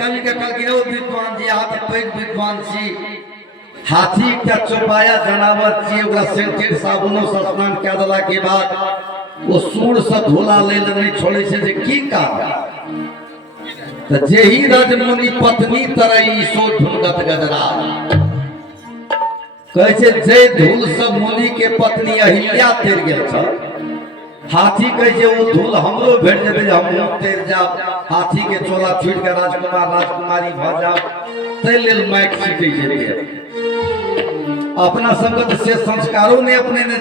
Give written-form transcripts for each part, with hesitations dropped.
विद्वान जी हाथ पैघ विद्वान छी हाथी का चौपाया जनावर छी ओकरा सेंटेड साबुनो से स्नान कए देला के बाद वो सूर से धोला ले नहीं छोड़े से जे की कारण त जेही राजमुनि पत्नी तरई सो ढूंढत गजरा कहे छै जे धूल सब मुनि के पत्नी अहिल्या तेर गेल छ हाथी कहे छै वो धूल हमरो भेट जेते जे हम तेर जाब हाथी के चोला छूट के राजकुमार राजकुमारी भ जाब तै लेल माइक सीखे जेते अपना संगत से संस्कारों ने अपने ने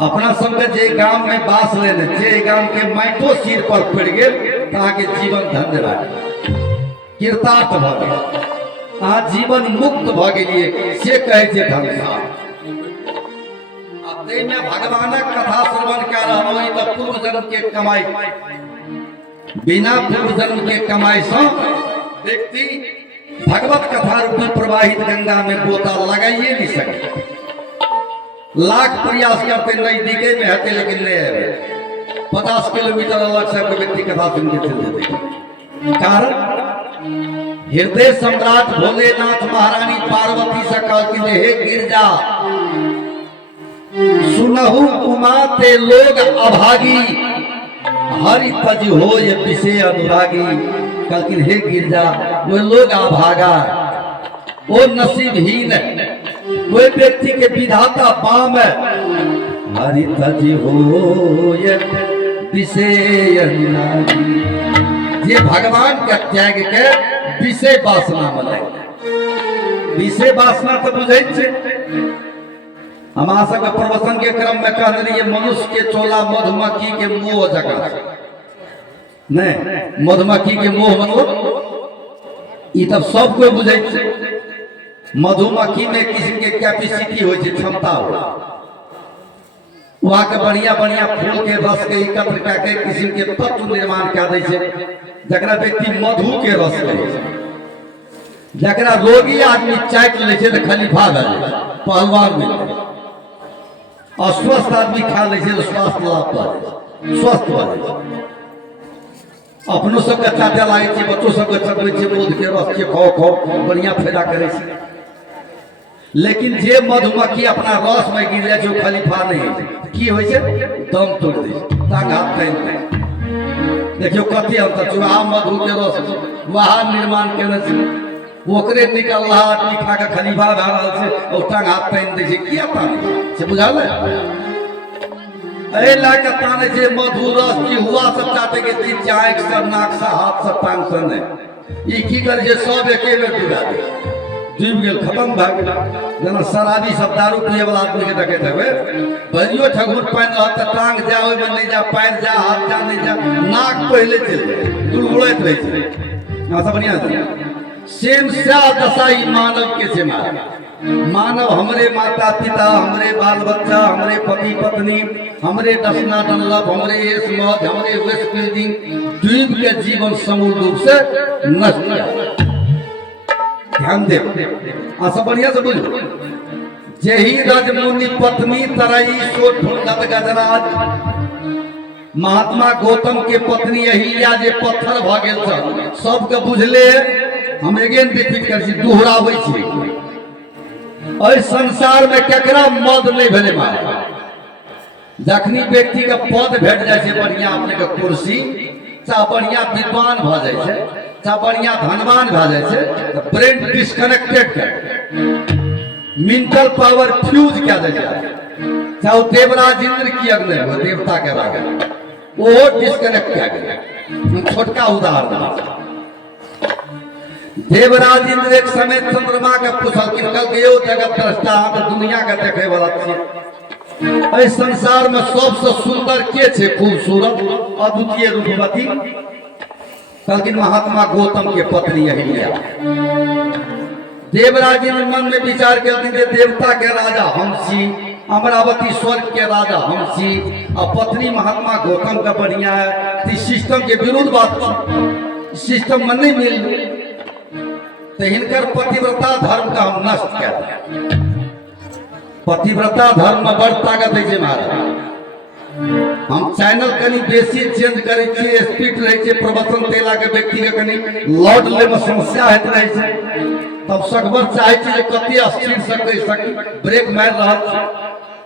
अपना संगत जे गांव में बास लेने जे गांव के माइटो सिर पर पड़ गेल ताके जीवन धन्य रहे कीर्तार्थ भ गेल आ जीवन मुक्त भ गेलिए से कहे छै ढंग से में भगवानक कथा श्रवण कर रहलो त पूर्व जन्म के कमाई बिना पूर्व जन्म के कमाई से व्यक्ति भगवत कथा रूपी प्रवाहित गंगा में गोता लगाइए नहीं सके लाख प्रयास करते नजदीके में हते लेकिन नहीं आवे 50 किलोमीटर अलग से व्यक्ति कथा सुन के चल जाते कारण हृदय सम्राट भोलेनाथ महारानी पार्वती से कहती हे गिरजा सुनहु उमा ते लोग अभागी हरि तज हो ये विषय अनुरागी कहती हे गिरजा वो लोग अभागा वो नसीबहीन वो व्यक्ति के विधाता पाम हरि तज हो ये विषय अनुरागी ये भगवान का त्याग के विषय वासना में लगे विषय वासना तो बुझे हम सबके प्रवचन के क्रम में कह रही मनुष्य के चोला मधुमक्खी के मोह जगह नहीं मधुमक्खी के मोह मनो ये तब सब कोई बुझे मधुमक्खी में किसी के कैपेसिटी हो क्षमता हो वहां के बढ़िया बढ़िया फूल के रस के एकत्र करके किसी के तत्व निर्माण कर दे जरा व्यक्ति मधु के रस ले जरा रोगी आदमी चाट ले तो खलीफा पहलवान में अस्वस्थ आदमी खा ले तो स्वास्थ्य लाभ पा स्वस्थ पा अपनो सबके चाटे लागे बच्चों सबके चलबे दूध के रस के खाओ खाओ बढ़िया फायदा करे लेकिन जे मधुमक्खी अपना रस में गिर जाए जो खलीफा नहीं की हो दम तोड़ दे टांग हाथ तैन देखियो कथी अंतर चुहा मधु के रस वहाँ निर्माण केने ओकरे निकल रहा आदमी खा के खलीफा भा रहा से और टांग हाथ तैन दे किया ताने से बुझाल ए लाके ताने जे मधु रस की हुआ सब चाटे के तीन चाक से नाक से हाथ से टांग से नहीं ई की कर जे सब एके में डूबा दे डूब गेल खत्म भ गेल जना शराबी सब दारू पिए वाला आदमी के देखैत हेबे भरियो ठगुर पाइन रहत त टांग जा ओइ में नहीं जा पैर जा हाथ जा नहीं जा नाक पहले चल दुड़गुड़ैत रहे छै ना सब बढ़िया सेम सा दशाई मानव के से मानव हमरे माता पिता हमरे बाल बच्चा हमरे पति पत्नी हमरे दसना डनलप हमरे एस मौज हमरे वेस्ट बिल्डिंग द्वीप के जीवन समूल रूप से नष्ट ध्यान दे सब बढ़िया से बुझो जेही राजमुनि पत्नी तरई सो ढूंढत गजराज महात्मा गौतम के पत्नी अहिल्या जे पत्थर भ गेल छ सबके बुझले हम अगेन रिपीट कर छी दोहराबै छी और संसार में केकरा मद नहीं भेले मारे जखनी व्यक्ति के पद भेट जाए छै बढ़िया अपने के कुर्सी चा बढ़िया विद्वान भ जाए छै चा बढ़िया धनवान भ जाए छै तो ब्रेन डिस्कनेक्टेड कर मेंटल पावर फ्यूज क्या दे जाए चाहे देवराज इंद्र की अग्नि हो देवता के राजा वो डिस्कनेक्ट किया गया छोटका उदाहरण देवराज इंद्र एक समय चंद्रमा के पूछलखिन कहलकै यौ जगत दृष्टा हम दुनिया के देखे वाला छी एहि संसार में सबसे सुंदर के छे खूबसूरत अद्वितीय रूपवती कहलखिन महात्मा गौतम के पत्नी अहिल्या देवराज इंद्र मन में विचार केलखिन जे देवता के राजा हम छी अमरावती स्वर्ग के राजा हम छी और पत्नी महात्मा गौतम का बढ़िया है सिस्टम के विरुद्ध बात सिस्टम में नहीं मिल तो हिनकर पतिव्रता धर्म का हम नष्ट कर पतिव्रता धर्म में बड़ ताकत है महाराज हम चैनल कनी बेसी चेंज करे छिए, स्पीड रहे छे, प्रवचन तेला के व्यक्ति के कनी लॉर्ड ले में समस्या हेत रहे छे, तब सकबर चाहे छे जे कते स्पीड से कह सकी, ब्रेक मार रहल छे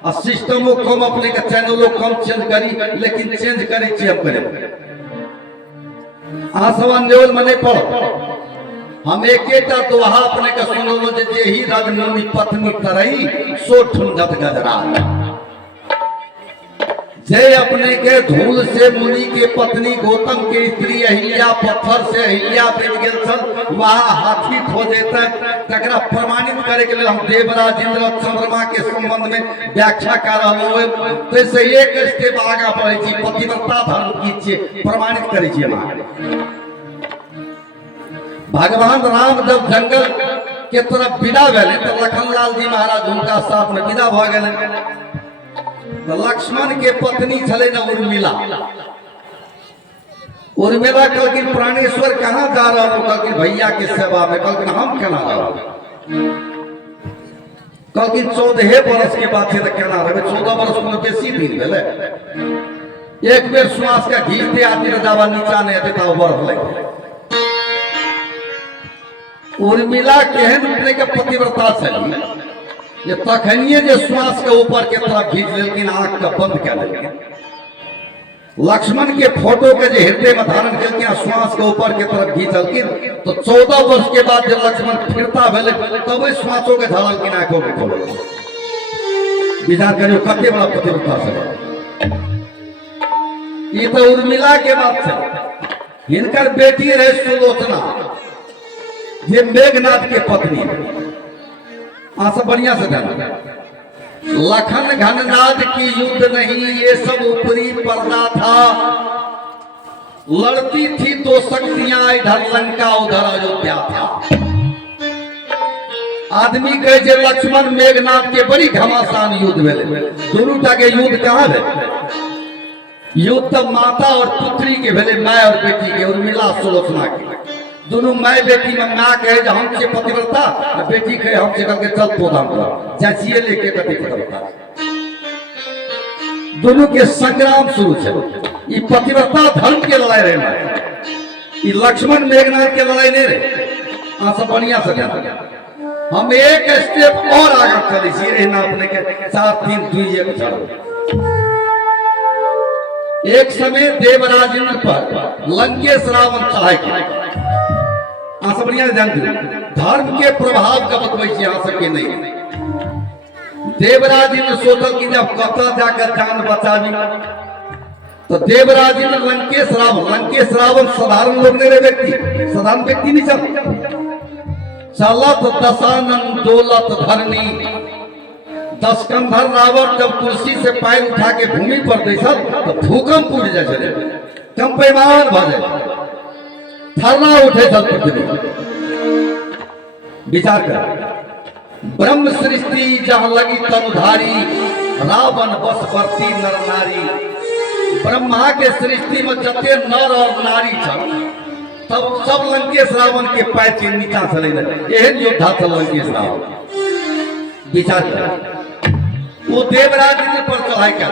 आ सिस्टमो कम, अपने के चैनलो कम चेंज करी, लेकिन चेंज करे छे हम करे आ सवान लेवल में नहीं पड़। हम एकेटा दोहा अपने के सुनलो जे ही राजमुनि पत्नी तरई सो ठुंडत गजरा, जय अपने के धूल से मुनि के पत्नी गौतम के स्त्री अहिल्या पत्थर से अहिल्या बन गेल छल, वहाँ हाथी खोजेता तकरा प्रमाणित करे के लिए हम देवराज इंद्र चंद्रमा के संबंध में व्याख्या कर रहे हो, तैसे एक स्टेप आगा बढ़े छी, पतिव्रता धर्म की छे प्रमाणित करे छी। भगवान राम जब जंगल के तरफ विदा भेले तो लखनलाल जी महाराज उनका साथ में विदा भ गेले, तो लक्ष्मण के पत्नी छले न उर्मिला, उर्मिला कहलकिन प्राणेश्वर कहाँ जा रहा हो, कहलकिन भैया की सेवा में, कहलकिन हम केना रहब, कहलकिन 14 बरस के बाद तो केना रहबे, 14 बरस कोनो बेसी दिन भेले, एक बेर श्वास का घीचते आदमी के जावा नीचा नहीं आते तो बरस लगे। उर्मिला केहन अपने के पतिव्रता छली, ये तखनिए जे श्वास के ऊपर के तरफ खींच लेकिन आंख का बंद कर लेकिन लक्ष्मण के फोटो के जे हृदय में धारण करके श्वास के ऊपर के तरफ खींचलकिन, तो 14 वर्ष के बाद जब लक्ष्मण फिरता भेले तब श्वासों के धरलकिन आंखों के खोल, विचार करियो कते बड़ा पतिव्रता से। ये तो उर्मिला के बात है, हिनकर बेटी रहे सुलोचना जे मेघनाथ के पत्नी, सब बढ़िया से जाना, लखन घननाद की युद्ध नहीं ये सब ऊपरी पर्दा था, लड़ती थी तो शक्तियां इधर लंका उधर अयोध्या था। आदमी कहे जे लक्ष्मण मेघनाथ के बड़ी घमासान युद्ध भेले, दोनों टा के युद्ध कहाँ भेले, युद्ध तो माता और पुत्री के भेले, माय और बेटी के, उर्मिला सुलोचना के, दोनों माय बेटी में माँ कहे जो हमसे पतिव्रता, बेटी कहे हमसे करके चल पोदाम कर जाचिए लेके कति पतिव्रता, दोनों के संग्राम शुरू है। ये पतिव्रता धर्म के लड़ाई रहना, ये लक्ष्मण मेघनाथ के लड़ाई नहीं रहे। सब बढ़िया से जाना, हम एक स्टेप और आगे चले छी रहना अपने के 4 3 2 1 चलो। एक समय देवराज इंद्र पर लंकेश रावण चढ़ाई की, सब बढ़िया जानते धर्म के प्रभाव का बतबै छी यहाँ सबके नहीं। देवराज इंद्र सोचल कि जब कतऽ जाकर जान बचाबी, तो देवराज इंद्र लंकेश रावण साधारण लोग नहीं रहे, व्यक्ति साधारण व्यक्ति नहीं चलत दशानन डोलत धरनी, 10 कंधर रावण जब कुर्सी से पैर उठा के भूमि पर बैसल तो भूकंप उठ जाए, कम पैमान भ जाए, थरना उठे चल पृथ्वी। विचार कर, ब्रह्म सृष्टि जहां लगी तनुधारी, रावण बस वर्ती नर नारी, ब्रह्मा के सृष्टि में जते नर और नारी छल तब सब लंकेश रावण के पैर के नीचा चले रहे, एहन योद्धा था लंकेश रावण। विचार कर, वो देवराज इंद्र पर चढ़ाई कर,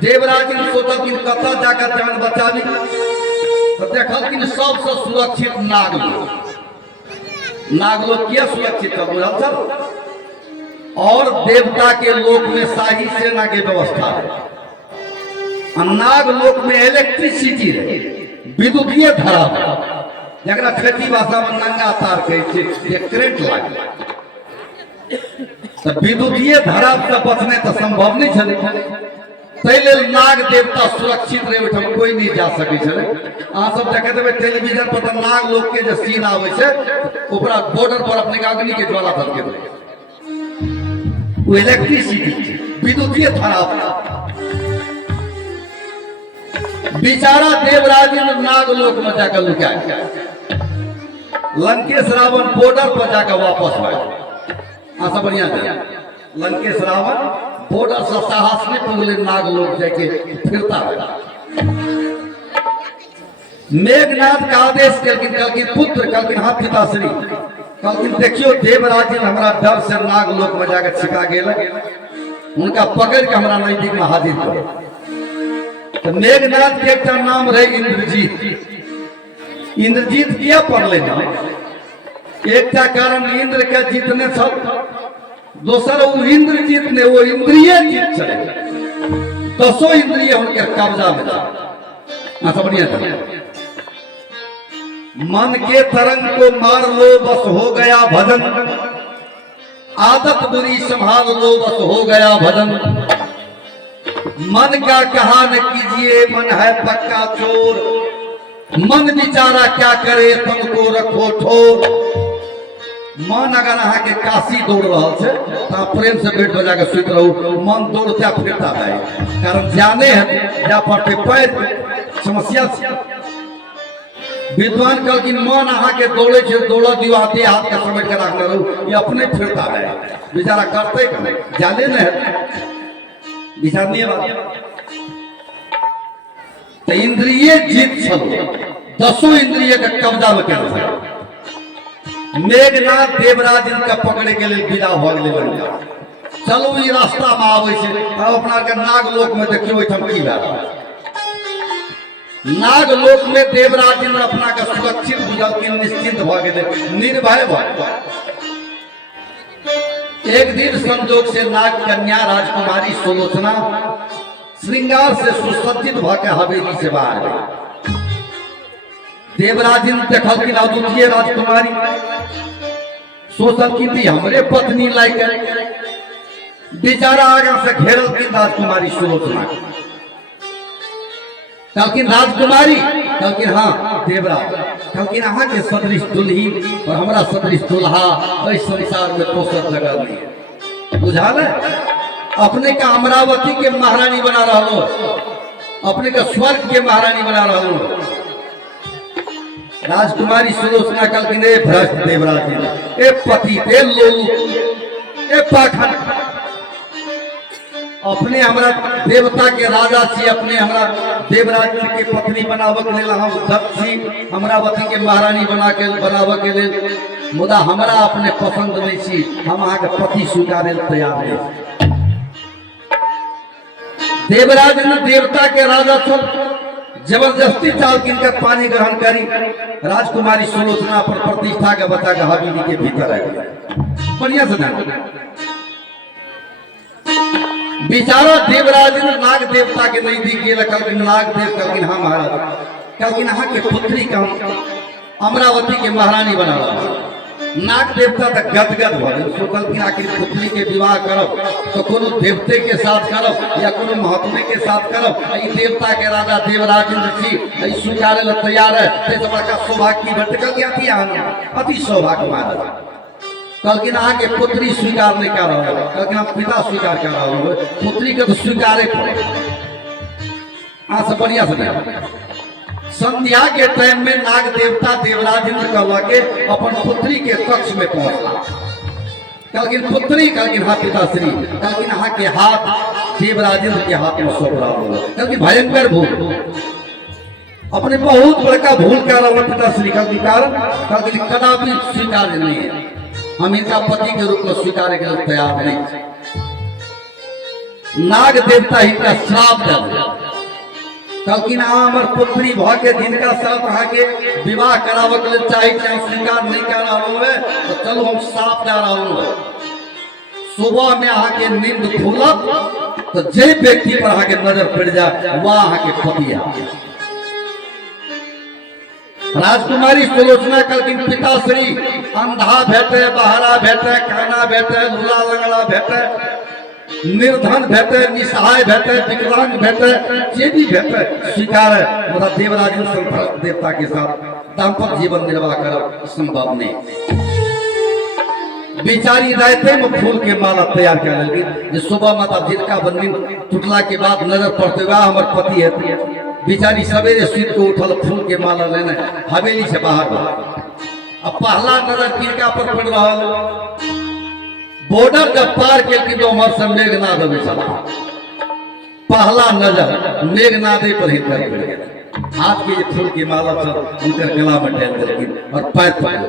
देवराज इंद्र सोचल कि कतऽ जाकर जान बचाबी, तो देखल कि सबसे सुरक्षित नागलोक किया सुरक्षित चल, और देवता के लोक में शाही सेना के व्यवस्था है, नागलोक में इलेक्ट्रिसिटी रहे, विद्युतीय धारा, जरा खेती भाषा में नंगा तार कहे करेंट लागे, तो विद्युतीय धारा से बचने तो संभव नहीं छे, तैले नाग देवता सुरक्षित रहे, कोई नहीं जा सके छे। अहाँ सब देखे देवे टेलीविजन पर तो नाग लोग के जो सीन आवे छे, ओकरा बॉर्डर पर अपने अग्नि के ज्वाला धर के दे, वो इलेक्ट्रिसिटी विद्युतीय धारा। बेचारा देवराज नाग लोक में जाकर लुका, लंकेश रावण बॉर्डर पर जाकर वापस आए। सब बढ़िया लंकेश रावण बॉर्डर से साहस नहीं पुगले, नाग लोग जाके फिरता है। मेघनाथ का आदेश कलकिन पुत्र, कलकिन हाँ पिताश्री, कलकिन देखियो देवराज हमारा डर से नाग लोक में जाकर छिपा गए, उनका पकड़ के हमारा नजदीक में हाजिर करो। तो मेघनाथ के एक नाम रहे इंद्रजीत। इंद्रजीत किया पड़ले ना, एक कारण इंद्र के जीतने सब, दोसर वो इंद्रजीत ने वो इंद्रिय जीत चले, 10 इंद्रिय उनके कब्जा में था। बढ़िया था। मन के तरंग को मार लो बस हो गया भजन, आदत बुरी संभाल लो बस हो गया भजन। मन का कहा न कीजिए मन है पक्का चोर, मन बिचारा क्या करे तुमको रखो ठोर। मन अगर अहाँ के काशी दौड़ रहा है तो प्रेम से पेट बजा के सुत रहू, मन दौड़ता फिरता है, कारण जाने है जा पड़ते पैर समस्या। विद्वान कल की मन अहाँ के दौड़े दौड़ दियो हाथे हाथ के समेट के रखना रहू, ये अपने फिरता है, बेचारा करते करें जाने न विचार नहीं बात। तो इंद्रिय जीत चलो, 10 इंद्रिय का कब्जा में कर। मेघनाथ देवराज इनका पकड़े के लिए विदा भ गेलै। चलो ई रास्ता में आवे छे, अपना के नागलोक में देखियो ओठम की बात। नागलोक में देवराज इंद्र अपना के सुरक्षित बुझलखिन, निश्चिंत भ गेलै, निर्भय भ गेलै। एक दिन संजोग से नाग कन्या राजकुमारी सुलोचना श्रृंगार से सुसज्जित भके हवेली से बाहर गई। देवराज इंद्र देखलखिन अद्वितीय राजकुमारी, सोचलखिन हमरे पत्नी लायक, बेचारा आगे से घेरलखिन राजकुमारी सुलोचना। कहलखिन राजकुमारी, कहलखिन हाँ देवराज, कहलखिन अहाँ के सदृश दुल्ही और हमारा सदृश दुल्हा इस संसार में दोसर जगह नहीं है। बुझाल है? अपने का अमरावती के महारानी बना रहा, अपने का स्वर्ग के महारानी बना रहा। राजकुमारी सुलोचना कहलखिन ए भ्रष्ट देवराज, ए पति ए लोलू ए पाखंड, अपने हमरा देवता के राजा छी, अपने हमरा देवराज के पत्नी बनावे के लेल हम उद्धत छी, अमरावती के महारानी बनावे के लेल, मुदा हमरा अपने पसंद नहीं छी, हम अहाँ के पति स्वीकारे तैयार नहीं। देवराज ने देवता के राजा छल, जबरदस्ती चालकिन का पानी ग्रहण करी, राजकुमारी सुलोचना पर प्रतिष्ठा के बचा के हवेली के भीतर आ गया। बढ़िया से बेचारा देवराज नाग देवता के नजदीक गेल, कहलखिन नाग देव, कहलखिन हाँ महाराज, कहलखिन अहाँ के पुत्री का अमरावती के महारानी बना रहा। नाग देवता तक गदगद भ गेल, कहलखिन आखिर पुत्री के विवाह करब तो कोनो देवते के साथ करब या कोनो महात्मे के साथ करब, ई देवता के राजा देवराज इंद्र छी, ई स्वीकारे ला तैयार है, ते बड़का सौभाग्य की भेट। कहलखिन अति सौभाग्य महाराज। कहलखिन अहाँ के पुत्री स्वीकार नहीं कर रहा, कहलखिन हम पिता स्वीकार कर रहा हूँ, पुत्री के तो स्वीकारे पड़े। अहाँ सब बढ़िया से संध्या के टाइम में नाग देवता देवराज इंद्र कहला के अपन पुत्री के कक्ष में पहुंचला। कहलखिन पुत्री, कहलखिन हाँ पिताश्री, कहलखिन अहाँ के हाथ देवराज इंद्र के हाथ में सौंप रहा हूँ। कहलखिन भयंकर भूल, अपने बहुत बड़का भूल कर रहा हूँ पिताश्री। कहलखिन कदापि स्वीकार नहीं है, हम इनका पति के रूप में स्वीकार के लिए तैयार नहीं। नाग देवता इनका श्राप दे दिया, कहलखिन हमर पुत्री भ के जिनका साथ अहाँ के विवाह करावे के लिए चाहे स्वीकार नहीं कर रहा हूँ, तो चलो हम श्राप दे रहा हूँ। सुबह में अहाँ के नींद खुलत तो जे व्यक्ति पर अहाँ के नजर पड़ जाए वह अहाँ के पति है। राजकुमारी सुलोचना कहलखिन पिताश्री, अंधा भेटे, बहरा भेटे, काना भेटे, लूला लंगड़ा भेटे, निर्धन भेटे, निसहाय भेटे, विकलांग भेटे, जे भी भेटे स्वीकार है, मुदा देवराज देवता के साथ दाम्पत्य जीवन निर्वाह करब संभव नहीं। बेचारी राते में फूल के माला तैयार कर लेगी, जो सुबह मतलब जिनका बंदी टूटला के बाद नजर पड़ते हुआ हमारे पति है। बेचारी सवेरे सुत के उठल, फूल के माला लेने हवेली से बाहर। अब पहला नजर किनका पर पड़ रहा, बॉर्डर जब पार के तो हमार से मेघनाद अभी चला। पहला नजर मेघनादे पर ही कर गया, हाथ के फूल की माला सब उनकर गला में डाल देलखिन और पैर पकड़।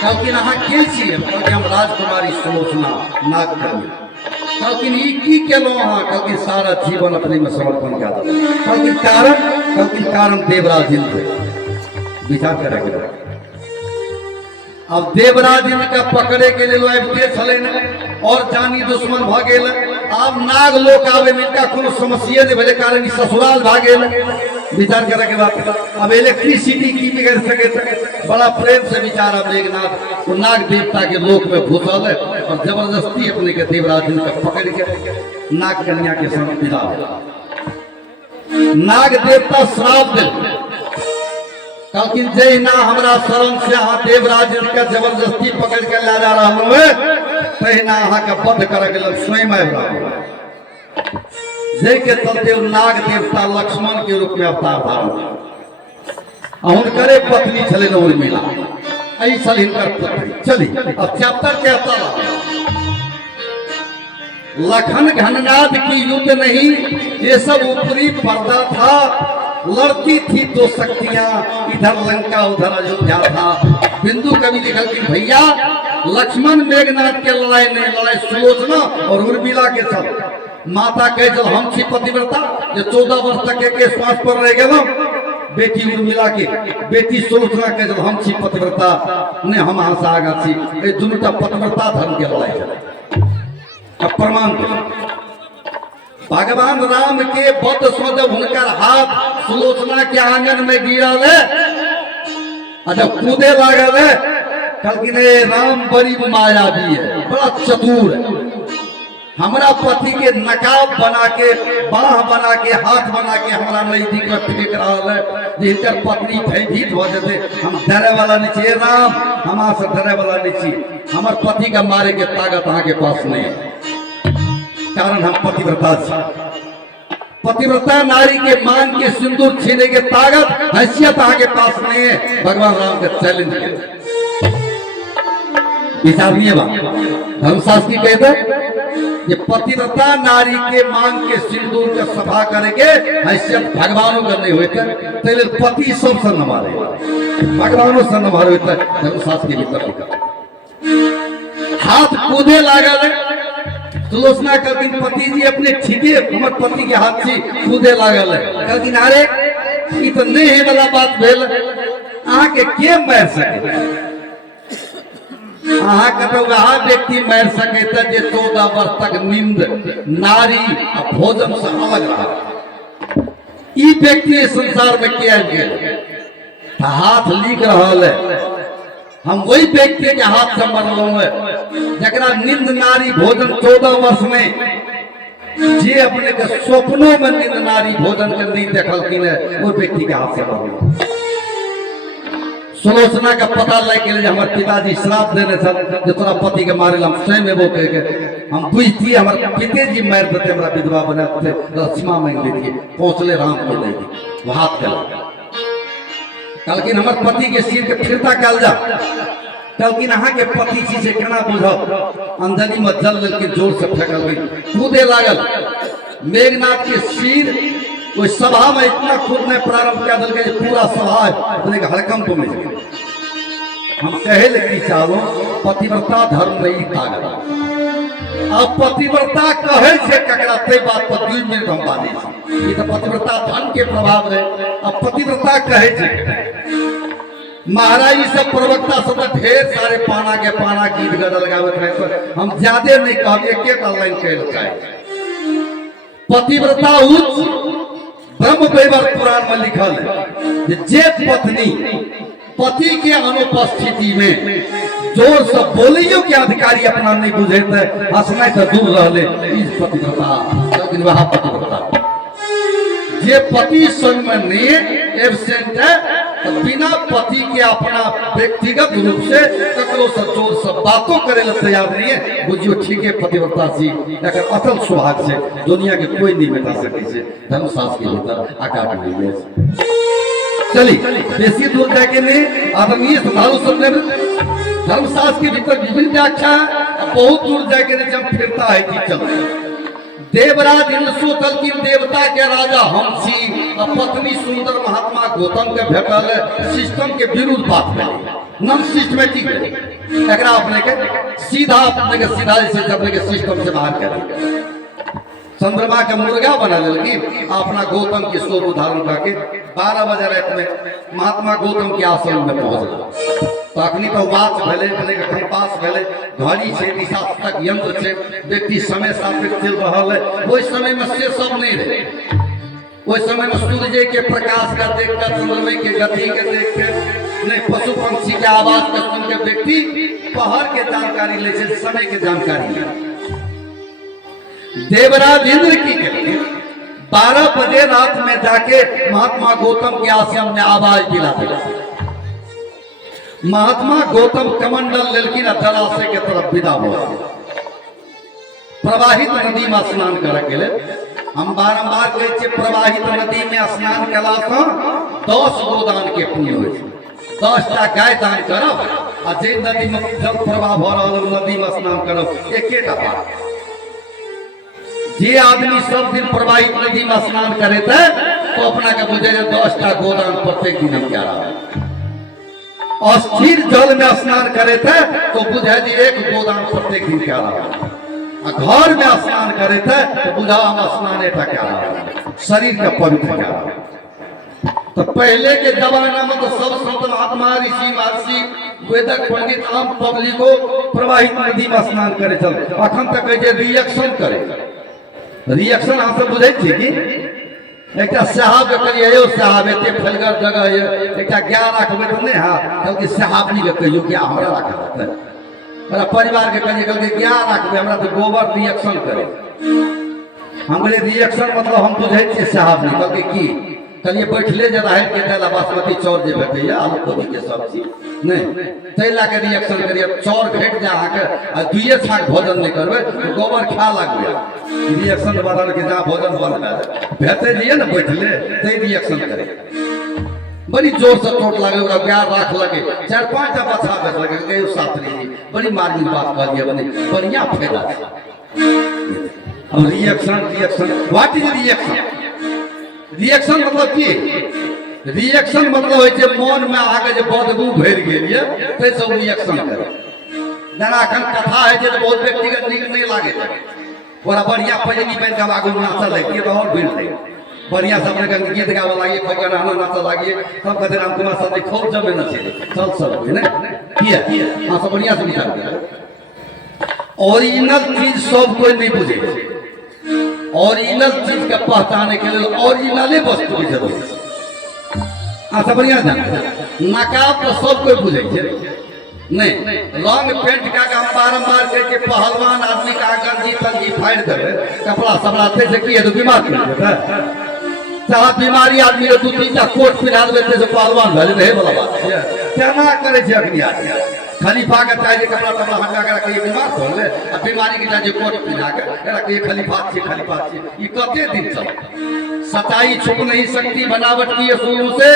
कहलखिन अहाँ के छियै? कहलखिन हम राजकुमारी सुलोचना नाग कन्या। कहलखिन ई की केलहुँ अहाँ? कहलखिन सारा जीवन अपने में समर्पण कऽ देलहुँ। कहलखिन कारण देवराज इंद्र। विचार करे के रहे। अब देवराज इंद्र के पकड़े के लिए आबिते छलै ने और जानी दुश्मन भ गेल। आब नाग लोक आवे इनका कोनो समस्या नहीं भेले, कारण ई ससुराल भाग गेल। विचार करे के बात। अब इलेक्ट्रिसिटी की बिगड़ सके? बड़ा प्रेम से विचार। अब मेघनाथ वो नाग देवता के लोक में घुसल है और जबरदस्ती अपने के देवराज इंद्र के पकड़ के नाग कन्या के संग विदा भेला। नाग देवता श्राप दिल। कहलखिन जहिना हमरा शरण से अहाँ देवराज इंद्र के जबरदस्ती पकड़ के ला जा रहलहुँ है, तहिना अहाँ के वध करे के लेल स्वयं आबि रहलहुँ। जै के चलते नाग देवता लक्ष्मण के रूप में अवतार धारण केलखिन। हुनकरे पत्नी छलनि उर्मिला। एहि छल हिनकर पत्नी। चली अब चैप्टर के लखन घननाद की युद्ध नहीं, ये सब ऊपरी पर्दा था। लड़ती थी दो शक्तियां, इधर लंका उधर अयोध्या था। बिंदु कवि लिखल कि भैया लक्ष्मण मेघनाथ के लड़ाई नहीं, लड़ाई सुलोचना और उर्मिला के सब। माता कहे चल हम छी पतिव्रता, जो 14 वर्ष तक एक श्वास पर रह गए। बेटी उर्मिला के बेटी सुलोचना कहे चल हम छी पतिव्रता, ने हम अहाँ से आगा छी। ये दुनूटा पतिव्रता धर्म के लड़ाई। अब प्रमाण भगवान राम के बद सो जब हुनकर हाथ सुलोचना के आंगन में गिरल है, जब कूदे लागल है, कहलखिन राम बड़ी मायावी है, बड़ा चतुर है। हमारा पति के नकाब बना के, बाह बना के, हाथ बना के हमारा नजदीक में फेंक रहा है, जिनकर पत्नी भयभीत हो जाते। हम डरे वाला नहीं चाहिए राम, हमारा से डरे वाला नहीं चाहिए। हमारे पति का मारे के ताकत अहाँ के पास नहीं है, कारण हम पतिव्रता छी। पतिव्रता नारी के मान के सिंदूर छीने के ताकत हैसियत आगे पास नहीं है। भगवान राम के चैलेंज के विचारिए बात। धर्मशास्त्री कहते ये पतिव्रता नारी के मान के सिंदूर के सफा करेंगे हैसियत भगवानों का नहीं होता। तेरे पति सबसे न मारे, भगवानों से न मारे होता। धर्मशास्त्री के भीतर हाथ कूदे लागल। सुलोचना कहती पति जी अपने ठीके हमर पति के हाथ से कूदे लागल है। कहती अरे ई तो नहीं है वाला बात भेल, अहाँ के मार सके? अहाँ के वह व्यक्ति मार सके जे 14 वर्ष तक नींद नारी और भोजन से अलग रहा। ई व्यक्ति संसार में क्या गेल? हाथ लिख रहा है। हम वही व्यक्ति के हाथ से मरल है जरा नींद नारी भोजन 14 वर्ष में जे अपने के स्वप्नों में नींद नारी भोजन के नहीं देखलखिन है, वो व्यक्ति के हाथ से मरल। सुलोचना का पता लग गया जो हमारे पिताजी श्राप देने थे तोरा पति के मारे हम स्वयं वो कह के हम बुझती हमारे पिताजी मार देते, हमारा विधवा बनाते, रचमा मांग देती, पहुंचले राम को दे दी हाथ गला। कहलखिन हमारे पति के सिर के फिरता कल जा। कहलखिन अहाँ के पति छी से केना बुझब? अंजलि में जल लेकिन जोर से फेंकल गई, कूदे लागल। मेघनाथ के सिर कोई सभा में इतना कूदने प्रारंभ कर दिल के पूरा सभा अपने हड़कंप में। हम कहे लेकिन चालो पतिव्रता धर्म नहीं ताकत। अब पतिव्रता कहे से ककरा ते बात पर 2 मिनट हम बाजी छी। ये तो पतिव्रता धर्म के प्रभाव है। अब पतिव्रता कहे से महाराज सब प्रवक्ता सब ढेर सारे पाना गीत गदल गावत रहे, हम ज्यादा नहीं कहब, एक लाइन कह चाहे। पतिव्रता उच्च ब्रह्म वैवर्त पुराण में लिखल है जे पत्नी पति के अनुपस्थिति में जोर से बोलियो के अधिकारी अपना नहीं बुझेते, हंसना से दूर रहले, पतिव्रता। लेकिन वह पतिव्रता जे पति संग में नहीं एब्सेंट है, तो बिना पति के अपना व्यक्तिगत रूप से ककरो से जोर से बातों करे ला तैयार नहीं है, बुझियो ठीक है पतिव्रता सी एकर अटल सुहाग से दुनिया के कोई नहीं मिटा सके से धर्मशास्त्र के भीतर आकाट नहीं है। चली बेसी दूर जाके नहीं आदरणीय साधु सबने धर्मशास्त्र के भीतर विभिन्न व्याख्या बहुत दूर जाके नहीं जब फिरता है कि चल देवराज इंद्र सोचलखिन देवता के राजा हम छी, पत्नी सुंदर महात्मा गौतम के भेटल सिस्टम के विरुद्ध बात है, नॉन सिस्टमेटिक है। एकरा अपने के सीधा जैसे अपने के सिस्टम से बाहर कर दिया। चंद्रमा के मुर्गा बना लेकिन अपना गौतम की स्वरूप उदाहरण करके 12 बजे रात में महात्मा गौतम के आश्रम में पहुंचल। तो अखनी तो वाच भेले कंपास भेले, घड़ी छे, दिशा तक यंत्र छे, व्यक्ति समय सापेक्ष चल रहा है। ओहि समय में से सब नहीं रहे। ओहि समय में सूर्य के प्रकाश का देखकर, चंद्रमा के गति के देख के, नहीं पशु पंछी के आवाज का सुन के व्यक्ति पहर के जानकारी ले, समय के जानकारी ले। देवराज इंद्र की करके 12 बजे रात में जाके महात्मा गौतम के आश्रम में आवाज दिला दिया। महात्मा गौतम कमंडल लेकिन जलाशय के तरफ विदा हुआ। प्रवाहित नदी में स्नान करे के हम बारंबार कहे छे, प्रवाहित नदी में स्नान कला से 10 गोदान के पुण्य हो, 10टा गाय दान करब आ जे नदी में जल प्रवाह भ रहल नदी में स्नान करब एकेटा पाप। जे आदमी सब दिन प्रवाहित नदी में स्नान करे थे तो अपना के बुझे 10टा गोदान प्रत्येक दिन हम क्या रहा। अस्थिर जल में स्नान करे थे तो बुझे जी 1 गोदान प्रत्येक दिन क्या रहा। घर में स्नान करे थे तो बुझा हम स्नान एटा क्या रहा, शरीर का पवित्र क्या रहा। तो पहले के जमाना में तो सब संत महात्मा ऋषि महर्षि वेदक पंडित आम पब्लिको प्रवाहित नदी में स्नान करे चल। अखन तक रिएक्शन करे, रिएक्शन अहाँ सब बुझे छी कि एक साहब करिए यो साहब एते फलगर जगह है एक ज्ञान रखबे तो नहीं। हाँ कल के साहब नहीं कहियो क्या हमरा रखा है, मेरा परिवार के कहिए कल के ज्ञान रखबे हमरा तो गोबर रिएक्शन करे। हमरे रिएक्शन मतलब हम बुझे छी साहब नहीं कल के की कलिए बैठले जे रहे के देला बासमती चाउर जे भेटैया आलू कोबी के सब्जी नहीं तै ला के रिएक्शन करिए। चाउर भेट जा आके आ दुइये छाक भोजन नहीं करबे तो गोबर खा लागबे। रिएक्शन बढ़ल के जहाँ भोजन बनल भेटे दिए ना बैठले तै रिएक्शन करे। बड़ी जोर से चोट लागे ओकरा प्यार राख लगे 4-5 टा बच्चा भेट लगे कहियो साथरी जी बड़ी मार्मिक बात कहलिए बने बढ़िया फायदा। अब reaction what is reaction? Reaction मतलब की? रिएक्शन मतलब होय छै मन में आगे जे बदबू भर गेल ये तै सब रिएक्शन करे। जना अखन कथा है जे बहुत व्यक्तिगत नीक नहीं लागे छै, ओरा बढ़िया पजनी बन के आगू नाचल लगे तो और भीड़ लगे बढ़िया सब ने गीत गावे लागिए, खूब गाना नाचल लागिए, सब कहते राम कुमार सब खूब जमे नचे चल सब है ना किया हां सब बढ़िया से विचार किया। ओरिजिनल चीज सब कोई नहीं बुझे। ओरिजिनल चीज का पहचाने के लिए ओरिजिनल वस्तु की जरूरत है। सब बढ़िया नकाब तो सब कोई बुझे नहीं। रंग पेंट का काम बारंबार करके पहलवान आदमी का गंजी तंजी फाड़ देवे कपड़ा सबड़ाते से किए तो बीमार पड़ जाता है। चाहे बीमारी आदमी 2-3टा कोट पिला देते से पहलवान भले रहे वाला बात है। केना करे छै अखनी आदमी खलीफा के चाहिए कपड़ा कपड़ा हटा के रखिए बीमार हो ले अब बीमारी के चाहिए कोट पिला के रखिए खलीफा छे ये कते दिन चल। सच्चाई छुप नहीं सकती बनावट की फूलों से,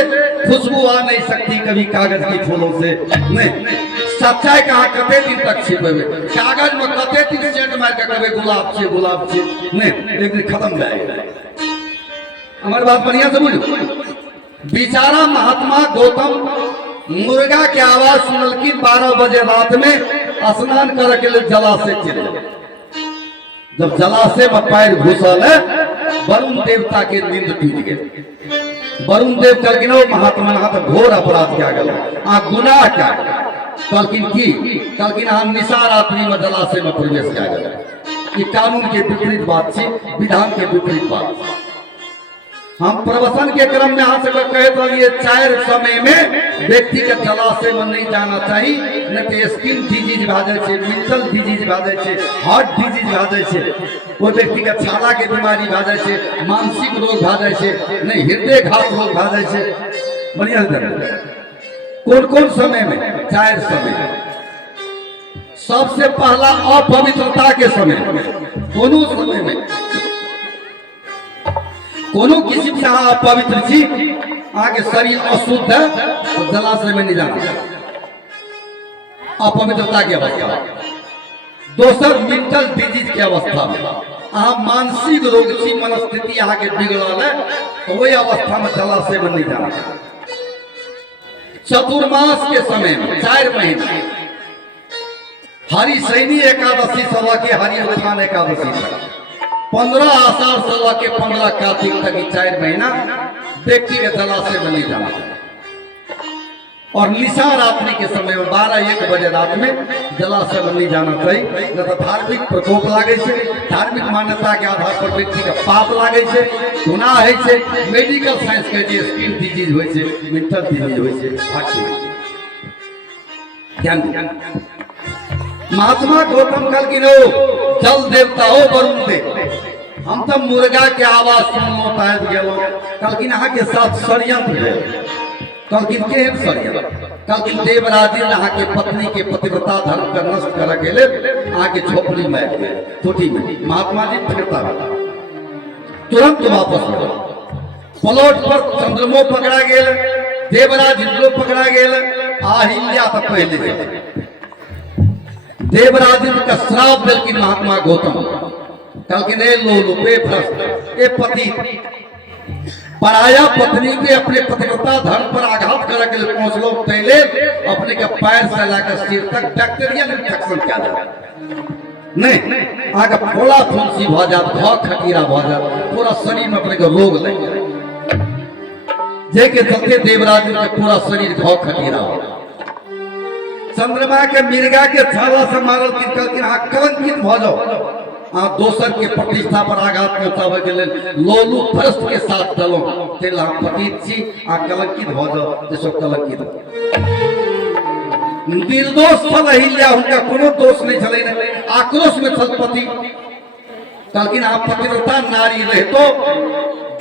खुशबू आ नहीं सकती कभी कागज की फूलों से। नहीं सच्चाई कहाँ कते दिन तक छिपेबे, कागज में कते दिन सेंट मार के कहबे गुलाब छे नहीं एक दिन खत्म जाएगा। हमारी बात बढ़िया से बुझो। बेचारा महात्मा गौतम मुर्गा के आवाज सुनलखिन 12 बजे रात में स्नान करे के लिए जलाशय चले। जब जलाशय में पैर घुसल है वरुण देवता के नींद टूट गए। वरुण देव कहलखिन महात्मा हाथ घोर अपराध क्या गल आ गुनाह क्या कहलखिन हम निसार आदमी में जलाशय में प्रवेश क्या गया। ये कानून के विपरीत बात थी, विधान के विपरीत बात। हम प्रवचन के क्रम में यहाँ से कहे तो ये 4 समय में व्यक्ति के जलाशय में नहीं जाना चाहिए, नहीं तो स्किन डिजीज भा जाए छे, मेंटल डिजीज भा जाए छे, हार्ट डिजीज भा जाए छे, वो व्यक्ति के छाला के बीमारी भा जाए छे, मानसिक रोग भा जाए छे, नहीं हृदय घात रोग भा जाए छे। बढ़िया कौन समय में? 4 समय। सबसे पहला अपवित्रता के समय, दोनों समय में कोनो किसी से अपवित्र छी आगे शरीर अशुद्ध है तो जलाशय में नहीं जाना, अपवित्रता की अवस्था। दोसर मेंटल डिजीज की अवस्था में अहाँ मानसिक रोग छी, मनस्थिति यहाँ के बिगड़ल है तो वही अवस्था में जलाशय में नहीं जाना। चतुर्मास के समय में 4 महीने हरि शयनी एकादशी से लेके हरि उत्थान एकादशी तक 15 आषाढ़ से लेके 15 कार्तिक तक 4 महीना व्यक्ति के जलाशय में नहीं जाना चाहिए। और निशा रात्रि के समय में 12-1 बजे रात में जलाशय में नहीं जाना चाहिए, नहीं तो धार्मिक प्रकोप लागे से, धार्मिक मान्यता के आधार पर व्यक्ति का पाप लागे से, गुनाह है से, मेडिकल साइंस के जे स्किन डिजीज होय से, मेंटल डिजीज होय से, ज्ञान महात्मा गौतम कल की नो जल देवता हो वरुण देव हम तो मुर्गा के आवाज सुनलो तायब गेलो कल की नहा के साथ षड्यंत्र भेल कलकिन के षड्यंत्र कलकिन देवराज अहाँ के पत्नी के पतिव्रता धर्म का नष्ट कर के ले अहाँ के झोपड़ी में टोटी में महात्मा जी फिरता तुरंत वापस हो प्लॉट पर चंद्रमो पकड़ा गेल देवराज इंद्रो पकड़ा गेल अहिल्या तो पहले देवराज का श्राप दिल की महात्मा गौतम कलकिन लोलू बेभ्रष्ट ए पति पराया पत्नी के अपने पतिव्रता धर्म पर आघात कर के पहुंचलो पहले अपने के पैर से लेकर सिर तक बैक्टीरियल इन्फेक्शन क्या नहीं आगे फोड़ा फुंसी भ जात भ खटीरा भ जात पूरा शरीर में अपने के रोग लग जाए जे के चलते देवराज के पूरा शरीर घ खटीरा हो चंद्रमा के मिर्गा के छाला से मारल कलकिन अहाँ कलंकित भ जाओ अहाँ दोसर के प्रतिष्ठा पर आघात पहुंचावे के लेल लोलू भ्रष्ट के साथ चलो तेल अहाँ पतित छी अहाँ कलंकित भ जाओ जैसो कलंकित निर्दोष छल अहिल्या हुनका कोनो दोष नहीं छलै आक्रोश में छल पति कलकिन अहाँ पतिव्रता नारी रहतो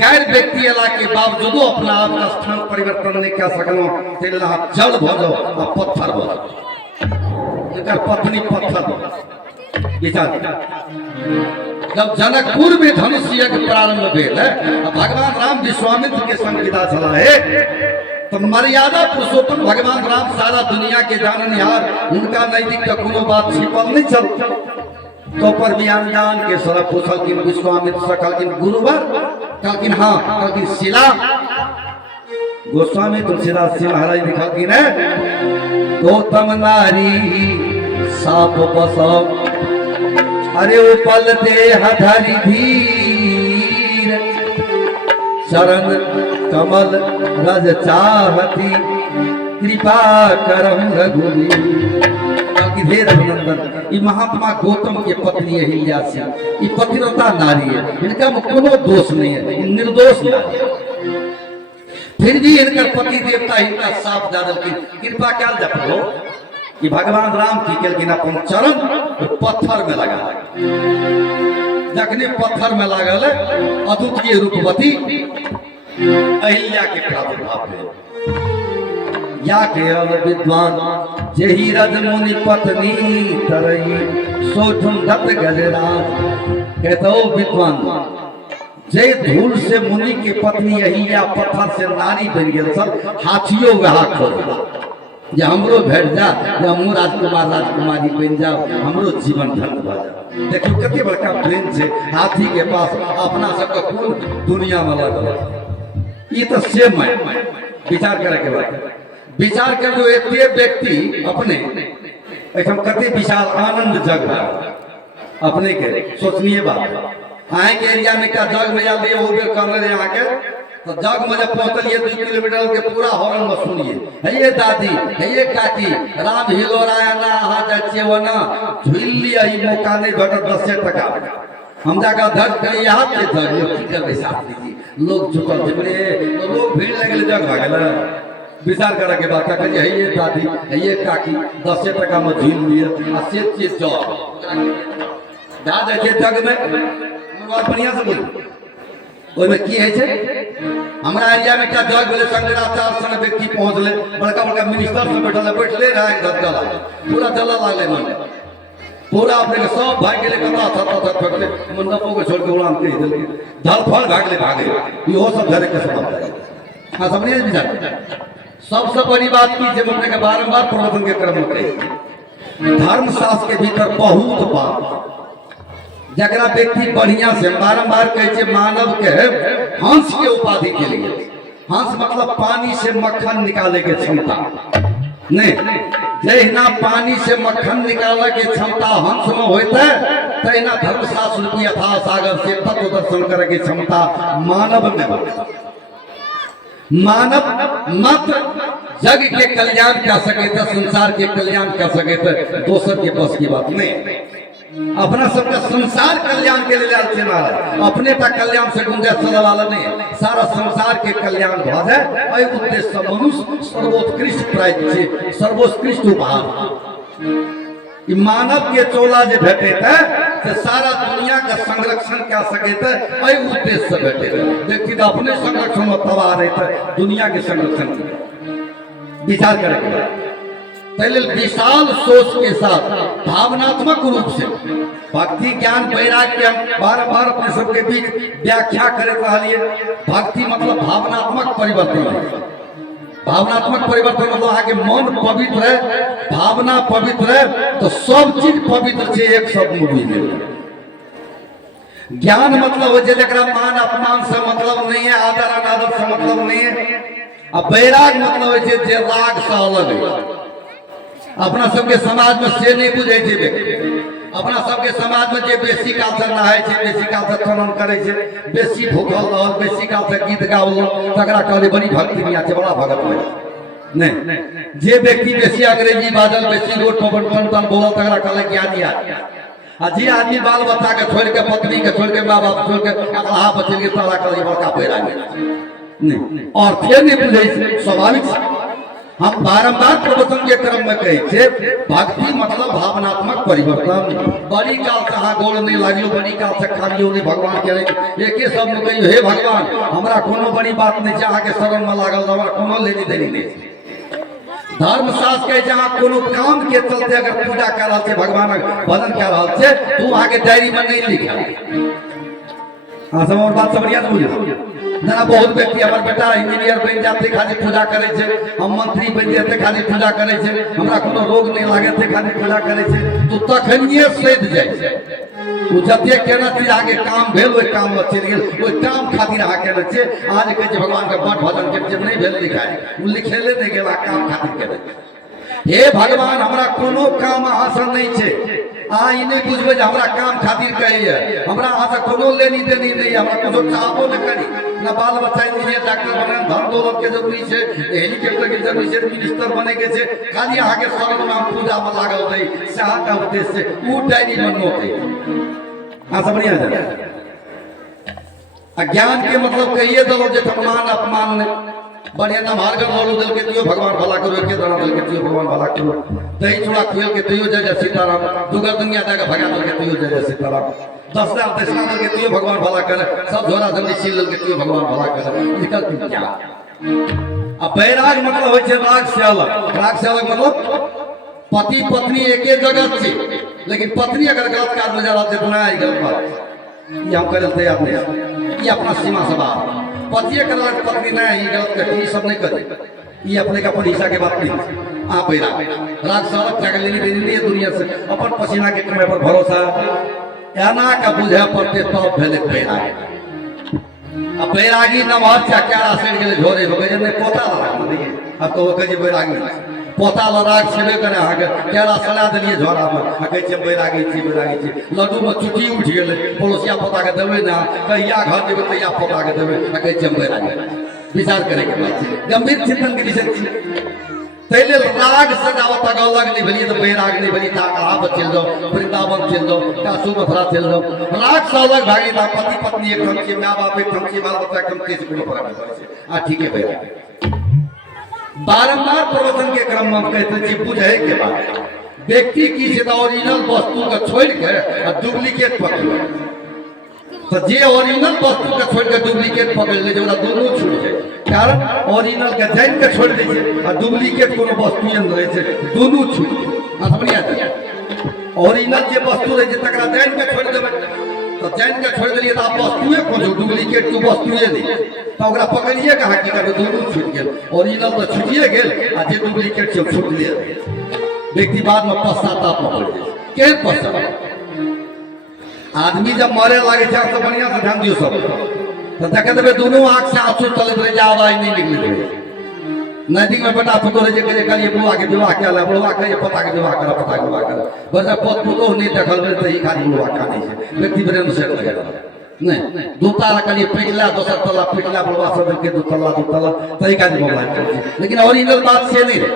गैर व्यक्ति अला के बावजूद अपना आप का स्थान परिवर्तन नहीं कर सकलो तेल अहाँ जल भ जाओ आ पत्थर भ जाओ एकर पत्नी पत्थर विचार जब जनकपुर में धनुष यज्ञ प्रारंभ भेल है भगवान राम विश्वामित्र के संग विदा चला है तो मर्यादा पुरुषोत्तम भगवान राम सारा दुनिया के जाननिहार उनका नैतिक का कोनो बात छिपल नहीं चल तो पर भी अनजान के सरफ पूछल कि विश्वामित्र से कहलकिन गुरुवर कहलकिन हाँ कहलकिन शिला गोस्वामी तुलसीदास जी महाराज लिखल कि ने गौतम नारी साप बसव अरे उपल देह धरि धीर चरण कमल रज चाहती कृपा करम रघुवीर कि हे रघुनंदन ये महात्मा गौतम के पत्नी अहिल्या सिंह ये पतिव्रता नारी है इनका कोनो दोष नहीं है निर्दोष नारी है फिर भी इनका पति देवता इनका साफ दादल की कृपा क्या जपो कि भगवान राम की केलकिन अपन चरण तो पत्थर में लगा जखने पत्थर में लागल अद्वितीय रूपवती अहिल्या के प्रादुर्भाव भेल या केवल विद्वान जेहि रज मुनि पत्नी तरई सोठुम दत्त गजराज कहतो विद्वान जे धूल से मुनि के पत्नी अहिल्या पत्थर से नारी बन गेल सब हाथियों वहा खोज जे हमरो भेट जा जे हमहूँ राजकुमार राजकुमारी बन जाओ हमरो जीवन धन्य भ जाओ देखियो कते बड़का प्रेम छै हाथी के पास अपना सबके कोन दुनिया में लगल ई तो सेम है विचार करे के बाद विचार कर लो एते व्यक्ति अपने एकदम कते विशाल आनंद जग है अपने के सोचनीय बात आए के एरिया में का जग में जाते हो बेर कर रहे यहाँ के तो जग में जब पहुंचलिए 2 किलोमीटर के पूरा हॉर्न में सुनिए है ये दादी है ये काकी राम हिलोराया ना अहाँ जाचे वो ना झुल्ली आई मौका नहीं घटत 10 टका हम जाकर धर कर यहाँ के धर लोग की कर साथ लीजिए लोग झुकल झुकले तो लोग भीड़ लगल जग भागल विचार करे के बात कहिए है ये दादी है ये काकी 10 टका में झूल लिए आ से चीज जॉब दा दे के जग में बात बढ़िया से बोल ओइ में की है छे हमरा एरिया में क्या जग बोले शंकराचार्य सन व्यक्ति पहुंचले बड़का बड़का मिनिस्टर से बैठले रहे धक्का पूरा जला लागले मन पूरा अपने के सब भाग गेले कथा थत ठोकले मंडपों को छोड़ के उड़ान के दिल धल फल भागे इहो सब घरे के सब हां समझिए विचार सबसे बड़ी बात की जब अपने के बारंबार प्रवचन के क्रम में धर्म शास्त्र के भीतर बहुत बात जकरा व्यक्ति बढ़िया से बारंबार कहे मानव के हंस के उपाधि के लिए हंस मतलब पानी से मक्खन निकाले के क्षमता नहीं जहिना पानी से मक्खन निकालने की क्षमता हंस में होता है, तहिना धर्मशास्त्र की यथा सागर से तत्व दर्शन करे की क्षमता मानव में होता है। मानव मात्र जग के कल्याण कर सके थे, संसार के कल्याण कर सके थे, दोसर के बस की बात नहीं। अपना सबका संसार कल्याण के लिए अपने तक कल्याण से गुंजाइश चलने वाला नहीं है। सारा संसार के कल्याण भ जाए, एहि उद्देश्य से मनुष्य सर्वोत्कृष्ट प्राइज छै, सर्वोत्कृष्ट उपहार ई मानव के चोला जे भेटे से सारा दुनिया का संरक्षण कर सके थे, एहि उद्देश्य से भेटे व्यक्ति तो अपने संरक्षण में तबाह रहते, दुनिया के संरक्षण विचार करेंगे। पहले विशाल सोच के साथ भावनात्मक रूप से भक्ति ज्ञान वैराग्य के हम बार अपने सबके बीच व्याख्या करे रहिए। भक्ति मतलब भावनात्मक परिवर्तन है। भावनात्मक परिवर्तन मतलब आगे मन पवित्र है, भावना पवित्र है तो सब चीज पवित्र है। एक शब्द में बुझ ले। ज्ञान मतलब है जरा मान अपमान से मतलब नहीं है, आदर अनादर से मतलब नहीं है। अब वैराग मतलब है जे राग से अलग है। अपना सबके समाज में से नहीं बुझे छे। अपना सबके समाज में जे बेसी काल से नहाय छे, बेसी काल से खनन करे छे, बेसी भूखल रहल, बेसी काल से गीत गावल, तकरा कहले बड़ी भक्ति मिया छे, बड़ा भगत में नहीं। जे व्यक्ति बेसी अंग्रेजी बादल, बेसी रोड पर टन बोलल, तकरा कहले ज्ञानी आदमी। आ जे आदमी बाल बच्चा के छोड़ के, पत्नी के छोड़ के, माँ बाप छोड़ के अल्लाह बचल के तकरा कहले बड़का पैरा नहीं। और फिर नहीं बुझे स्वाभाविक। हम बारंबार प्रवचन के क्रम में कहे छे भक्ति मतलब भावनात्मक परिवर्तन। बड़ी काल से अहाँ गोल नहीं लागियो, बड़ी काल से खालियो नहीं, भगवान के एक शब्द में कहियो हे भगवान हमरा कोनो बड़ी बात नहीं छै, अहाँ के शरण में लागल हमरा कोनो लेनी देनी नहीं। धर्मशास्त्र कहे जहाँ कोनो काम के चलते अगर पूजा कर रहा है, भगवान भजन कर रहा है, तू आगे डायरी में नहीं लिखा। हाँ सब और बात समझिए बुझे जना बहुत व्यक्ति हमारे बेटा इंजीनियर बन जाते खाली पूजा करे छे, हम मंत्री बन जाते खाली पूजा करे छे, हमरा कोनो रोग नहीं लागे थे खाली पूजा करे छे, तो तखनिए सैध जाय छे। उ जते केना चीज आगे काम भेल ओइ काम में चल गेल, ओइ काम खातिर अहाँ केना छे। आज कहे भगवान के बड़ भजन के जे नहीं भेल लिखाय, उ लिखेले नहीं गेला काम खातिर केले। हे भगवान हमरा कोनो काम अहाँ से नहीं छे, अहाँ ई नहीं बुझबे जे हमरा काम खातिर कहैया, हमरा अहाँ से कोनो लेनी देनी नहीं, हमरा कुछो चाहबो न करी, ना बाल बच्चा इंजीनियर डॉक्टर बने, धन दौलत के जरूरी है, हेलीकॉप्टर के जरूरी है, मिनिस्टर बने के छे, खाली अहाँ के शरण में हम पूजा में लागल रही से अहाँ का उद्देश्य से उ डायरी में नोट है। हाँ सब बढ़िया है। ज्ञान के मतलब कहिए दलो जे मान अपमान ने बढ़िया ना मार्ग बोलू दिल के दियो भगवान भला करो, के दाना दिल के दियो भगवान भला करो, दही चूड़ा खुएल के दियो जय जय सीताराम, दुगर दुनिया जाके भगा दिल के दियो जय जय सीताराम, 10,000 दक्षिणा दिल के दियो भगवान भला करे, सब झोरा झंडी सील दिल के दियो भगवान भला करे। निकल क्या अब बैराग मतलब होय छे राग से अलग। राग से अलग मतलब पति पत्नी एके जगह छे, लेकिन पत्नी अगर गलत काम में जा रहा है तो ना गलत बात ये हम करे तैयार नहीं, ये अपना सीमा से बाहर। पति कर पत्नी ना ये गलत कर, ये सब नहीं करे, ये अपने का अपन हिस्सा के बात नहीं। आप राग से अलग जाकर लेनी देनी नहीं है दुनिया से, अपन पसीना के कमाई पर भरोसा एना का बुझे पड़ते तब भेले बैराग। अब बैरागी नमहर क्या रासेड़ के झोरे हो गए ने पोता लगा नहीं, अब तो वो कहे बैरागी पोता लराग छेबे करे अहाँ के केरा सड़ा देलिए झोरा में, आ कहे छे बैरागी छी लड्डू में चुटी उठ गेले, पड़ोसिया पोता के देबे ना, कहिया घर जेबे तहिया पोता के देबे, आ कहे छे बैरागी। विचार करे के बात छै, गंभीर चिंतन के विषय छै। पहले राग सजावट अलग नहीं भली तो बैराग नहीं भली था, कहाँ पर चल जाओ, वृंदावन चल जाओ, काशू मथुरा चल जाओ, राग से अलग भागी था। पति पत्नी एक ढंग से, माँ बाप एक ढंग से, बाल बच्चा एक ढंग से, कोनो फर्क नहीं पड़े। ठीक है बैराग। बारंबार प्रवचन के क्रम में हम कहते हैं बुझे के बाद व्यक्ति की से ओरिजिनल वस्तु को छोड़ के डुप्लीकेट पकड़, तो जे ओरिजिनल वस्तु के छोड़ के डुप्लीकेट पकड़ ले दोनों छूट जाए। कारण ओरिजिनल के जान के छोड़ दीजिए और डुप्लीकेट कोनो वस्तु रहे छे दोनों छूट। ओरिजिनल जे वस्तु रहे तकरा जान के छोड़ देबे, तो जान के छोड़ दिलिए तो आप वस्तुए खोजो, डुप्लीकेट की वस्तुए नहीं, तो ओकरा पकड़िए कहाँ की करबे, दोनों छूट गेल। ओरिजिनल तो छूटिए गेल आ जे डुप्लीकेट छै छूट लिए। व्यक्ति बाद में पश्चाताप पकड़ के पश्चाताप। आदमी जब मरे लगे तो बढ़िया से ध्यान दियो सब, तो देखे देवे दोनों आँख से आंसू चलते रहे, आवाज नहीं निकलती रहे। नदी में बेटा पुतो रहे जे कलिए बुआ के विवाह के ला बुआ के पता के विवाह कर पता के विवाह कर बस पोत पुतो नहीं देखल बे त ई खाली बुआ का नहीं है व्यक्ति ब्रेन से लगे नहीं दो ताला कलिए पिटला दोसर तला पिटला बुआ सब के दो तला तई का मोबाइल लेकिन ओरिजिनल बात से नहीं रे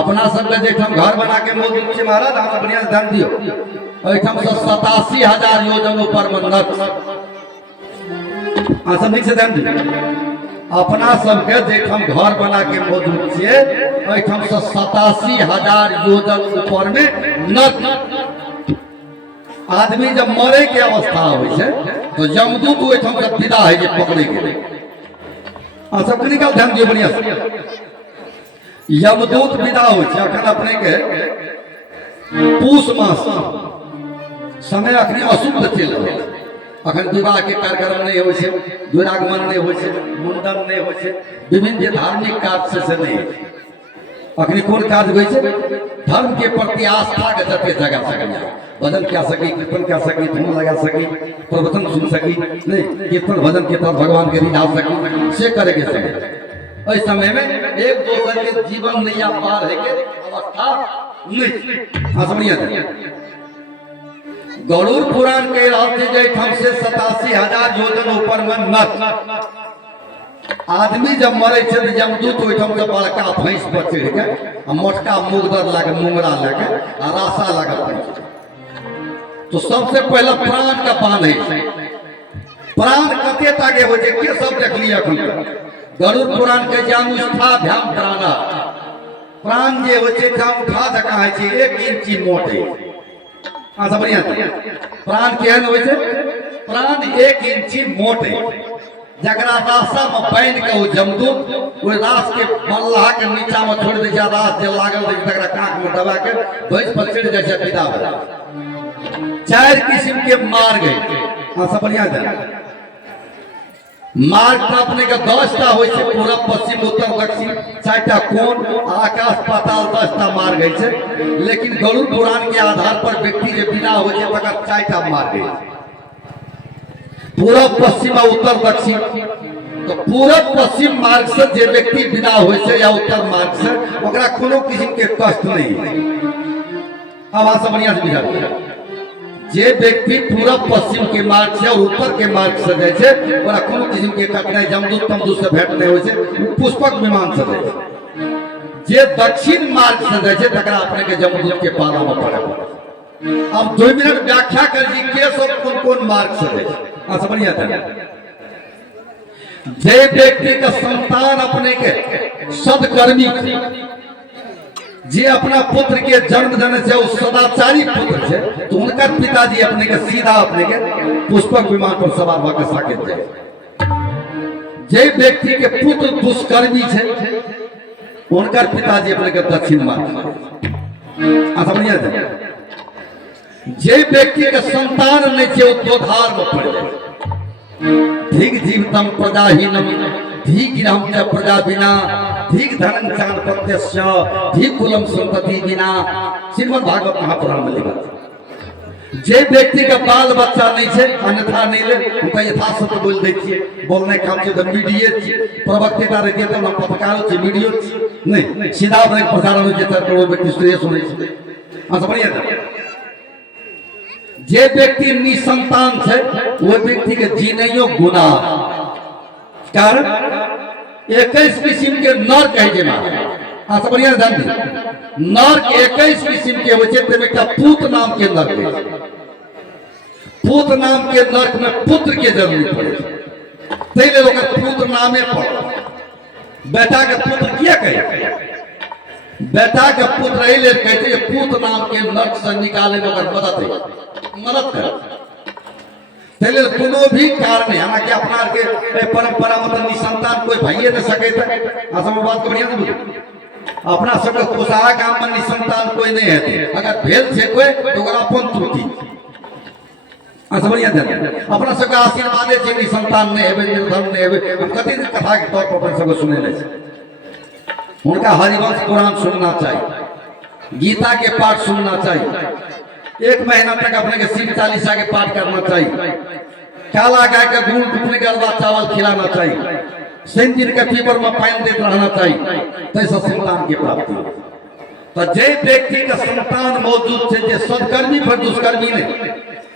अपना सब जे हम घर बना के मौजूद छे महाराज हम बढ़िया ध्यान दियो एठम से 87,000 योजन ऊपर मंडप आ सब ठीक से ध्यान दियो अपना सब के जे हम घर बना के मौजूद छे एठम से 87,000 योजन ऊपर में नट आदमी जब मरे के अवस्था होय छे तो यमदूत ओठम से विदा है जे पकड़े के आ सब निकाल ध्यान दियो बढ़िया से यमदूत विदा हो अखन अपने के पूष मास समय अखन अशुद्ध चल रहा अखन विवाह के कार्यक्रम नहीं हो द्विरागमन नहीं हो मुंडन नहीं हो विभिन्न धार्मिक कार्य से नहीं अखन कौन कार्य हो धर्म के प्रति आस्था के जते जगा सके भजन क्या सकी कीर्तन क्या सकी धूम लगा सकी प्रवचन सुन सकी नहीं कीर्तन भजन के तहत भगवान के रिझा सकी से करे के सके इस समय में एक दूसरे के जीवन नैया पार है के अवस्था नहीं समझिए गरुड़ पुराण के रहते जैठम से 87,000 योजन ऊपर में नट आदमी जब मरे छे तो यमदूत ओठम से बड़का भैंस पर चढ़ के मोटका मुगदर लागे मुंगरा लागे आ रासा लागे तो सबसे पहले प्राण का पान है प्राण कते तागे हो जे के सब देख लिया अखन गरुड़ पुराण के जानुष्ठा ध्यान प्राण प्राण जे होचे जानुष्ठा जका है छे 1 इंची मोटे आ सब बढ़िया प्राण केहन होय छे प्राण 1 इंची मोटे जकरा रासा में बांध के ओ जमदूत ओइ रास के मल्लाह के नीचा में छोड़ दे जा रास जे लागल रहे तकरा कांख में दबा के भैंस पर चढ़ जाय छे विदा हो 4 किस्म के मार गए आ सब बढ़िया मार्ग अपने के 10टा हो पूर्व पश्चिम उत्तर दक्षिण 4टा कोण आकाश पाताल 10टा मार्ग है लेकिन गरुड़ पुराण के आधार पर व्यक्ति जे बिना हो 4टा मार्ग है पूर्व पश्चिम उत्तर दक्षिण तो पूर्व पश्चिम मार्ग से जे व्यक्ति बिना हो या उत्तर मार्ग से ओकरा कोनो किस्म के कष्ट नहीं अब बढ़िया से बुझा जे व्यक्ति पूरब पश्चिम के मार्ग से और उत्तर के मार्ग से जाए छे ओकरा कोनो किस्म के कठिनाई जमदूत तमदूत से भेंट नहीं होय छे पुष्पक विमान से जाए जे दक्षिण मार्ग से जाए छे तकरा अपने के जमदूत के पाला में पड़े अब 2 मिनट व्याख्या कर जी के सब कौन-कौन मार्ग से जाए आ समझिए था जे व्यक्ति का संतान अपने के सदकर्मी जे अपना पुत्र के जन्म देने से उस सदाचारी पुत्र से तो उनका पिताजी अपने के सीधा अपने के पुष्पक विमान पर सवार होकर साकेत जाए जे व्यक्ति के पुत्र दुष्कर्मी है उनका पिताजी अपने के दक्षिण मार्ग समझिए जे व्यक्ति के संतान नहीं है उद्धार में पड़ जाए धिक जीवतम प्रजाहीनम धिक गिरहम च प्रजा बिना धिक धनम चान प्रत्यस्य धिक कुलम संतति बिना श्रीमद् भागवत महापुराण में लिखा जे व्यक्ति का बाल बच्चा नहीं है अन्यथा नहीं ले उनका यथासत्य बोल दे छिए बोलने काम से मीडिया प्रवक्ता रहते तो हम पत्रकार छे वीडियो नहीं सीधा अपने प्रसारण जेता करोड़ व्यक्ति सुने सुने हां समझिए जे व्यक्ति निसंतान है वो व्यक्ति के जीनेयो गुनाह कारण 21 किस्म के नर्क है जेना हां सब बढ़िया ध्यान दी नर्क 21 किस्म के होय छै तेमे एकटा पूत नाम के नर्क है पूत नाम के नर्क में पुत्र के जरूरत पड़े तै ले ओकर पुत्र नामे पर बेटा के पुत्र किया कहे बेटा के पुत्र एहि लेल कहते पूत नाम के नर्क से निकाले में ओकर मदद करे पहले कोनो भी कारण है हालांकि अपना के परंपरा मतलब निसंतान कोई भइए न सके त असम बात बढ़िया न अपना सब कोसाहा गांव में निसंतान कोई नहीं है अगर भेल छे कोई तो ओकरा अपन त्रुटि समझिए अपना सब आशीर्वाद छे निसंतान नहीं हेबे निर्धन नहीं हेबे हम कति कथा के तौर पर अपन सब सुने ले उनका हरिवंश पुराण सुनना चाहिए गीता के पाठ सुनना चाहिए 1 महीना तक अपने के शिव चालीसा के पाठ करना चाहिए काला गाय का गुड़ अपने के अरबा चावल खिलाना चाहिए शनि दिन के पीपर में पानी देते रहना चाहिए, तैसे संतान की प्राप्ति। तो जे व्यक्ति का संतान मौजूद है, जे सदकर्मी पर दुष्कर्मी नहीं,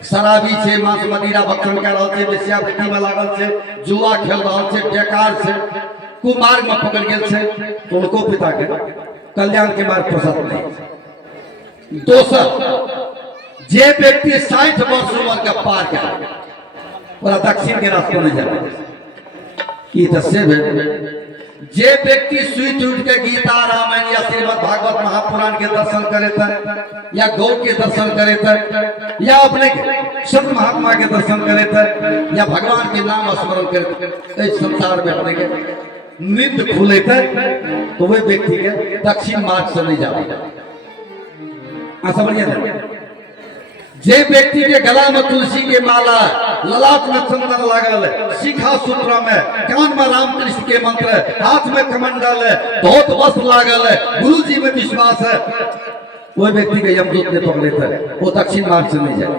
शराबी छे, मांस मदिरा भक्षण कर रहा है, वेश्यावृत्ति में लागल है, जुआ खेल रहा है, बेकार से कुमार्ग में पकड़ गए से, तो उनको पिता के कल्याण के मार्ग पसंद नहीं। दोसर, जे व्यक्ति 60 वर्ष उम्र का पार कर पूरा दक्षिण के रास्ते में जाए, जे व्यक्ति सुइत उठ के गीता रामायण या श्रीमद् भागवत महापुराण के दर्शन करे था, या गौ के दर्शन करे था, या अपने संत महात्मा के दर्शन करे था, या भगवान के नाम स्मरण करे, इस संसार में अपने के नित्य खुले थे, तो वे व्यक्ति के दक्षिण मार्ग से नहीं जाते। समझिए, जे व्यक्ति के गला में तुलसी के माला, ललाट में चंदन लागल, शिखा सूत्र में, कान में रामकृष्ण के मंत्र, हाथ में कमंडल है, धोत वस्त्र लागल है, गुरु जी में विश्वास है, वो व्यक्ति के यमदूत ने पकड़ लेता है, वो दक्षिण मार्ग से नहीं जाए।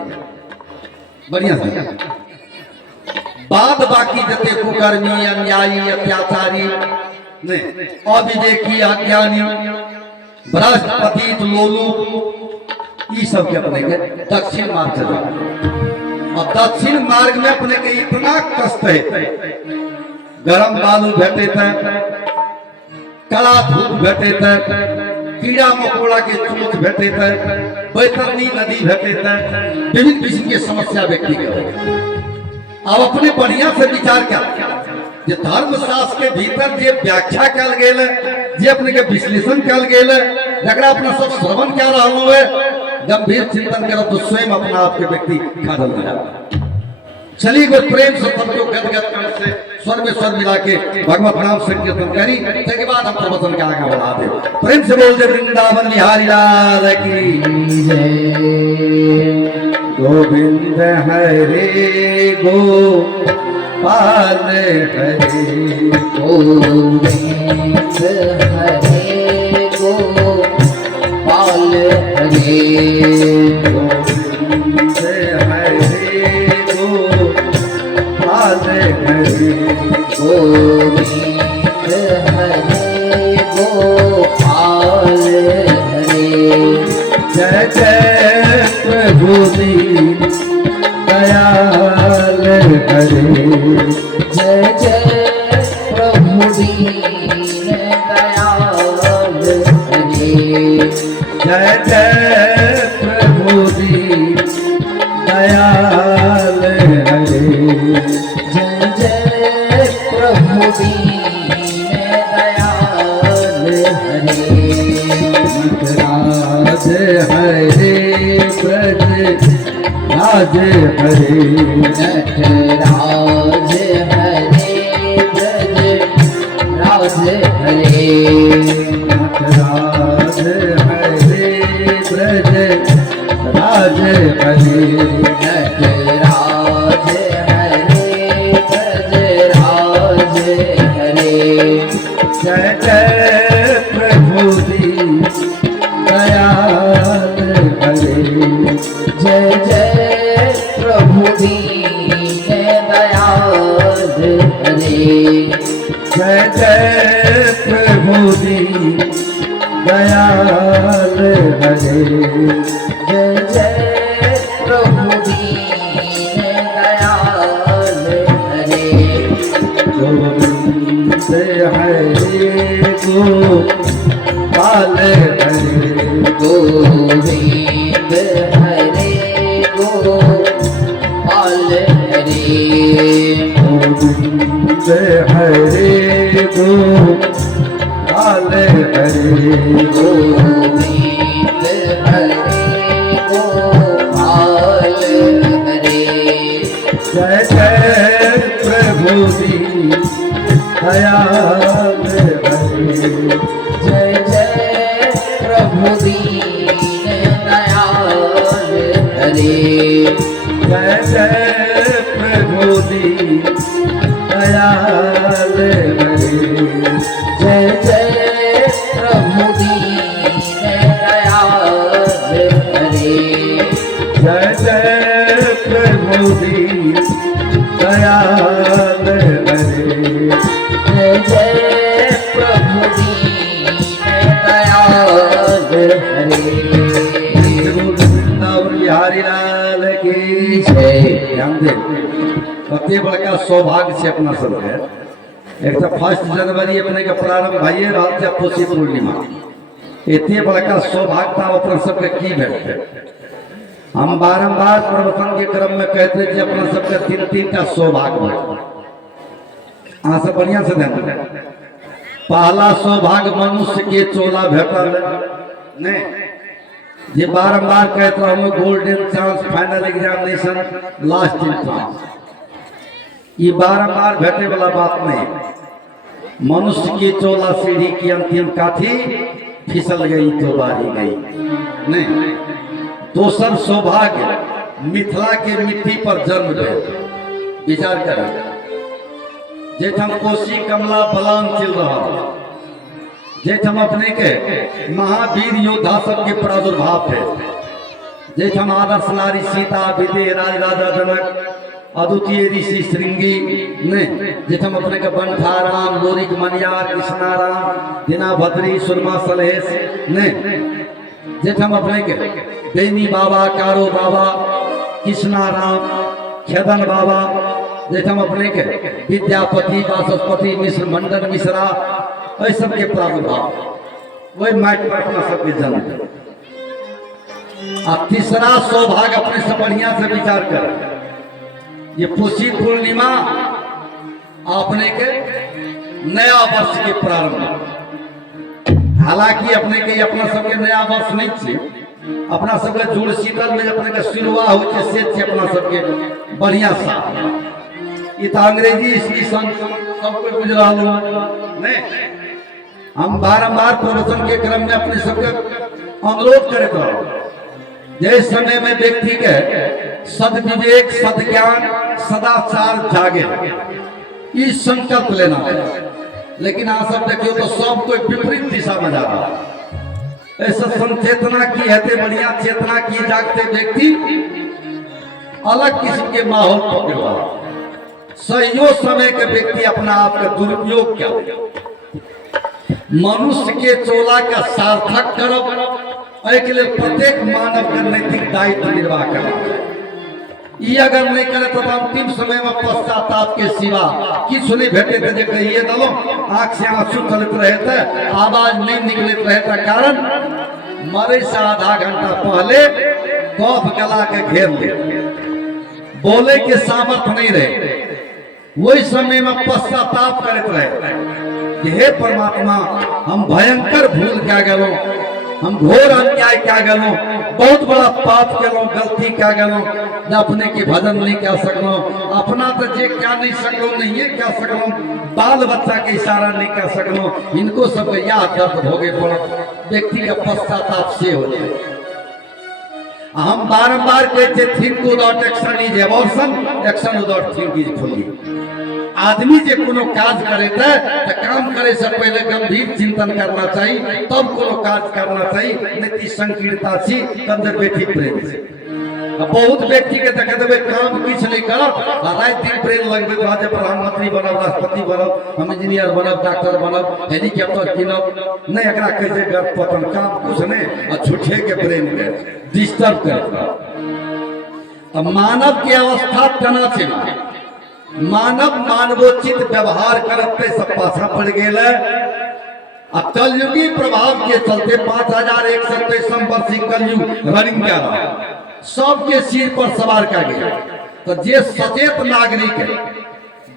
बढ़िया से बाद बाकी जते कुकर्मी, अन्यायी, अत्याचारी, अविवेकी, अज्ञानी, भ्रष्ट, पतित, लोलू, ये सब के अपने के दक्षिण मार्ग से जाए। और दक्षिण मार्ग में अपने के इतना कष्ट है, गरम बालू भेटे थे, कड़ा धूप भेटे थे, कीड़ा मकोड़ा के चोट भेटे थे, बैतरनी नदी भेटे थे, विभिन्न किस्म की समस्या व्यक्ति के। अब अपने बढ़िया से विचार कर, जे धर्मशास्त्र के भीतर जे व्याख्या कल गेल, जे अपने के विश्लेषण कल गेल, जकरा अपना सब श्रवण क्या रहा है, गंभीर चिंतन करो तो स्वयं अपना आप के व्यक्ति खादल जाएगा। चलिए वो प्रेम से सबको गदगद कर से स्वर में स्वर मिला के भगवत नाम संकीर्तन करी, उसके बाद हम प्रवचन के आगे बढ़ा दे। प्रेम से बोल दे वृंदावन बिहारी लाल की जय। गोविंद हरे गोपाल हरे, गोविंद हरे गोपाल हरे, गोविंद हरे गोपाल हरे, गोविंद हरे गोपाल हरे। जय जय प्रभु दीन दयाल हरे, जय जय प्रभु दीन दयाल हरे, जय जय प्रभु दीन दयाल हरे, जय जय प्रभु दीन दयाल हरे। राज हरे ब्रज राज हरे, नटराज हरे ब्रज राज हरे, नटराज हरे ब्रज राज हरे, नटराज हरे ब्रज राज हरे। जय जय प्रभु दीन दयाल हरे, जय जय प्रभु दीन दयाल हरे, जय जय प्रभु दीन दयाल हरे, जय जय प्रभु दीन दयाल हरे। गोविंद हरे गोपाल हरे, गोविंद हरे गोपाल हरे, गोविंद हरे गोपाल हरे, गोविंद हरे गोपाल हरे। जय जय प्रभु दीन दयाल हरे, जय जय प्रभु दीन दयाल हरे, जय जय प्रभु दीन दयाल हरे, जय जय प्रभु दीन दयाल हरे, जय जय प्रभु दीन दयाल हरे, बड़का सौभाग्य से अपना सबके एक तो 1 जनवरी अपने के प्रारंभ भइए रहल छै पोषी पूर्णिमा। एते बड़का सौभाग्य था अपना सबके की भेटते। हम बारंबार प्रवचन के क्रम में कहते कि अपना सबके 3 टा सौभाग्य भेटते। अहाँ सब बढ़िया से ध्यान दें। पहला सौभाग्य मनुष्य के चोला भेटल नहीं, ये बारंबार कहते हम golden chance final examination last in chance, ये बारंबार भेटे वाला बात नहीं। मनुष्य की चोला सीढ़ी की अंतिम काठी फिसल गई तो बारी गई नहीं। दोसर सौभाग्य मिथिला के मिट्टी पर जन्म ले। विचार करें, जेठम कोसी कमला बलान चल रहा, जेठम अपने के महावीर योद्धा सबके प्रादुर्भाव थे, जेठम आदर्श नारी सीता विदे राज राजा जनक अद्वितीय ऋषि श्रृंगी ने, जेठम अपने के बंठाराम लोरिक मनियार कृष्णाराम दीनाभद्री सुरमा सलेश ने, जेठम अपने के बेनी बाबा कारो बाबा कृष्णाराम खेदन बाबा, जेठम अपने के विद्यापति वाचस्पति मिश्र मंडन मिश्रा सब के प्रादुर्भाव वही माइट पर अपना सबके जन्म। और तीसरा सौभाग्य अपने से बढ़िया से विचार कर, ये पोषी पूर्णिमा अपने के नया वर्ष के प्रारंभ। हालांकि अपने के अपना सबके नया वर्ष नहीं छे, अपना सबके जुड़ शीतल में अपने के शुरुआत हो छे से छे अपना सबके बढ़िया सा। ये तो अंग्रेजी ईस्वी सन सब कुछ गुजरा नहीं। हम बारंबार प्रवचन के क्रम में अपने सबके अनुरोध करे रहो, जिस समय में व्यक्ति के सद्विवेक सद्ज्ञान सदाचार जागे, इस संकल्प लेना है। लेकिन आप सब देखियो तो सब कोई विपरीत दिशा में जा रहा है। ऐसा संचेतना की है बढ़िया चेतना की जागते व्यक्ति अलग किस्म के माहौल पकड़ रहा है। सही समय के व्यक्ति अपना आप का दुरुपयोग क्या मनुष्य के चोला का सार्थक करब के लिए प्रत्येक मानव का नैतिक दायित्व निर्वाह करना। ये अगर नहीं करे तो अंतिम समय में पश्चाताप के सिवा किछ नहीं भेटे थे। जो कहिए दलो आंख से आंसू चलते रहे थे, आवाज नहीं निकलते रहे था, कारण मरे से आधा घंटा पहले कफ गला के घेर ले, बोले के सामर्थ्य नहीं रहे। वही समय में पश्चाताप करते रहे, हे परमात्मा हम भयंकर भूल क्या गलो, हम घोर अन्याय क्या गलो, बहुत बड़ा पाप करो, गलती क्या गलो, अपने के भजन नहीं क्या सकलो, अपना तो जे क्या नहीं सकलो, नहीं है क्या सकलो, बाल बच्चा के इशारा नहीं कर सकलो, इनको सब याद दर्द भोगे पड़ो। व्यक्ति का पश्चाताप से हो जाए। हम बारंबार कहते think without action is abortion, action without think is folly. आदमी जे कोनो काज करे तो काम करे से पहले गंभीर चिंतन करना चाहिए, तब कोनो काज करना चाहिए। नीति संकीर्णता छी कंजरवेटिव प्रेम से। बहुत व्यक्ति के देखे देवे काम किछ नहीं करब, रात दिन प्रेम लगबे तो आज प्रधानमंत्री बनब, राष्ट्रपति बनब, हम इंजीनियर बनब, डॉक्टर बनब, हेलीकॉप्टर किनब, नहीं एकरा कैसे गर्भ पतन काम कुछ नहीं, और झूठे के प्रेम के डिस्टर्ब करता। तो मानव की अवस्था तना छे, मानव मानवोचित व्यवहार करते सब पाछा पड़ गए। कलयुगी प्रभाव के चलते 5123 वर्षीय कलयुग रनिंग कर रहा, सबके सिर पर सवार कर गया। तो जे सचेत नागरिक है,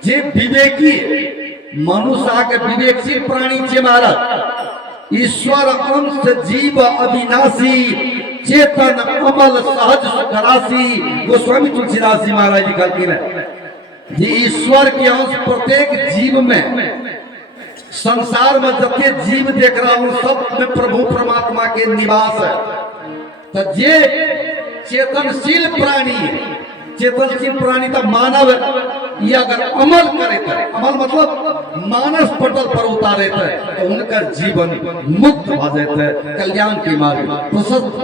जे विवेकी मनुष्य आके विवेकशील प्राणी छे महाराज। ईश्वर अंश जीव अविनाशी चेतन अमल सहज सुख राशि, गोस्वामी तुलसीदास जी महाराज लिखल है। ईश्वर के अंश प्रत्येक जीव में, संसार में जते जीव देख रहा हूं सब में प्रभु परमात्मा के निवास है। तो जे चेतनशील प्राणी है, चेतनशील प्राणी तो मानव है, ये अगर अमल करे तो, अमल मतलब मानस पटल पर उतारे तो उनका जीवन मुक्त हो जाता है, कल्याण के मार्ग प्रशस्त।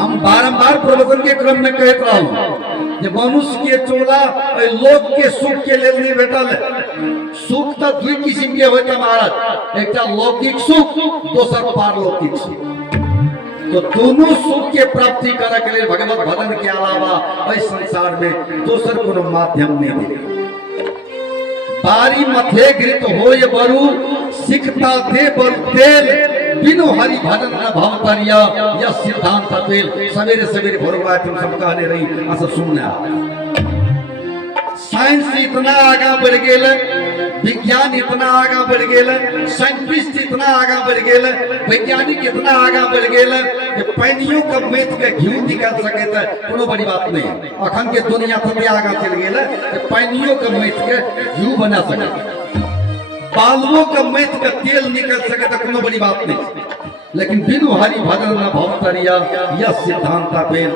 हम बारंबार प्रवचन के क्रम में कहते रहा हूं, जे मनुष्य के चोला लोक के सुख के लिए नहीं भेटल है। सुख तो दुई किस्म के होता महाराज, एक लौकिक सुख, दोसर पारलौकिक सुख। तो दोनों सुख के प्राप्ति करे के लिए भगवत भजन के अलावा इस संसार में दूसर कोनो माध्यम नहीं है। बारी मथे घृत हो ये बरु सिखता दे बरु तेल बिनु हरि भजन न भव तरिया यह सिद्धांत तेल सवेरे सवेरे भोरवा तुम सब कहले रही अस सुनना। साइंस इतना आगा बढ़ गेल, विज्ञान इतना आगा बढ़ गेल, साइंटिस्ट इतना आगा बढ़ गेल, वैज्ञानिक इतना आगा बढ़ गेल कि पानियों का मेथ के घी निकाल सके तो कोनो बड़ी बात नहीं। अखन के दुनिया तते आगा चल गेल कि पानियों का मेथ के घी बना सके, बालुओं का मेथ का तेल निकल सके तो कोनो बड़ी बात नहीं। लेकिन बिनु हरि भजन न भव तरिया यह सिद्धांत पेल।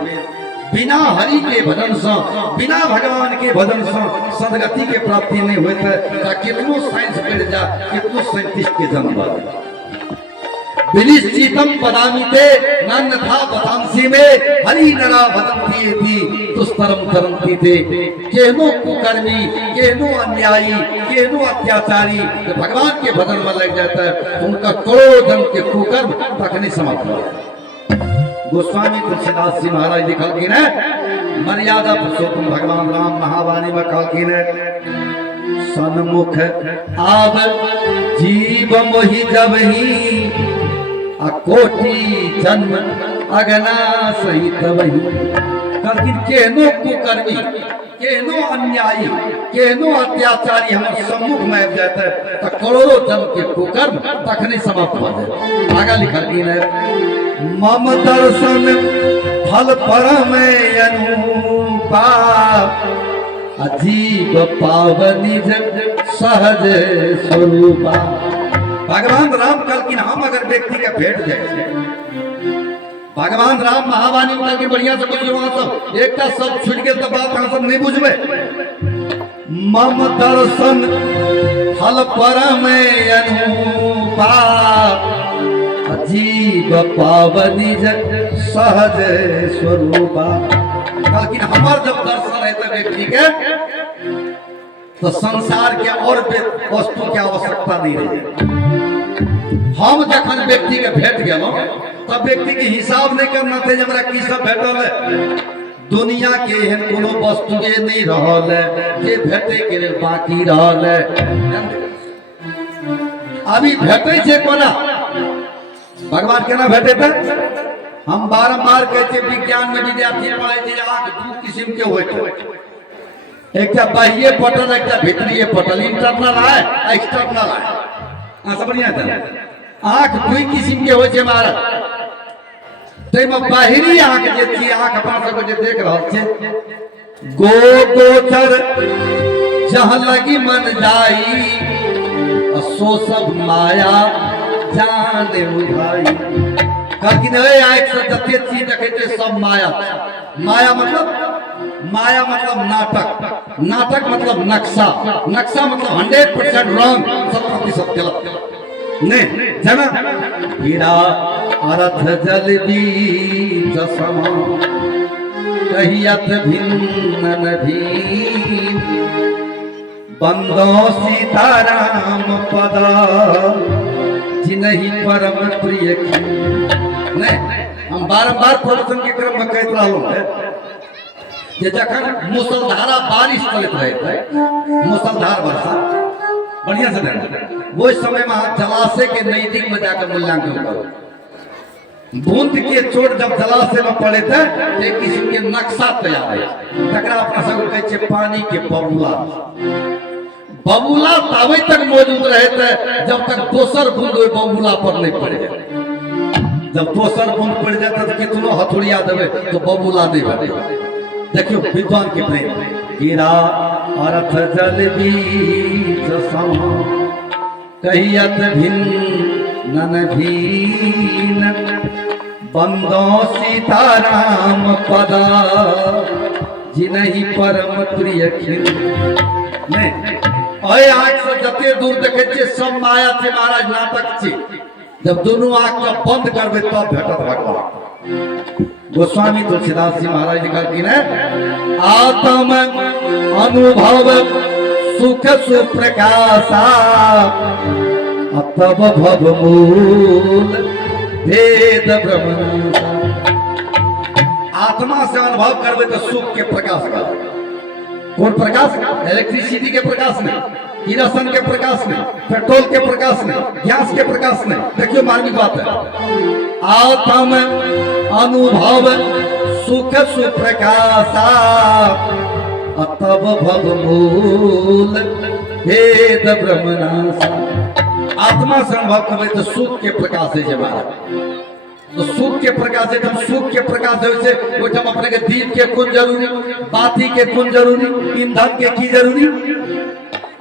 बिना हरि के भजन से, बिना भगवान के भजन से सदगति के प्राप्ति नहीं होता। कितनो साइंस बढ़ जा, कितनो साइंटिस्ट के जन्म विनिश्चितम पदामिते नन्था पदांसी में हरि नरा भजन्ति थी दुस्तरम तरंती थे। केनो कुकर्मी, केनो अन्यायी, केनो अत्याचारी तो भगवान के भजन में लग जाता है, उनका करोड़ जन्म के कुकर्म तक नहीं समाप्त होता। गोस्वामी तुलसीदास जी महाराज लिखल की ने मर्यादा पुरुषोत्तम भगवान राम महावाणी में कहल की ने सन्मुख आब जीव मोहि जब ही कोटि जन्म अगना सही तबही। कहलखिन केहनो कुकर्मी, केहनो अन्यायी, केहनो अत्याचारी हमारे सम्मुख में आबि जाता है तो करोड़ों जन्म के कुकर्म तखनी समाप्त हो जाए। आगा लिखल की ने मम दर्शन फल परम अनुपा अजीब पावनी सहज स्वरूपा। भगवान राम कहलखिन हम अगर व्यक्ति के भेंट जाए, भगवान राम महावाणी में बढ़िया से बोलिए वहां सब एक सब छूट गए तो बात हम सब नहीं बुझबे। मम दर्शन फल परम अनुपा अजीब पावनी सहज स्वरूपा। लेकिन हमार जब दर्शन है तो व्यक्ति के तो संसार के और वस्तु की आवश्यकता नहीं रही। हम जखन व्यक्ति के भेंट गेलों तब व्यक्ति के हिसाब नहीं करना थे जब की सब भेटल है। दुनिया के एहन कोनो वस्तु के नहीं रहल है जे भेटे के लिए बाकी रहल है। अभी भेटे छे कोना भगवान केना भेटे थे? हम बारंबार कहते विज्ञान में विद्यार्थी पढ़े थे आंख दू किस्म के होते, एक बाह्य पटल, एक भीतरीय पटल, इंटरनल है एक्सटर्नल है। सब बढ़िया था। आंख दू किस्म के होय छै महाराज। तैमे बाहरी आंख जे छी, आंख अपना सब जे देख रहल छै गो गोचर जहां लगी मन जाई सो सब माया जाने बुझाई। कहलखिन ए आंख से जते चीज देखे छै सब माया। माया मतलब नाटक, नाटक मतलब नक्शा, नक्शा मतलब 100% रॉन्ग, 100% गलत नहीं जना। हीरा अर्थ जल बीज समा कहियत भिन्न भीन बंदो सीताराम पदा जिनहि परम प्रिय की। नहीं हम बारंबार प्रवचन के क्रम में कहते रहूं जे जखन मुसलधारा बारिश चलत रहे, मुसलधार वर्षा बढ़िया से देना, वो समय में जलाशय के नजदीक में जाकर मूल्यांकन करो। बूंद के चोट जब जलाशय में पड़े थे एक किस्म के नक्शा तैयार है, तकरा अपना सब कहै छै पानी के बबूला। बबूला तबे तक मौजूद रहे थे जब तक दोसर बूंद ओइ बबूला पर नहीं पड़े। जब दोसर बूंद पड़ जाता तो कितनो हथौड़िया देवे तो बबूला नहीं बने। देखियो विद्वान के प्रेम हीरा अर्थ जल बीज समा कहियत भिन्न भीन बंदो सीताराम पदा जिनहि परम प्रिय खिन। नहीं ओए आंख से जते दूर देखे छे सब माया छे महाराज, नाटक छे। जब दोनों आंख के बंद करबे तब भेटत भगवान। गोस्वामी तुलसीदास जी महाराज लिखलखिन है आत्म अनुभव सुख सुप्रकाशा तब भव मूल भेद ब्रह्मनाशा। आत्मा से अनुभव करबे तो सुख के प्रकाश का। कौन प्रकाश? इलेक्ट्रिसिटी के प्रकाश नहीं, किरोसिन के प्रकाश नहीं, पेट्रोल के प्रकाश नहीं, गैस के प्रकाश नहीं। देखियो मार्मिक बात है। आत्म अनुभव सुख सुप्रकाशा तब भव मूल भेद ब्रह्मनाशा। आत्मा से अनुभव करबे तो सुख के प्रकाश है जमारा। तो सुख के प्रकाश है, जब सुख के प्रकाश है वैसे ओठम अपने के दीप के कौन जरूरी, बाती के कौन जरूरी, ईंधन के की जरूरी,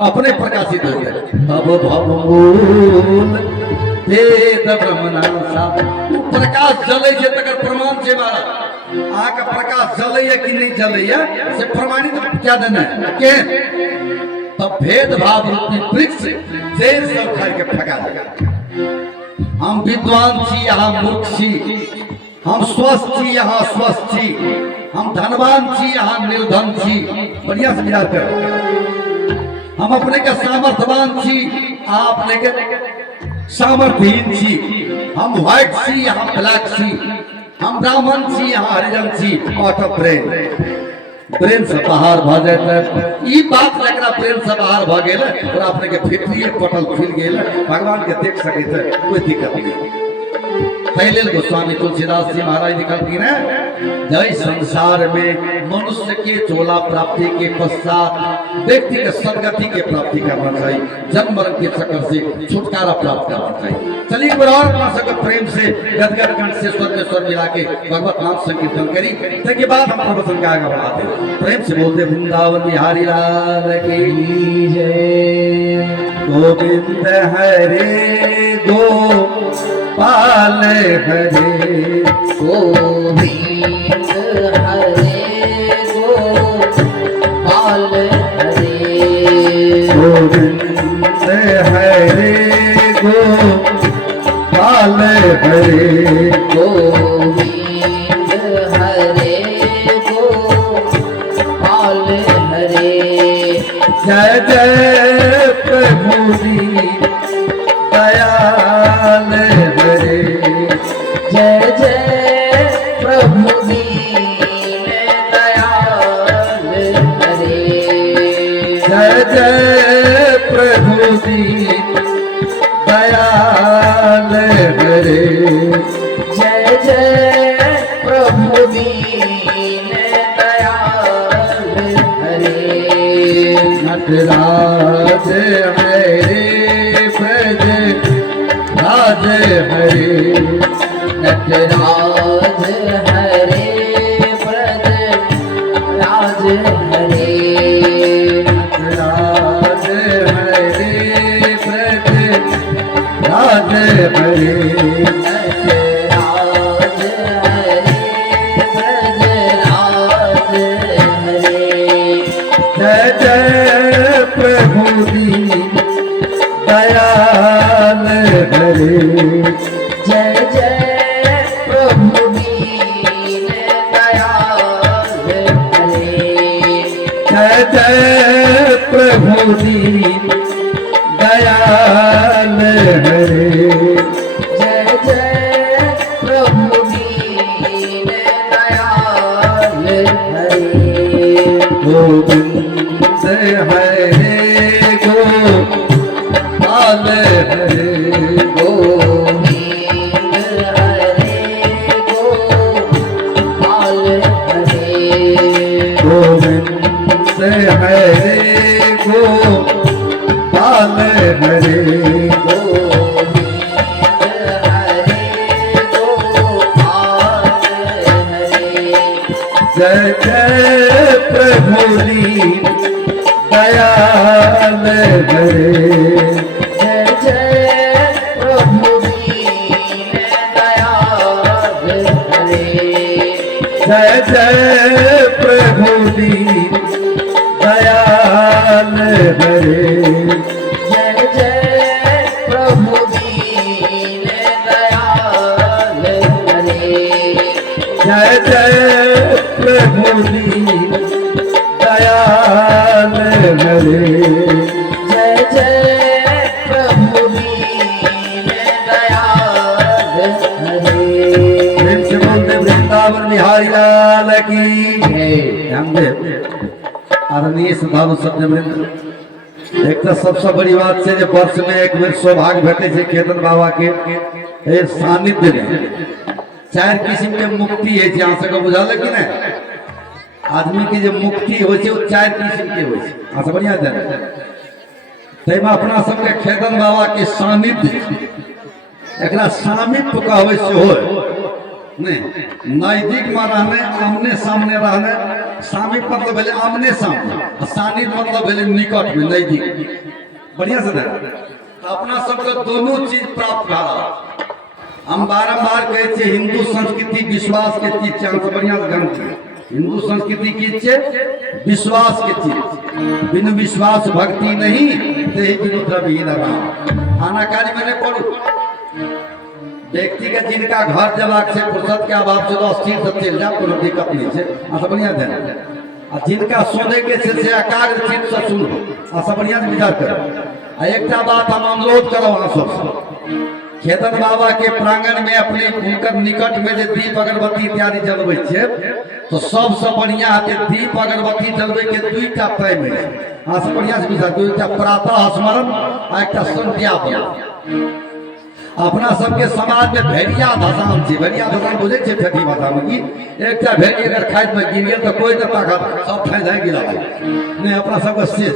अपने प्रकाशित हो गए। तब भव मूल भेद ब्रह्मनाशा। प्रकाश जले छे तकर प्रमाण छे मारा। आ का प्रकाश जले कि नहीं जले से प्रमाणित क्या देना है के? तब भेद भाव रूपी वृक्ष जेल सब खाई के फका देगा। हम विद्वान छी, यहाँ मूर्ख छी, हम स्वस्थ छी, यहाँ स्वस्थ छी, हम धनवान छी, यहाँ निर्धन छी। बढ़िया से विचार करो। हम अपने के सामर्थ्यवान छी, आप अपने के सामर्थ्यहीन छी। हम व्हाइट छी, हम ब्लैक छी, हम ब्राह्मण छी, यहाँ हरिजन छी। आउट ऑफ ब्रेन से बाहर भ जाए। ई बात लकड़ा ब्रेन से बाहर भ गेल और अपने के फिटरी पटल खुल गेल, भगवान के देख सके थे, कोई दिक्कत नहीं। पहले गोस्वामी तुलसीदास जी महाराज निकलती है, जय संसार में मनुष्य के चोला प्राप्ति के पश्चात व्यक्ति के सदगति के प्राप्ति करना चाहिए, जन्म मरण के चक्कर से छुटकारा प्राप्त करना चाहिए। चलिए बराबर अपना सबके प्रेम से गदगद कंठ से स्वर में स्वर मिला के भगवत नाम संकीर्तन करी। इसके बाद हम प्रवचन का आगे बढ़ाते हैं। प्रेम से बोलते वृंदावन बिहारी लाल की जय। गोविंद हरे गोपाल हरे गोविंद हरे गोपाल हरे गोविंद हरे गोपाल हरे गोविंद हरे गोपाल हरे। जय जय प्रभु दयाल हरे। जय जय प्रभु दीन दयाल हरे। जय जय प्रभु दयाल हरे। जय जय प्रभु दीन दयाल हरे। नटराज हरे ब्रज राज हरे। नटराज हरे ब्रज राज हरे। नटराज हरे ब्रज राज हरे। नटराज हरे ब्रज राज हरे। जय जय प्रभु दयाल हरे। जय जय प्रभु दीन दयाल हरे। जय जय प्रभु दयाल हरे। जय जय प्रभु दीन दयाल हरे। गोविंद हरे गोपाल हरे। गोविंद हरे गोपाल हरे। गोविंद हरे गोपाल हरे। गोविंद हरे गोपाल हरे। जय जय प्रभु दयाल हरे। जय जय प्रभु दीन दयाल हरे। जय जय प्रभु दयाल हरे। जय जय प्रभु दीन दयाल हरे। जय जय प्रभु दयाल हरे। जय जय प्रभु दीन दयाल हरे। वृंदावन बिहारी लाल की जय। ध्यान दे आदरणीय साधु सत्यवृंद। एक तो सबसे बड़ी बात है जे वर्ष में एक बेर सौभाग्य भेटे छै केतन बाबा के ए सानिध्य में। चार किस्म के मुक्ति है अहाँ सबके बुझल है कि नहीं? आदमी के जो मुक्ति हो छै वो चार किस्म के हो छै। अहाँ सब बढ़िया जान तैमे अपना सबके केतन बाबा के सानिध्य एकरा सामिप्य कहबै सेहो नहीं नजदीक में रहने आमने सामने रहने। सामिप मतलब भेले आमने सामने, सानिध्य मतलब भेले निकट में नजदीक। बढ़िया से देख अपना सबके दोनों चीज प्राप्त भा रहा। हम बारंबार कहे छे हिंदू संस्कृति विश्वास के चीज छे। हमसे बढ़िया से जान छे हिंदू संस्कृति की छे विश्वास के चीज। बिनु विश्वास भक्ति नहीं तेहि बिनु द्रव्य न राम। आनाकानी में नहीं पढ़ू। व्यक्ति के जिनका घर जबाक से फुर्सत के अभाव से स्थिर से चल जाए कोनो दिक्कत नहीं है। सब बढ़िया देना आ जिनका सोने के से एकाग्र चित्त से सुनो। सब बढ़िया से विचार करो। आ एकटा बात हम अनुरोध करो अहाँ सबसे केतन बाबा के प्रांगण में अपने हुनकर निकट में जे दीप अगरबत्ती इत्यादि जलबै छे तो सबसे बढ़िया है दीप अगरबत्ती जलबै के दुईटा टाइम है। अहाँ सब बढ़िया से विचार करू। एकटा प्रातः स्मरण आ एकटा संध्या वंदन। अपना सबके समाज में भेड़िया भसान छे। भेड़िया भसान बुझे छे ठठी भाषा में कि एकटा भेड़ी अगर खाइत में गिर गेल तो कोई न ताकत सब ठाई जाए गिरा दे नहीं। अपना सबके से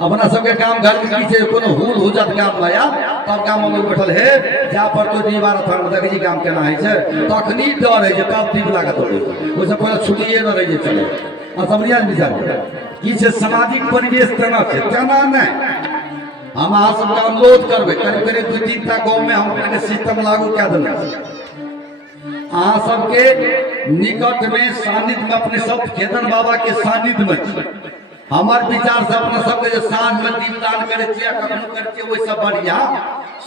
अपना सबके काम घर में की छे कोनो हुल हुजत गाम लाया तब गाम में बैठल हे जा पर तो दीवार थान देख जी काम केना है छे तखनी डर है जे तब दीप लागत हो ओइ से पहले छुटिए न रह जे चले। आ समझिया विचार की छे सामाजिक परिवेश तेना छे तेना नहीं। हम अहाँ सबके अनुरोध करबै करीब करीब 2-3 टा गाँव में हम अपने सिस्टम लागू क्या देना। अहाँ सबके निकट में सानिध्य में अपने सब केतन बाबा के सानिध्य में हमार विचार से अपने सबके जो साँझ में दीपदान करे छियै कखनो करे छियै ओइ सब बढ़िया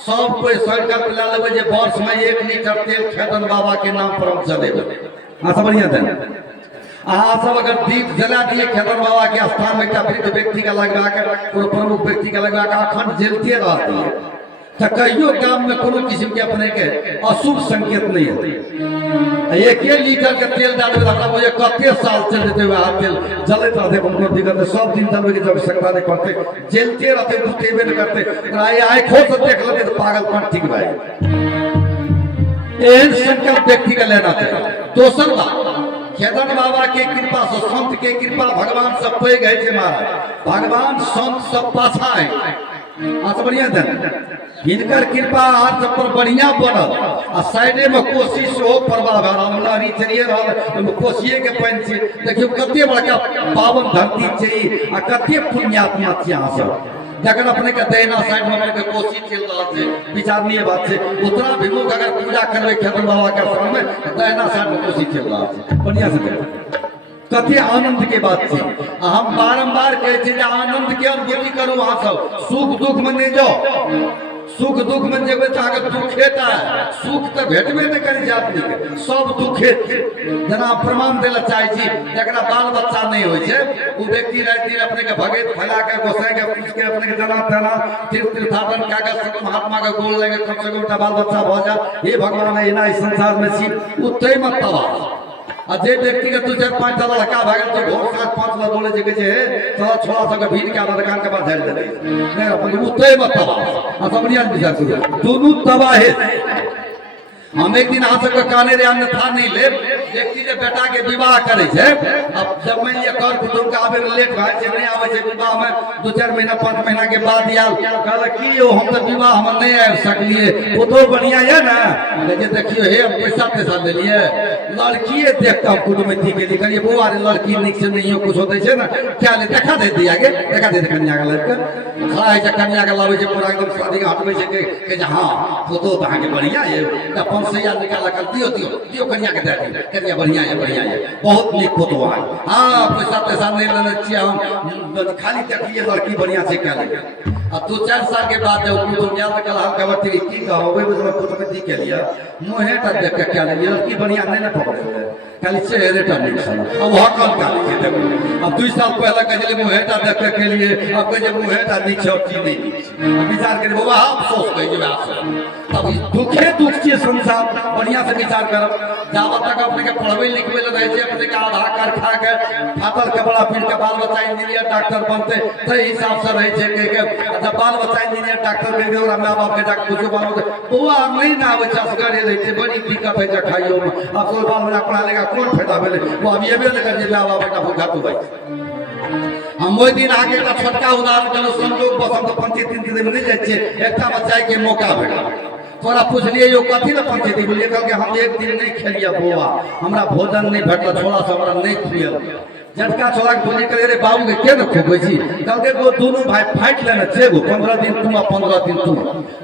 सब कोई संकल्प ले लेबै जे वर्ष में 1 लीटर तेल केतन बाबा के नाम पर हम चलेबै। हाँ सब बढ़िया देना। अहाँ सब अगर दीप जला दिए केतन बाबा के स्थान में वृद्ध व्यक्ति का लगवा के कोनो प्रमुख व्यक्ति का लगवा के अखंड जलते रहती है तो कहियो काम में कोनो किस्म के अपने के अशुभ संकेत नहीं होते। 1 लीटर के तेल डालबे तो मुझे कते साल चल जेते वह तेल जलते रहते कोनो दिक्कत नहीं। सब दिन जलबे के जब सकता नहीं करते जलते रहते बुझेबे नहीं करते आँखों से देख लेते तो पागलपन ठीक भाई। एहन संकल्प व्यक्ति का लेना चाहिए। दोसर बात केतन बाबा के कृपा से संत के कृपा भगवान सब पैघ है छे महाराज। भगवान संत सब पाछा है। हाँ सब बढ़िया देन हिनकर कृपा हाथ सब पर बढ़िया बनल। आ साइडे में कोसी सेहो प्रवाह भए रहल लहरी चलिए रहल कोसिये के पानि छै। देखियो कते बड़का पावन धरती छै आ कते पुण्यात्मा छै अहाँ सब जखन अपने के दहिना साइड में अपने के कोसी चल रहा है। विचारणीय बात है उत्तरा भिमुख अगर पूजा करबे केतन बाबा के स्थान में दहिना साइड में कोसी चल रहा है। बढ़िया से कते आनंद के बात है। हम बारंबार कहे छे आनंद के अनुभूति करू। अहाँ सब सुख दुख में नहीं जाओ। सुख दुख में जेबे तो अगर दुखेता है सुख तो भेटबे नहीं करे आदमी के सब दुखे जना प्रमाण देला चाहे छी जकरा बाल बच्चा नहीं होय छे वो व्यक्ति रात दिन अपने के भगत फैला के गोसाई के पूछ के अपने के जना तना तीर्थाटन कागज से महात्मा का गोल लगे कम से कम बाल बच्चा भ जा हे भगवान एना इस संसार में छी उतै मत तबा। आ जे व्यक्ति के 2-4-5 टा लड़का भागल तो घोर साथ 5 ला बोले जे छे चला छोड़ा सब भीड़ के लड़का के पास धर दे नहीं अपन उतै मत तबा। आ समझिया विचार करू दोनों तबाह है। हम एक दिन अहाँ सबके कहने रहे अन्यथा नहीं ले व्यक्ति जे बेटा के विवाह करे छे अब जब मैं ये कर कुटुंब का आबे लेट भाई से नहीं आवे छे विवाह में 2-4 महीना 5 महीना के बाद आल कहला की यो हम तो विवाह हम नहीं आ सकलिए वो तो बढ़िया है ना जे देखियो हे हम पैसा देलिए लड़की देखता हम कुटुंबती के लिए कहिए वो अरे लड़की निक से नहीं कुछ होते छे ना क्या ले देखा दे दिया के देखा दे कन्या का लड़का खड़ा है कन्या का लावे छे पूरा एकदम शादी का हटवे छे के हां वो तो अहाँ के बढ़िया है सैया निकाला कर दियो कन्या के दे दियो कन्या बढ़िया है बहुत निक फोटो है। हाँ पैसा नहीं लेने चाहिए हम खाली देखिए लड़की बढ़िया से क्या लगे। अब 2-4 साल के बाद जब कुछ याद कल कबती की कहबे बस फोटो में दिख लिया मुंहे टा देख के क्या लगे लड़की बढ़िया नहीं ना पकड़े खाली चेहरे टा नहीं साला अब वहां कल का लिखे देखो अब 2 साल पहले कहले मुंहे टा देख के लिए अब कहे मुंहे टा नीचे और चीज नहीं विचार करे बाबा आप सोच कहिए आप तब दुखे दुख के संसार बढ़िया से विचार करब। जावत तक अपने के पढ़वे लिखवे ले रहे अपने के आधार कार्ड खा के फाटल कपड़ा पहन के बाल बच्चा इंजीनियर डॉक्टर बनते सही हिसाब से रहे जब बाल बच्चा इंजीनियर डॉक्टर बन गए और माँ बाप के जाके पूछो बाल बउआ नहीं ना आवे असगरे रहे बड़ी दिक्कत है खाइयो में अब कोई बाल बच्चा पढ़ा लेगा कौन फायदा भेले वो अब ये भी कर जे माँ बाप बेटा भूखा तू भाई। हम ओहि दिन आगे का छोटका उदाहरण करो संजोग बसंत पंचायत 3 दिन में नहीं जाए एक बच्चा के मौका भेटा थोड़ा पूछलिए यो कथी ना पंचायती बोलिए कल के हम एक दिन नहीं खेलिए बउआ हमरा भोजन नहीं भेटल छोड़ा से हमरा नहीं खुएल झटका छोड़ा के बोलिए करे रे बाबू के के न खोबै छी कल के वो दोनों भाई फाइट लेने छे गो 15 दिन तुम 15 दिन तुम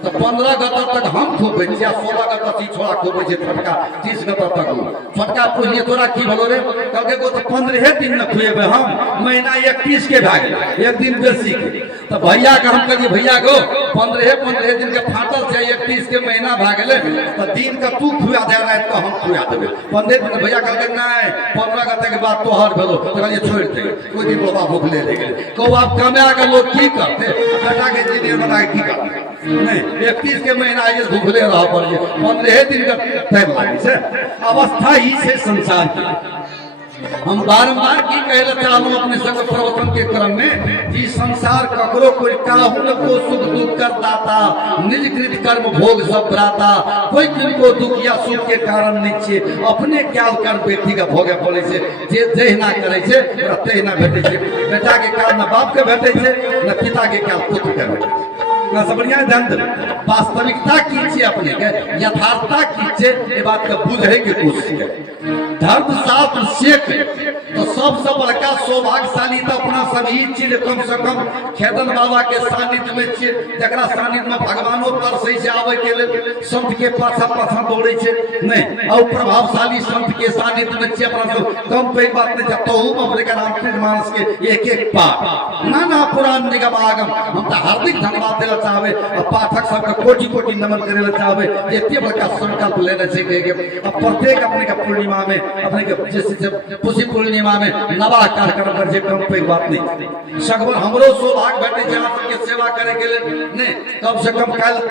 तो 15 गत तक हम खोबै छी 16 गत तक छोड़ा खोबै छी छोटका 30 गत तक छोटका पूछलिए तोरा की भलो रे कल के को तो 15 दिन न खुएबे हम महीना 31 के भाग एक दिन बेसी के तो भैया के हम कहिए भैया गो 15 दिन के फाटल से 31 के महीना भाग गेले तो दिन का तू खुआ दे रात को हम खुआ देबे 15 दिन भैया कहलके नहीं 15 गत के बाद तोहर भेलो ये छोड़ दे कोई दिन बाबा भूख ले लेंगे को आप कमा के लोग की करते बेटा के इंजीनियर बना के की करते नहीं 31 के महीना ये भूख ले रहा पर 15 दिन का टाइम लागे से अवस्था ही से संसार की हम बारंबार की कहले चालू अपने संग प्रवचन के क्रम में जी संसार ककरो कोई काहू न को सुख दुख कर दाता निज कृत कर्म भोग सब भ्राता कोई किनको दुख या सुख के कारण नहीं छे अपने क्याल कर व्यक्ति का भोगे पड़े छे जे जहिना करे छे ओकरा तहिना भेटे छे बेटा के काल न बाप के भेटे छे न पिता के काल पुत्र के भेटे छे ना सबरिया ध्यान दे वास्तविकता की छे अपने के यथार्थता की छे ये बात का बुझे के कोशिश करे धर्म शास्त्र शेख तो सबसे बड़का सौभाग्यशाली तो अपना सभी चीज कम से कम खेदन बाबा के सानिध्य में छे जकरा सानिध्य में भगवानो पर सही से आवे के लिए संत के पाछा पाछा दौड़े छे नहीं और प्रभावशाली संत के सानिध्य में छे अपना सब कम पे बात नहीं तो हम अपने का रामकृष्ण मानस के एक पाठ नाना पुराण निगम आगम हम तो हार्दिक धन्यवाद देना चाहबे पाठक सब का कोटि कोटि नमन करे चाहबे एते बड़का संकल्प लेने छे के प्रत्येक अपने का पूर्णिमा में अपने के जैसे पुसी पूर्णिमा में नवा कार्यक्रम कर जे कम पे बात नहीं सगवर हमरो सौभाग्य भेटे जहां सबके सेवा करे के लिए नहीं कम से कम कल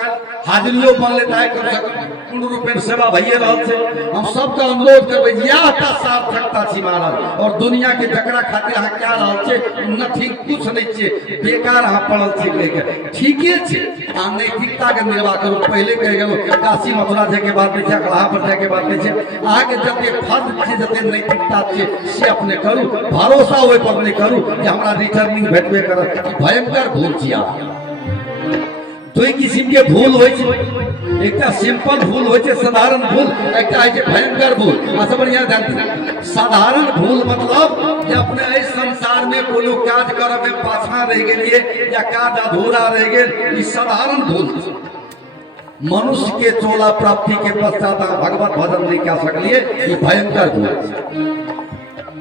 हाजिरियो बन लेता है कम से कम पूर्ण रूप में सेवा भइए रहल छे हम सब का अनुरोध करबे या ता सार्थकता छी महाराज और दुनिया के जकरा खातिर हां क्या रहल छे न ठीक कुछ नहीं छे बेकार हां पड़ल छे के ठीके छे आ नैतिकता के निर्वाह करू पहले कह गेलो काशी मथुरा जाके के बाद में कलहा पर जाके के बाद में छे आगे जते फर्ज छे जते नैतिकता छे से अपने करू भरोसा होए पर नहीं करू कि हमरा रिटर्निंग भेटबे करत भयंकर भूल छिया दुई किस्म के भूल होय छै एकटा सिंपल भूल होय छै साधारण भूल एकटा है भयंकर भूल सब बढ़िया ध्यान दे साधारण भूल मतलब कि अपने इस संसार में कोनो काज करब में पाछा रह गेलिए या काज अधूरा रह गेल ई साधारण भूल मनुष्य के चोला प्राप्ति के पश्चात भगवत भजन नहीं कर सकलिए ये भयंकर भूल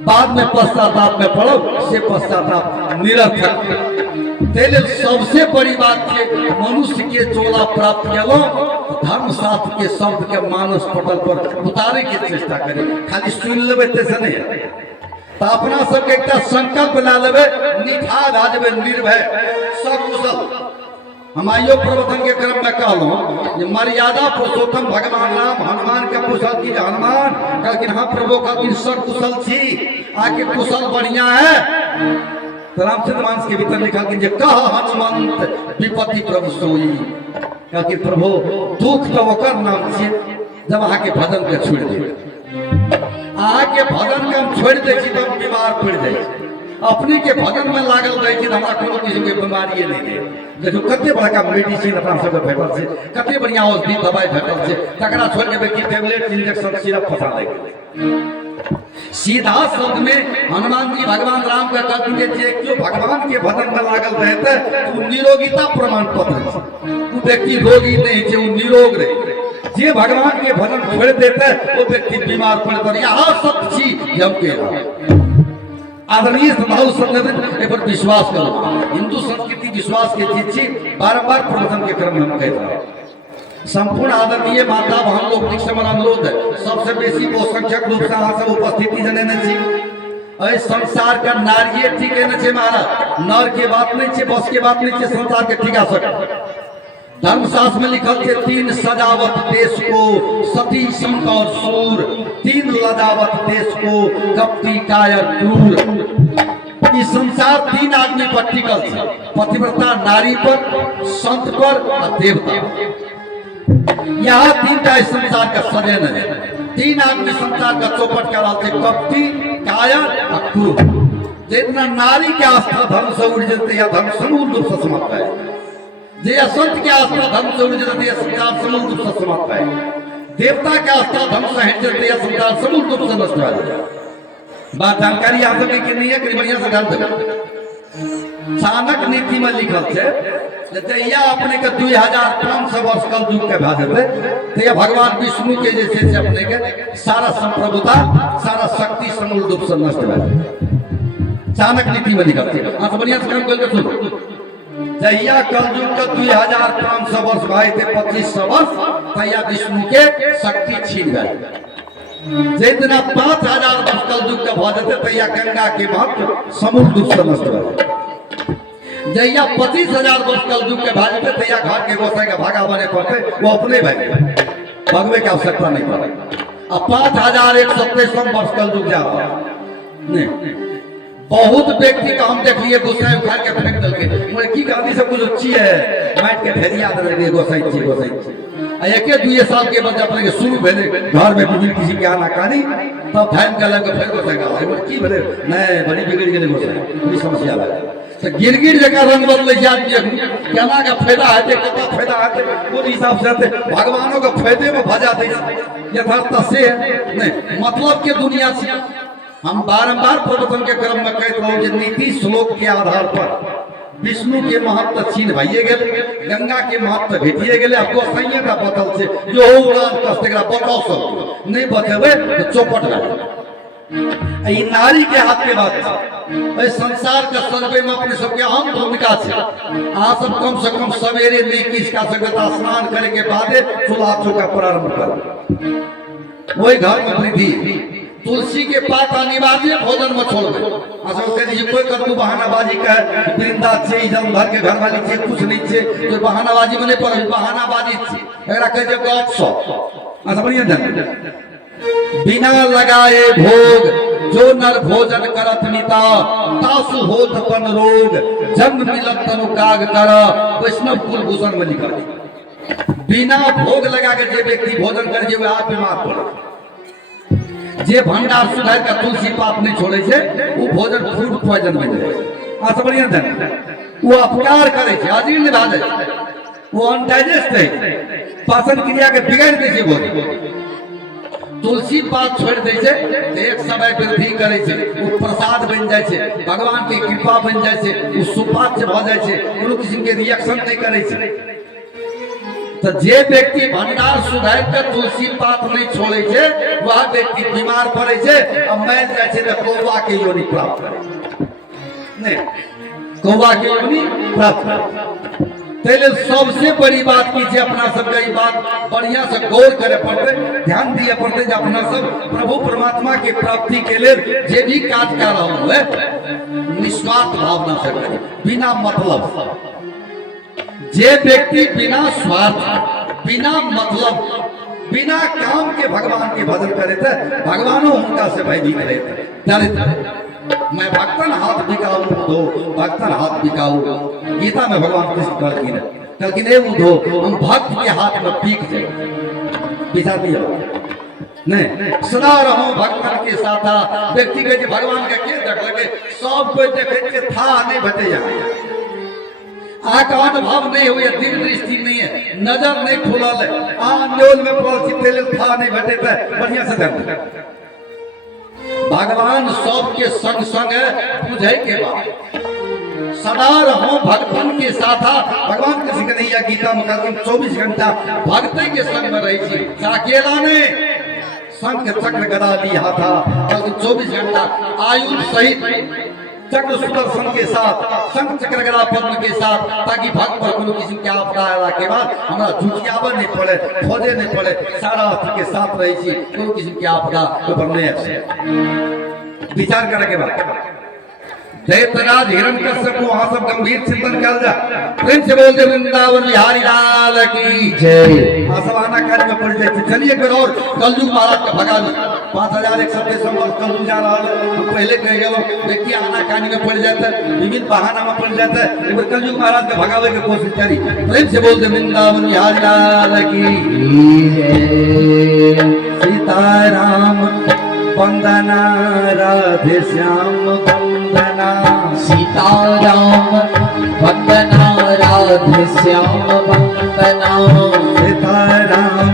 बाद में पश्चाताप में पड़ो से पश्चाताप निरर्थक तेले सबसे बड़ी बात है मनुष्य के चोला प्राप्त करो धर्मशास्त्र के शब्द के मानस पटल पर उतारे के चेष्टा करे खाली सुन लेबे तैसे नहीं तो अपना सबके एक संकल्प ला लेबे निठा भाजबे निर्भय सकुशल हम आइयो प्रवचन के क्रम में कहलो मर्यादा पुरुषोत्तम भगवान राम हनुमान के पूछल कि हनुमान कहलखिन हाँ प्रभु कहलखिन सब कुशल छी आके कुशल बढ़िया है तो रामचंद्र मानस के भीतर लिखा कि जे कह हनुमंत विपत्ति प्रभु सोई कहलखिन प्रभु दुख तो ओकर नाम छी जब आहा के भजन के छोड़ दे आहा के भजन के हम छोड़ दे छी तो हम बीमार पड़ जाए अपने के भजन में लागल रहे छी हमरा कोनो किसी के बीमारी नहीं है देखो कते बड़का मेडिसिन अपना सब भेटल छै कते बढ़िया औषधि दवाई भेटल छै तकरा छोड़ के बेकी टेबलेट इंजेक्शन सिरप फसा दे सीधा शब्द में हनुमान जी भगवान राम का कहती है जे क्यों भगवान के भजन में लागल रहते तो निरोगिता प्रमाण पत्र वो व्यक्ति रोगी नहीं छे वो निरोग रहे जे भगवान के भजन छोड़ देते वो व्यक्ति बीमार पड़ता यह सब चीज हम के आदरणीय सभाओं संगठन पर विश्वास करो हिंदू संस्कृति विश्वास के चीज छी बारंबार प्रवचन के क्रम में हम कहते हैं संपूर्ण आदरणीय माता बहन लोग निक्षमन अनुरोध है सबसे बेसी बहुसंख्यक रूप से अहाँ सब उपस्थिति जनेने छी अरे संसार का नारिये ठीक है न छे महाराज नर के बात नहीं छे बस के बात नहीं छे संसार के ठिका सके धर्मशास्त्र में लिखल है 3 सजावट देश को, सती संत और सूर, 3 लजावट देश को, कपटी कायर क्रूर। इस संसार 3 आदमी पर टिकल है, पतिव्रता नारी पर, संत पर और देवता। यहाँ 3टा इस संसार का सजन है। 3 आदमी संसार का चौपट कर रहे थे, कपटी कायर और क्रूर। जितना नारी के आस्था धर्म से उड़ जाते या धर्म समूल रूप से समाप्त है, जे संत के आस्था धर्म से उड़ जाते या संसार समूल रूप से समाप्त है, देवता के आस्था धर्म से हट जाते या संसार समूल रूप से नष्ट हो जाए। बात जानकारी आप सबके कि नहीं है कि बढ़िया से ध्यान देना। चाणक्य नीति में लिखल है जहिया अपने के 2500 वर्ष कल युग के भा जेते तो यह भगवान विष्णु के जैसे से अपने के सारा संप्रभुता, सारा शक्ति समूल रूप से नष्ट हो जाए। चाणक्य नीति में लिखल है। आप बढ़िया से काम करके सुनो। जहिया कलयुग के 2500 वर्ष भाई थे, 2500 वर्ष तहिया विष्णु के शक्ति छीन गए। जितना 5000 वर्ष कलयुग के भा जेते तहिया गंगा के महत्व समूल रूप से नष्ट हो जाए। जहिया 25,000 वर्ष कलयुग के भा जेते तहिया घर के गोसाई के भागा बने पड़ते, वो अपने भाई भगवे की आवश्यकता नहीं पड़े। अब 5127 वर्ष कलयुग जा नहीं। बहुत व्यक्ति का हम देख लिए गोसाई उठा के फेंक देलके, मगर की गांधी सब कुछ अच्छी है, माइट के ढेरिया दे लगे गोसाई छी गोसाई छी। आ एके 2 साल के बाद अपने के शुरू भेले घर में बिल्कुल किसी के आना कहानी तब टाइम के लगे फिर गोसाई का भाई की भेले नहीं बड़ी बिगड़ गेले गोसाई, बड़ी समस्या है। तो गिरगिट जगह रंग बदल जात केना का फायदा है, कता फायदा है, वो हिसाब से भगवानों का फायदे में भजा दे यथार्थ से नहीं मतलब के दुनिया से। हम बारंबार प्रवचन के क्रम में कहते रहो कि नीति श्लोक के आधार पर विष्णु के महत्व छीन भइए गेल, गंगा के महत्व भेटिए गेले। अब गोसाइया का बतल से जो उड़ान कष्ट बचाओ सब नहीं बचेबे तो चौपट लगे। ई नारी के हाथ के बात है। संसार के सर्वे में अपने सबके अहम भूमिका है। आ सब कम से कम सवेरे नेकी का सकता स्नान करे के बाद चूल्हा चौका प्रारंभ करो, वही घर में वृद्धि। तुलसी के पात अनिवार्य भोजन में छोड़ दे। कोई कर तू बहानाबाजी का वृंदा छे जन्म भर के घर वाली छे कुछ नहीं छे तो बहानाबाजी में नहीं पड़े, बहानाबाजी छे एकरा कह जे गप सो। अच्छा बढ़िया ध्यान। बिना लगाए भोग जो नर भोजन करत निता, तासु होत पन रोग, जन्म मिलत तनु काग कर, वैष्णव कुल भूषण में लिखा। बिना भोग लगा के जे व्यक्ति भोजन करे जे आप बीमार पड़े। जे भंडार सुधार का तुलसी पात नहीं छोड़े छे वो भोजन फूड पॉइजन बन जाए। आ सब बढ़िया धन वो अपकार करे छे, अजीर्ण भा जाए, वो अनडाइजेस्ट है, पाचन क्रिया के बिगाड़ दे छे। भोजन तुलसी पात छोड़ दे छे तो एक समय वृद्धि करे छे, वो प्रसाद बन जाए छे, भगवान की कृपा बन जाए छे, वो सुपाच्य भ जाए छे, कोनो किस्म के रिएक्शन नहीं करे छे। तो जे व्यक्ति भंडार सुधार के तुलसी पात नहीं छोड़े छे वह व्यक्ति बीमार पड़े छे, अब मैल जाए छे तो कौवा के योनि प्राप्त करे नहीं, कौवा के योनि प्राप्त करे। तेले सबसे बड़ी बात की छे अपना सब का बात बढ़िया से गौर करे पड़ते, ध्यान दिए पड़ते जे अपना सब प्रभु परमात्मा की प्राप्ति के लिए जे भी काज कर रहा है निस्वार्थ भावना से करे, बिना मतलब। जे व्यक्ति बिना स्वार्थ, बिना मतलब, बिना काम के भगवान के भजन करे थे, भगवानों उनका से भयभीत रहते। मैं भक्तन हाथ बिकाऊ दो, भक्तन हाथ बिकाऊ। गीता में भगवान कृष्ण कहलखिन हे उद्धव हम भक्त के हाथ में पीक जाए पिछा दिया नहीं, सदा रहो भक्तन के साथ। व्यक्ति के भगवान के देख लगे सब कोई देखे था नहीं बचे आँख अनुभव नहीं हुई, दिव्य दृष्टि नहीं है, नजर नहीं खुलल है, आंदोल में था नहीं बटे बढ़िया से ध्यान। भगवान सबके संग संग बुझे के बाद सदा रहो भक्तन के साथ। भगवान किसी के नहीं गीता में कहते 24 घंटा भक्ति के संग में रही थी, अकेला ने संग चक्र गदा लिया था, 24 घंटा आयु सहित चक्र सुदर्शन के साथ, शंख चक्र गदा पद्म के साथ, ताकि भक्त पर कोनो किसी के आपदा आला के बाद हमरा झुकियाबे नहीं पड़े, खोजे नहीं पड़े, सारा अथी के साथ रही छी, कोनो किसी के आपदा ऊपर नहीं आसे। विचार करे के बाद दैत्यराज हिरण्यकश्यप को वहां सब गंभीर चिंतन कर जा। प्रेम से बोलते वृंदावन बिहारी लाल की जय। सब आना कार्य में पड़ जाते। चलिए फिर और कलयुग महाराज का भगा दी 5137 वर्ष कलयुग जा रहा है। हम पहले कह गए व्यक्ति आना कार्य में पड़ जाता है, विभिन्न बहाना में पड़ जाता है, लेकिन कलयुग महाराज का भगावे की कोशिश करी। प्रेम से बोलते वृंदावन बिहारी लाल की जय। सीताराम वंदना राधे श्याम वंदना सीताराम वंदना राधे श्याम वंदना सीताराम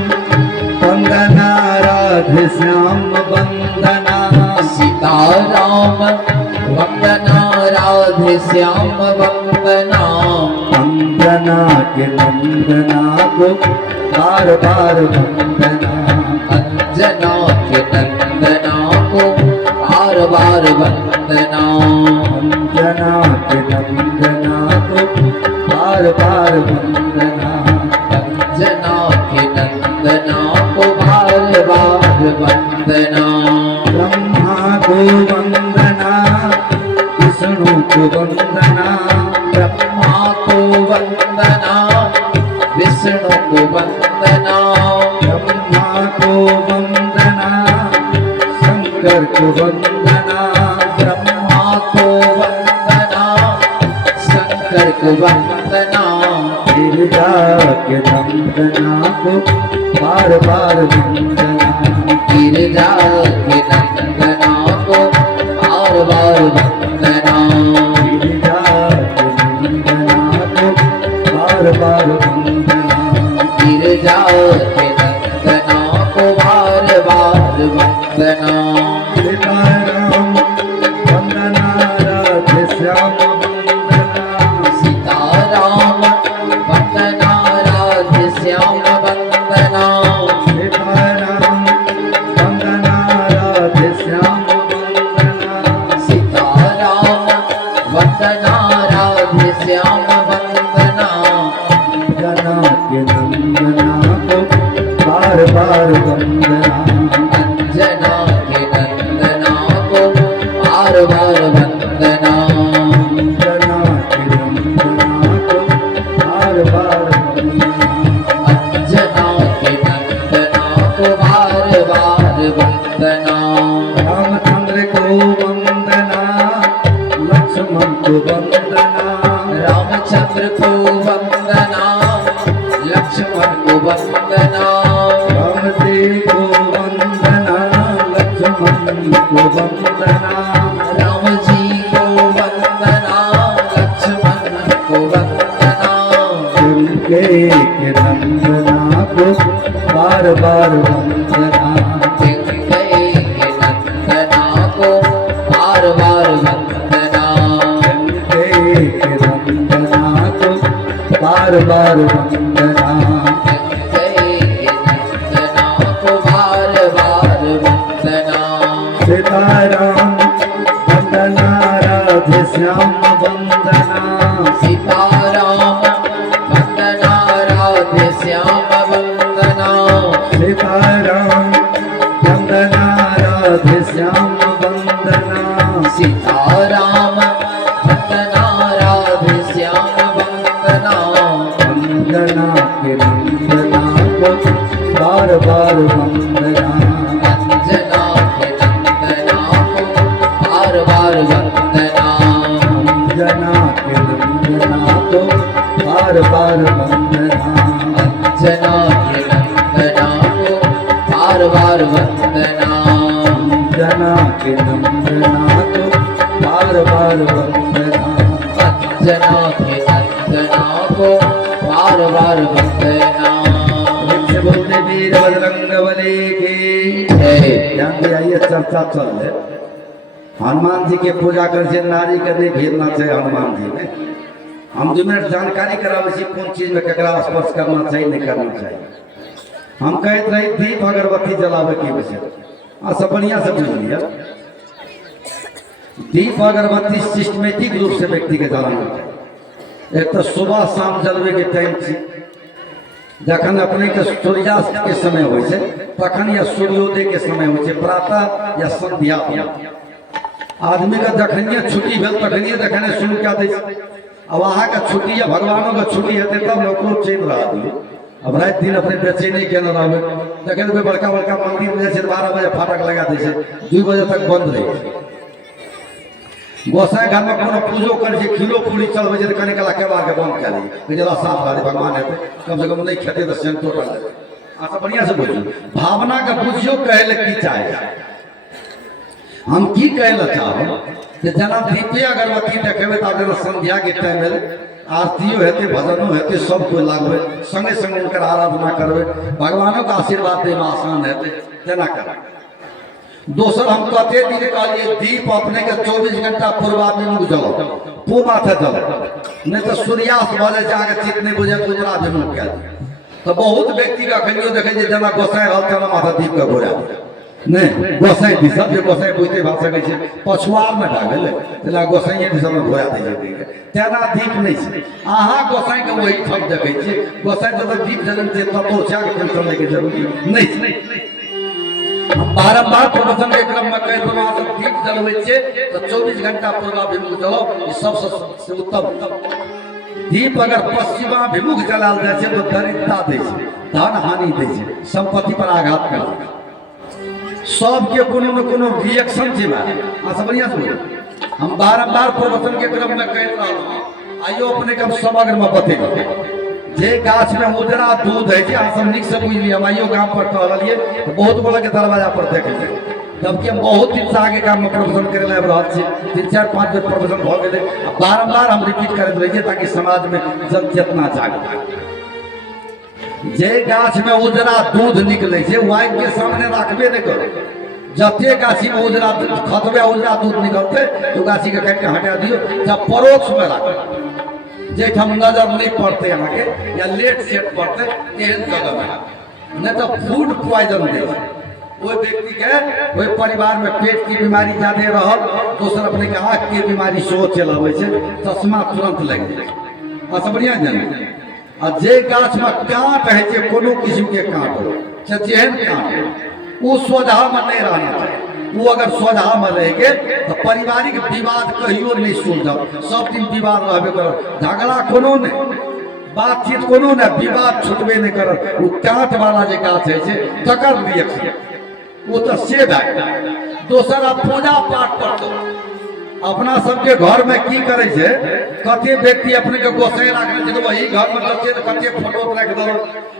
वंदना राधे श्याम वंदना सीताराम वंदना राधे श्याम वंदना वंदना के नंदना को बार बार वंदना अंजना के नंदना को बार बार वंदना वंदना के नंदना को बार बार वंदना अंजना के नंदना को बार बार वंदना ब्रह्मा को वंदना विष्णु को वंदना ब्रह्मा को वंदना विष्णु को वंदना ब्रह्मा को वंदना शंकर को वंदना ब्रह्मा को वंदना शंकर को वंदना गिरिजा के नंदना को बार बार वंदना गिरिजा के नंदना को बार बार वंदना गिरिजा के नंदना को बार बार वंदना गिरिजा के नंदना को बार बार वंदना सीताराम वंदना राधे श्याम वंदना सीताराम वंदना राधे श्याम वंदना सीताराम वंदना राधे श्याम वंदना सीताराम वंदना राधे श्याम वंदना जना के नंदना को बार बार वंदना अंजना के नंदना को बार बार वंदना जना के नंदना को बार बार वंदना अंजना के नंदना को बार बार वंदना रामचंद्र को वंदना लक्ष्मण को वंदना रामचंद्र को वंदना लक्ष्मण को वंदना राम जी को वंदना लक्ष्मण को वंदना राम जी को वंदना लक्ष्मण को वंदना उनके के नंदना को बार बार वंदना गए के नंदना को बार बार वंदना उनके के नंदना को बार बार वंदना गए के नंदना को बार बार वंदना सीताराम वंदना राधे श्याम वंदना सीताराम वंदना राधे श्याम वंदना सीताराम वंदना राधे श्याम वंदना सीताराम वंदना राधे श्याम वंदना वंदना के नंदना को बार बार वंदना अंजना के नंदना को बार बार वंदना वंदना के नंदना को बार बार वंदना अंजना के नंदना को बार बार वंदना वंदना के नंदना को बार बार वंदना अंजना के नंदना को बार बार वंदना से बोलते वीर बजरंग बली की जय। ध्यान दिया ये चर्चा चल है हनुमान जी के पूजा कर से नारी के नहीं भेजना चाहिए हनुमान जी में हम जो मिनट जानकारी करावे छी कौन चीज में ककरा स्पर्श करना चाहिए नहीं करना चाहिए। हम कहते रहे दीप अगरबत्ती जलावे के विषय सब बढ़िया से बुझ लिया। दीप अगरबत्ती सिस्टमेटिक रूप से व्यक्ति के जलाना चाहिए। एक तो सुबह शाम जलवे के टाइम से जखन अपने के सूर्यास्त के समय हो तखन या सूर्योदय के समय हो प्रातः या संध्या आदमी का जखनिए छुट्टी भेल तखनिए देखने शुरू कए दै छै। अब अहाँके छुट्टी या भगवानों के छुट्टी हेतै तब ने ओकरो चलि रहा दियौ। अब राति दिन अपने बेचैनी केने रहबै, देखे देबै बड़का बड़का मंदिर में जाइ छै 12 बजे फाटक लगा दै छै, 2 बजे तक बंद रहै छै। गोसाई घर में कोनो पूजो कर छै, खीरो पूरी चलबै छै, कनि कला केबाड़ के बंद कए दै जरा साफ रहे भगवान हेतै, कम से कम नहीं खेतै तो सेंटो कर देतै। अच्छा बढ़िया से बुझियो भावना के बुझियो कहै ले की चाहे। हम की कहै ले चाहब जे जना दीपे अगरबत्ती देखेबै त जेना संध्या के टाइम में आरतियो हेतै, भजनो हेतै, सब कोई लागबै, संगे संगे उनकर आराधना करबै, भगवानों का आशीर्वाद देना आसान हेतै, तेना करबै। दोसर हम कहते दिन कहलिए दीप अपने के 24 घंटा पूर्वाभिमुख जलो, पू माथे जलो, नहीं तो सूर्यास्त भ जाए आगे चित नहीं बुझे तो उजरा भिमुख कए दे। तो बहुत व्यक्ति का अखनियो देखे जे जना गोसाई रहल तेना माथा दीप के घोरा नहीं गोसाई दिशा जे गोसाई बुझते भा सकै छै पछुआर में भा गेलै तेना गोसाई दिशा में घोरा दै छै, तेना दीप नहीं छै। अहाँ गोसाई के वही ठक देखै छियै, गोसाई तो दीप जलन छै ततो छै के टेंशन ले के जरूरी नहीं छै। बारंबार प्रवचन के क्रम में कई प्रमाण से दीप जलबै छै तो 24 घंटा पूर्वाभिमुख जलो, ई सबसे उत्तम। दीप अगर पश्चिमाभिमुख जलाल जाए छै तो दरिद्रता दै छै, धन हानि दै छै, संपत्ति पर आघात करै छै, सबके कोनो न कोनो रिएक्शन छै। अच्छा बढ़िया से हम बारंबार प्रवचन के क्रम में कह रहा हूँ, आइयो अपने के समग्र में बतेलिए जे गाछ में उजरा दूध है जे सब निक से बुझ लिया। हम आइयो गांव पर टहलिए तो बहुत बोला के दरवाजा पर देखे, जबकि हम बहुत दिन से आगे काम में प्रवचन करे ला रहा छी, 3-4-5 बेर प्रवचन भ गेले, बारंबार हम रिपीट करते रहिए ताकि समाज में जन चेतना जागे। जे गाछ में उजरा दूध निकले छै वाइफ के सामने रखबे नहीं करो, जते गाछी में उजरा खतबे उजरा दूध निकलते तो गाछी के काट के हटा दियो, जब परोक्ष में रखो जेठम नजर नहीं पड़ते यहाँ के या लेट सेट पड़ते एहन जगह में, नहीं तो फूड पॉइजन दे वो व्यक्ति के वो परिवार में पेट की बीमारी ज्यादा रह, दोसर अपने के आँख की बीमारी सेहो चलाबै छै, चश्मा तुरंत लग जाए। अच्छा बढ़िया जाने आ जे गाछ में कांट है जे कोनो किस्म के कांट हो जेहन कांट वो सोझा में नहीं रहना चाहिए। वो अगर सोझा में रह गए तो पारिवारिक विवाद कहियो नहीं सुलझब, सब दिन विवाद रहबे कर, झगड़ा कोनो नहीं, बातचीत कोनो नहीं, विवाद छुटबे नहीं कर। वो कांट वाला जे गाछ है से तकर रिएक्शन वो तो से दोसर आप पूजा पाठ करते अपना सबके घर में की करे छे, कते व्यक्ति अपने के गोसाई रखने तो वही घर में कते फोटो रख दो,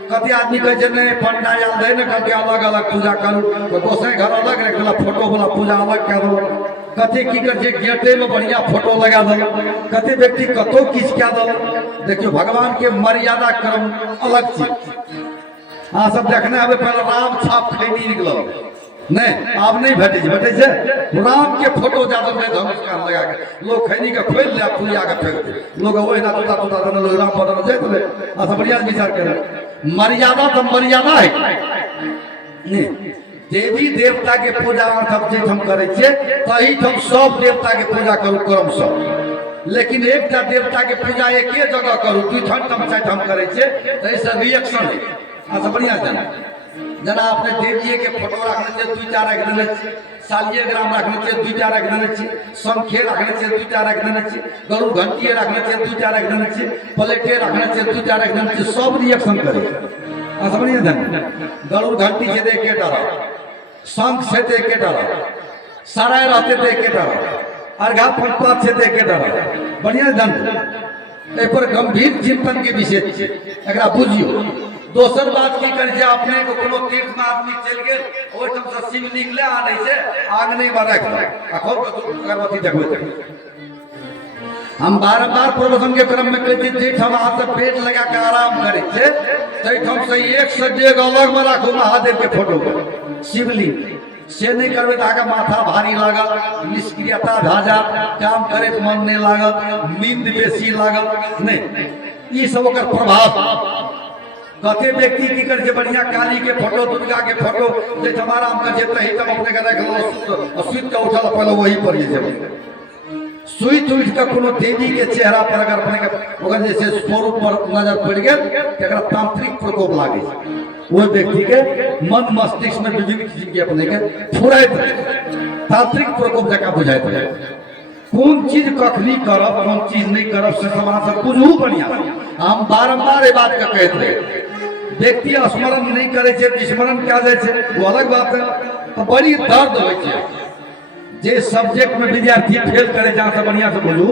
कते आदमी कहे छे नहीं पंडाल दे न करके अलग अलग पूजा करू तो गोसाई घर अलग रख देला, फोटो वाला पूजा अलग कर दो, कते की कर छे गेटे में बढ़िया फोटो लगा दो, कते व्यक्ति कतो किछ क्या दो। देखियो भगवान के मर्यादा क्रम अलग चीज। हाँ सब देखने हमें पहले राम छाप खैनी निकल नहीं अब नहीं भेटे छै, राम के फोटो ज्यादा में धनुष्कार लगा के लोग खैनी के खोल ले पुलिया के फेंक दे, लोग वही ना टूटा टूटा देने लोग राम बदल जाए तो अच्छा बढ़िया विचार करे। मर्यादा तो मर्यादा है नहीं, देवी देवता के पूजा हम करे छे तही हम सब देवता के पूजा करू क्रम सब, लेकिन एक देवता के पूजा एक जगह करू दुठन हम करे छे तो ऐसा रिएक्शन है। अच्छा बढ़िया जाना जना अपने देवीए के फोटो रखने से 2-4 रख देने, सालिए ग्राम रखने से 2-4 रख देने, संख्ये रखने से 2-4 रख देने, गरुड़ घंटिए रखने से 2-4 रख देने, प्लेटे रखने से 2-4 रख देने, सब रिएक्शन करे। समझिए धन गरुड़ घंटी से देख के डरा, शंख से देख के डरा, सराय रहते देख के डरा, अर्घा पंचपात से देख के डरा। बढ़िया धन ए पर गंभीर चिंतन के विषय एकरा बुझियो। दोसर बात की कर अपने को कोनो तीर्थ में आदमी चल गए ओठम से शिव निकले आने से आग नहीं बरक अगरबत्ती देखो। हम बारंबार प्रवचन के क्रम में कहते जेठम हाथ से पेट लगा के आराम करे छे तैठम से एक से डेग अलग में राखो महादेव के फोटो पर शिवलिंग से नहीं करबे तो आगे माथा भारी लागत, निष्क्रियता भाजा, काम करे तो मन नहीं लागत, नींद बेसी लागत नहीं, ये सब ओकर प्रभाव। कते व्यक्ति की कर बढ़िया काली के फोटो दुर्गा के फोटो जे हमारा हम कर जेते ही तब अपने का रख लो सुइत के उठल पहले वही पर जे सुइत उठ के कोनो देवी के चेहरा पर अगर अपने के ओकर जैसे स्वरूप पर नजर पड़ गेल एकरा तांत्रिक प्रकोप लागे वो व्यक्ति के मन मस्तिष्क में विभिन्न चीज के अपने के फुराइत तांत्रिक प्रकोप जका बुझाइत रहे कौन चीज कखनी करब कौन चीज नहीं करब से समाज से बुझू बढ़िया हम बारंबार ये बात के कहते रहे व्यक्ति स्मरण नहीं करे छे विस्मरण क्या जाए छे वो अलग बात है तो बड़ी दर्द होय छे जे सब्जेक्ट में विद्यार्थी फेल करे जहां से बढ़िया से बुझू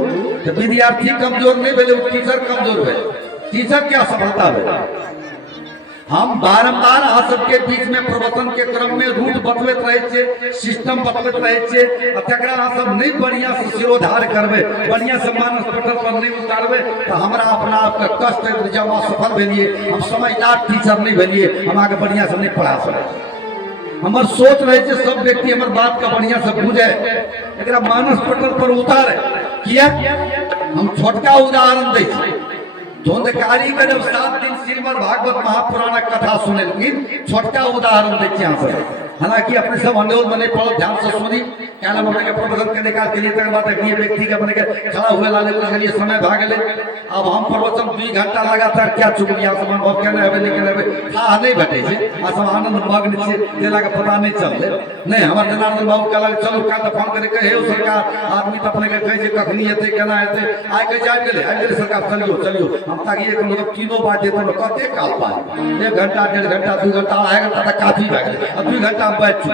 तो विद्यार्थी कमजोर नहीं भेले टीचर कमजोर भेले टीचर क्या सफलता भेले हम बारंबार अहाँ सबके बीच में प्रवचन के क्रम में रूट बतबैत रहे छे सिस्टम बतबैत रहे छे तकरा अहाँ सब नहीं बढ़िया से सिरोधार करबे बढ़िया से मानस पटल पर नहीं उतारबे तो हमरा अपना आप के कष्ट है जब हम सफल भेलिए हम समझदार टीचर नहीं भेलिए हम आगे बढ़िया से नहीं पढ़ा सके हमर सोच रहे छे सब व्यक्ति हमर बात का बढ़िया से बुझे एकरा मानस पटल पर उतारे किया हम छोटका उदाहरण दै छी धुंधकारी का जब 7 दिन श्रीमद् भागवत महापुराण कथा सुनेलखिन छोटका उदाहरण दै छी अहाँ सब हालांकि अपने सब अनुरोध बने पड़ो ध्यान से सुनी क्या नाम अपने के प्रवचन के निकाल के लिए तक बात है व्यक्ति के अपने के खड़ा हुए लाले के लिए समय भाग ले अब हम प्रवचन 2 घंटा लगातार क्या चुक लिया सब अनुभव केने हेबे नहीं केने हेबे था नहीं भेटे छे आ सब आनंद मग्न छे जेला के पता नहीं चलले नहीं हमर जनार्दन बाबू कहला चलो का तो फोन करे कहे हो सरकार आदमी तो अपने के कहे जे कखनी हेते केना हेते आइ के जाय गेले सरकार चलियो हम ताकि एक मतलब तीनों बात देतो न कते काल पाए 1 घंटा 1.5 घंटा 2 घंटा 2.5 घंटा तक काफी भ गेले अब 2 घंटा बैठ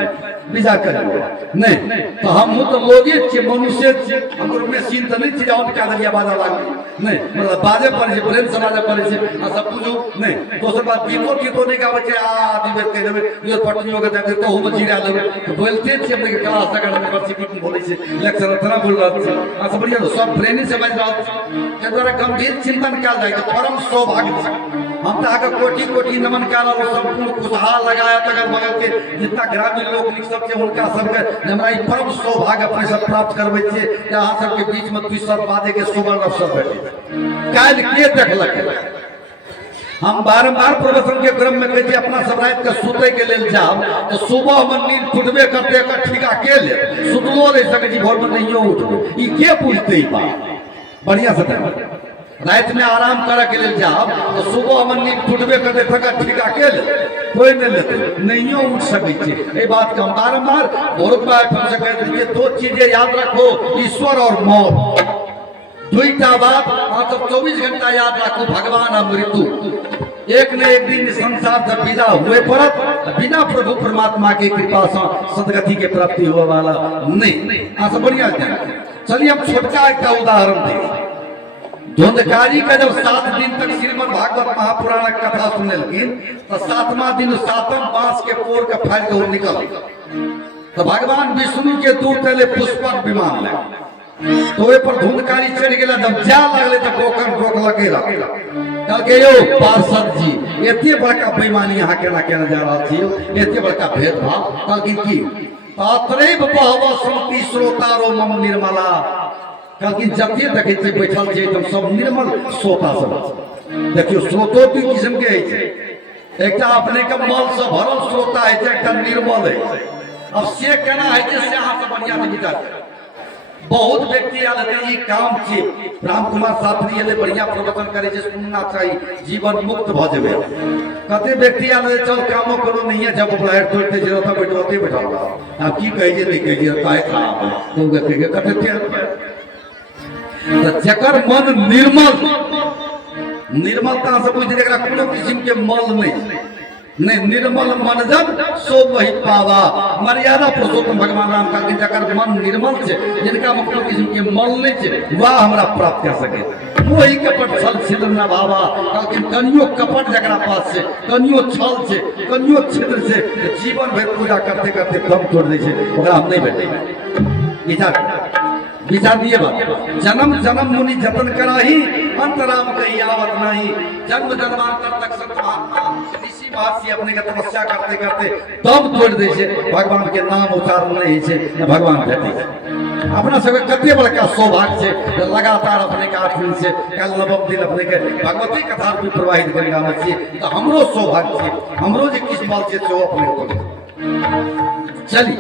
विदा करियो नहीं तो हम तो लोगे छे मनुष्य छे हमर में सीन त नहीं छे जाओ का दरिया बाजा लागे नहीं मतलब बाजे पर छे ब्रेन समाज पर छे आ सब बुझू नहीं दोसर बात गीतो नहीं गावे छे आ दिबे कह देबे यो पटनियो के देबे तो हम जीरा लेबे तो बोलते छे अपने के क्लास तक यूनिवर्सिटी में बोले छे लेक्चर इतना बोल रहा छे आ सब बढ़िया सब ब्रेन से समझ रहा छे के द्वारा गंभीर चिंतन काल जाए परम सौभाग्य छे हम तो आगे कोटि नमन काल संपूर्ण खुशहाल लगाया तक बगल के जितना ग्रामीण लोग सब छे उनका सबके हमरा ई परम सौभाग्य अपने सब प्राप्त करबै छे अहाँ सबके बीच में 2 साल बादे के सुवर्ण अवसर भेटे काल के देखलक हम बारंबार प्रवचन के क्रम में कहै छी अपना सब रात के सुते के लेल जाब तो सुबह में नींद टूटबे करते का ठिका के ले सुतलो रह सके छी भोर में नहियो उठबे ई के पूछते ई बात बढ़िया से रात में आराम करे के लिए जाओ तो सुबह में नींद टूटबे करते थका ठिका के ले कोई नहीं लेते नहियो उठ सके छे ए बात का हम बारंबार बहुत बार हम से कहते हैं 2 चीजें याद रखो ईश्वर और मौत दुईटा बात आप तो 24 घंटा याद रखो भगवान और मृत्यु एक न एक दिन संसार से विदा हुए परत बिना प्रभु परमात्मा के कृपा से सदगति के प्राप्ति हुआ वाला नहीं आ सब बढ़िया चलिए हम छोटका एक उदाहरण दें धुंधकारी का जब 7 दिन तक श्रीमद् भागवत महापुराण कथा सुनेलखिन तो 7वां दिन 7म बांस के पोर के फाड़ के निकल तो भगवान विष्णु के दूर तले पुष्पक विमान ले तो वे पर धुंधकारी चढ़ गेला जब जा लगले तो कोकन रोक लगेला कल के यो पार्षद जी एते बड़का बेईमानी यहां केना केना जा रहा छी एते बड़का भेदभाव कल की तात्रेव बहवा सुनती श्रोतारो मम निर्मला कल जते देखे छे बैठल छे एकदम सब निर्मल श्रोता सब देखियो श्रोतो 2 किस्म के है एकटा अपने के मल से भरल श्रोता है एकटा निर्मल है अब से केना है जे से अहाँ से बढ़िया से विचार बहुत व्यक्ति आल ई काम छे राम कुमार शास्त्री एले बढ़िया प्रवचन करे छे सुनना चाहिए जीवन मुक्त भ जेबे कते व्यक्ति आल चल कामो करो नहीं है जब बाहर तोड़ते जे रहता बैठोते बैठा अब की कहे जे नहीं कहे जे काहे खराब तो कहे कते जकर मन निर्मलता से बुझ जरा कोनो किस्म के मल नहीं निर्मल मन जब सो वही पावा मर्यादा पुरुषोत्तम भगवान राम का जकर मन निर्मल छे जिनका कोनो किस्म के मल नहीं छे वह हमरा प्राप्त कर सके वही कपट छल छिद्र न भावा लेकिन कनियो कपट जकरा पास छे कनियो छल छे कनियो छिद्र छे जीवन भर पूजा करते करते दम तोड़ दे छे ओकरा हम नहीं भेटे विचार दिए बात जन्म जन्म मुनि जतन कराही अंतराम कही आवत नहीं जन्म जन्मांतर तक संत महात्मा ऋषि महर्षि अपने के तपस्या करते करते दम तोड़ दे छे भगवान के नाम उच्चारण नहीं छे भगवान भेटे अपना सब कते बड़का सौभाग्य छे लगातार अपने के 8 दिन से कल 9 दिन अपने के भगवती कथा भी प्रवाहित करी गाम छे तो हमरो सौभाग्य छे हमरो जे किस बात छे वो अपने को चली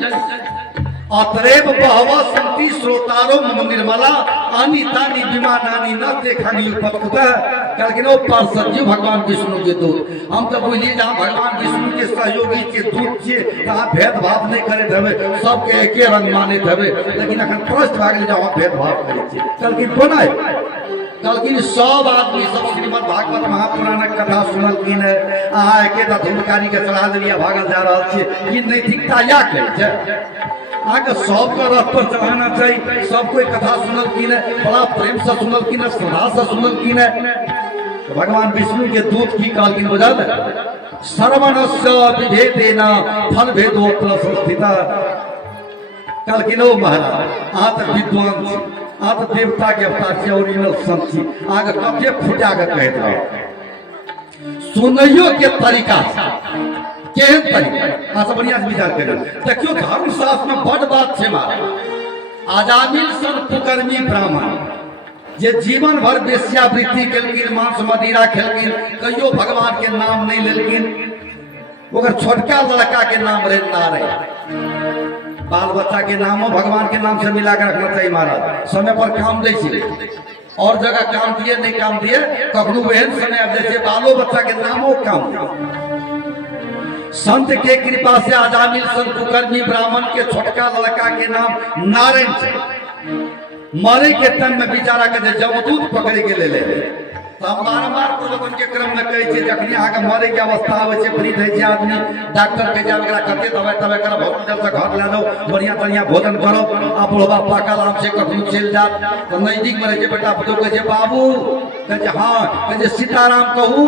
अतरेव बहवा संति श्रोतारो मन निर्मला आनी तानी विमानानी न देखानी उपकुत कहलखिन ओ पार्षद भगवान विष्णु के दूत हम तो बुझलिए जहाँ भगवान विष्णु के सहयोगी के दूत छे तहाँ भेदभाव नहीं करैत हबे सबके एके रंग मानैत हबे लेकिन अखन प्रश्न भए गेलै जे अहाँ भेदभाव करै छी कहलखिन कोना कहलखिन सब आदमी सब श्रीमद् भागवत महापुराणक कथा सुनलखिन है अहाँ एकेटा धुमकारी के चढ़ा देलिए भागल जा रहल छियै ई नैतिकता या कहै छै आगे सबके रथ पर चढ़ाना चाहिए सब कोई कथा सुनल की नहीं बड़ा प्रेम से सुनल की नहीं श्रद्धा से सुनल की नहीं तो भगवान विष्णु के दूत की काल की बजा दे सर्वणस्य विभेदेन फल भेदोत्र संस्थिता कल की नो महाराज आप विद्वान छी आप देवता के अवतार छी ओरिजिनल संत छी आगे कते फुटा के कहत रहो सुनइयो के तरीका केहन तरीका सब बढ़िया से विचार कर देखियो धर्मशास्त्र में बड़ बात छे मारे आजामिल सन कुकर्मी ब्राह्मण जे जीवन भर वेश्यावृत्ति केलकिन मांस मदिरा खेलकिन कहियो भगवान के नाम नहीं लेलकिन ओकर छोटका लड़का के नाम रहे नारायण बाल बच्चा के नामो भगवान के नाम से मिला कर रखना चाहिए महाराज समय पर काम दै छी और जगह काम दिए नहीं काम दिए कखनो एहन समय आबि जाइ छै बालो बच्चा के नामो काम दिए संत के कृपा से आजामिल सन कुकर्मी ब्राह्मण के छोटका लड़का के नाम नारायण छे मरे के टाइम में बेचारा के जमदूत पकड़े के ले बारम्बार पूर्वजन के क्रम में कहै छै जखनी अहाँके मरे के अवस्था आबै छै पीड़ित होइ छै आदमी डॉक्टर के जाब एकरा कते दवाई तवाई करब हॉस्पिटल से घर ले जाओ बढ़िया बढ़िया भोजन करो आ बुढ़वा पाकल आम से कखनो चलि जात तो नजदीक में रहे छै बेटा पुतहु कहै छै बाबू कहै छै हाँ कहै छै सीताराम कहू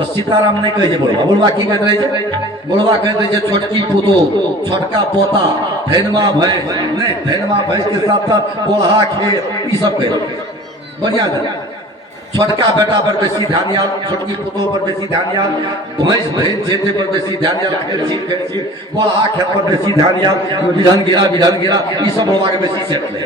तो सीताराम नहीं कहे बुढ़वा बुढ़वा की कहते रहे बुढ़वा कहते रहे छोटकी पुतहु छोटका पोता धैनमा भैंस नहीं धैनमा भैंस के साथ साथ बोढ़ा खेत ई सब कहे बढ़िया छोटका बेटा पर बेसी ध्यान याल छोटकी पुतहु पर बेसी ध्यान याल भैंस भैंस जेते पर बेसी ध्यान याल खेत खेत बोढ़ा खेत पर बेसी ध्यान याल विधन गिरा ई सब बुढ़वा के बेसी सेट ले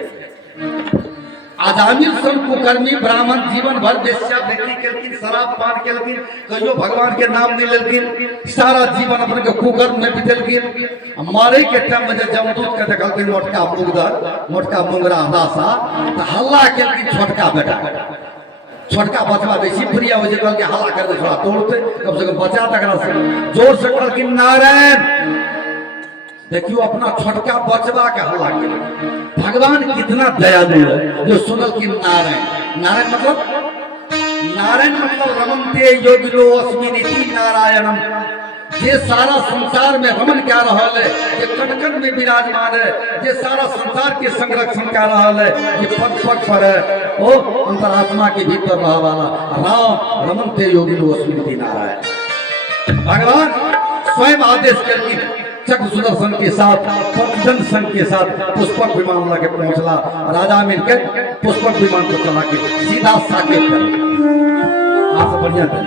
आजामिल सन कुकर्मी ब्राह्मण जीवन भर वेश्यावृत्ति केलकिन शराब पान केलकिन कहियो भगवान के नाम नहीं लेलकिन सारा जीवन अपने के कुकर्म में बितेलकिन मारे के टाइम में जमदूत के देखलकिन मोटका मुगदर मोटका मुंगरा रासा तो हल्ला केलकिन छोटका बेटा छोटका बचवा बेसी प्रिय हो जे के हल्ला कर दे थोड़ा तोड़ते कम से कम बचा तकरा से जोर से कहलकिन नारायण देखियो अपना छोटका बचवा के हल्ला के भगवान कितना दयालु है जो सुनल कि नारायण मतलब रमन्ते योगिनो अस्मिनिति नारायणम जे सारा संसार में रमन क्या रहा है ये कटकट में विराजमान है ये सारा संसार के संरक्षण क्या रहा है ये पग पग पर है ओ अंतरात्मा के भीतर रहा वाला राम रमन्ते योगिनो अस्मिनिति नारायण भगवान स्वयं आदेश करके चक्र सुदर्शन के साथ पक्षन संघ के साथ पुष्पक विमान लगे पहुंचला राजा मिलकर पुष्पक विमान को चला के सीधा साकेत कर आप बढ़िया था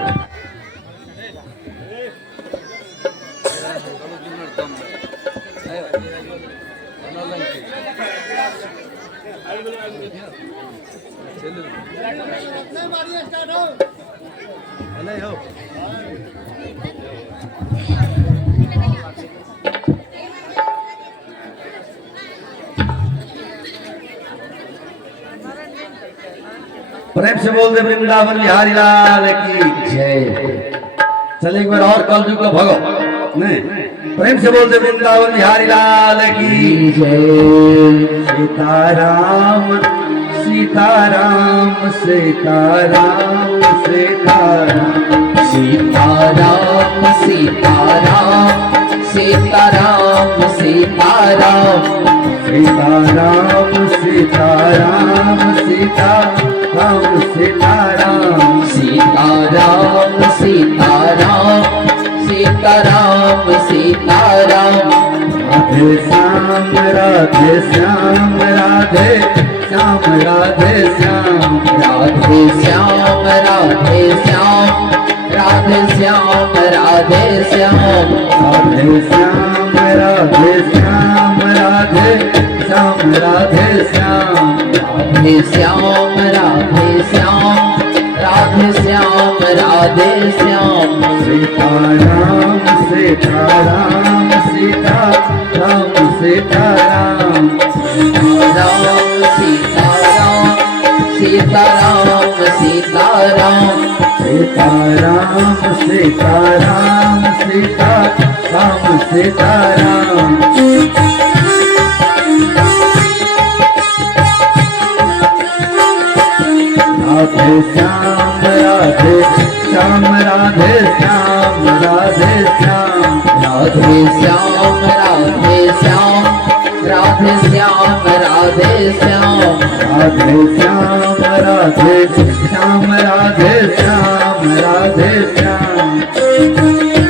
प्रेम से बोल दे वृंदावन बिहारी लाल की जय। चले एक बार और कलयुग का भगो नहीं प्रेम से बोल दे वृंदावन बिहारी लाल की जय। सीताराम सीताराम सीताराम सीताराम सीताराम सीताराम सीताराम सीताराम सीताराम सीताराम सीताराम सीताराम सीताराम सीताराम सीताराम सीताराम राधे श्याम राधे श्याम राधे श्याम राधे श्याम राधे श्याम राधे श्याम राधे श्याम राधे श्याम राधे श्याम राधे श्याम राधे श्याम राधे श्याम राधे श्याम राधे श्याम राधे श्याम राधे श्याम सीताराम सीताराम सीताराम सीताराम सीताराम सीताराम सीताराम सीताराम सीताराम राधे श्याम राधे श्याम राधे श्याम राधे श्याम राधे श्याम राधे श्याम राधे श्याम राधे श्याम राधे श्याम राधे श्याम राधे श्याम राधे श्याम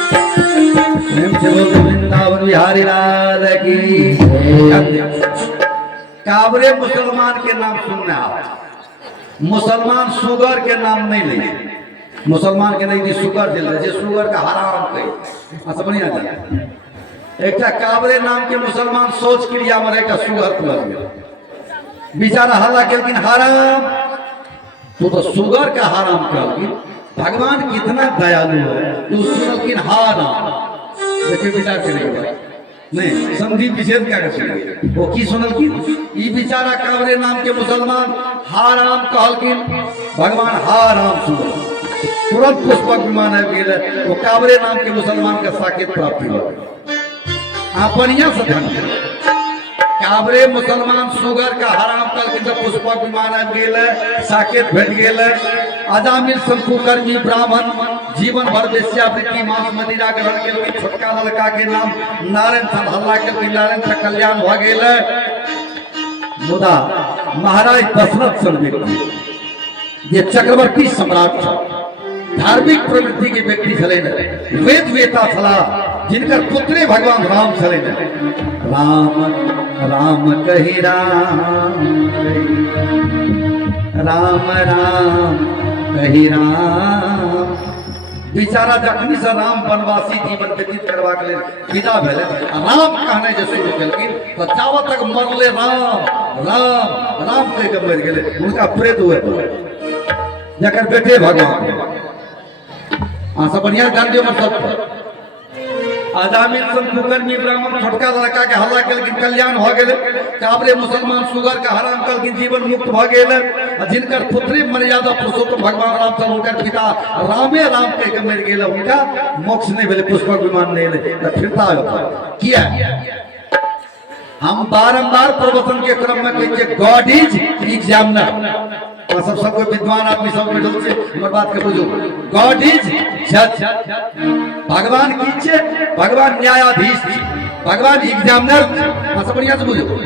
प्रेम से बोल वृंदावन बिहारी लाल की काबरे मुसलमान के नाम सुनने आओ। मुसलमान सुगर के नाम नहीं ले, मुसलमान के नहीं सुगर जल रहे सुगर का हराम कही बढ़िया एक काबरे नाम के मुसलमान सोच क्रिया में रहेगा सुगर लग गया बेचारा हल्ला के लेकिन हराम तो सुगर का हराम कर भगवान कितना दयालु है तू सुनलकिन हराम देखिए विचार करेगा नहीं संधि विच्छेद क्या कर सकते वो की सुनलकिन ई बेचारा काबरे नाम के मुसलमान हराम कहलकिन भगवान हराम सुनल तुरंत पुष्पक विमान आ गए वो काबरे नाम के मुसलमान का साकेत प्राप्ति हो बढ़िया से ध्यान काबरे मुसलमान सुगर का हराम कहलकिन तो पुष्पक विमान आ गए साकेत भेट गए अजामिल शंकुकर्मी ब्राह्मण जीवन भर वेश्यावृत्ति मांस मदिरा ग्रहण के छोटका लड़का के नाम नारायण था हल्ला के नारायण का कल्याण भ गए मुदा महाराज दशरथ सन व्यक्ति ये चक्रवर्ती सम्राट था धार्मिक प्रवृत्ति के व्यक्ति छले वेद वेता छला जिनकर पुत्रे भगवान राम छले राम राम कही राम राम राम कही राम बेचारा जखनी से राम वनवासी जीवन व्यतीत करवा के विदा भेले राम कहने जे शुरू केलकिन तो जावत तक मरले राम राम राम कह के मर गेले उनका प्रेत हुए जकर बेटे भगवान सब बढ़िया ध्यान दियो मतलब अजामिल शंकुकर्मी ब्राह्मण छोटका लड़का के हल्ला केलकिन कल्याण भ गेले काबरे मुसलमान सुगर का हराम केलकिन जीवन मुक्त भ गेले जिनकर पुत्री मर्यादा पुरुषोत्तम भगवान राम सन उनकर पिता रामे राम कह के मर गेले उनका मोक्ष नहीं भेले पुष्पक विमान नहीं ले फिरता किया हम बारंबार प्रवचन के क्रम में कहिए गॉड इज एग्जामिनर सब कोई विद्वान आदमी सब बैठल छे हमर बात के बुझो गॉड इज जज भगवान की छे भगवान न्यायाधीश भगवान एग्जामिनर सब बढ़िया से बुझो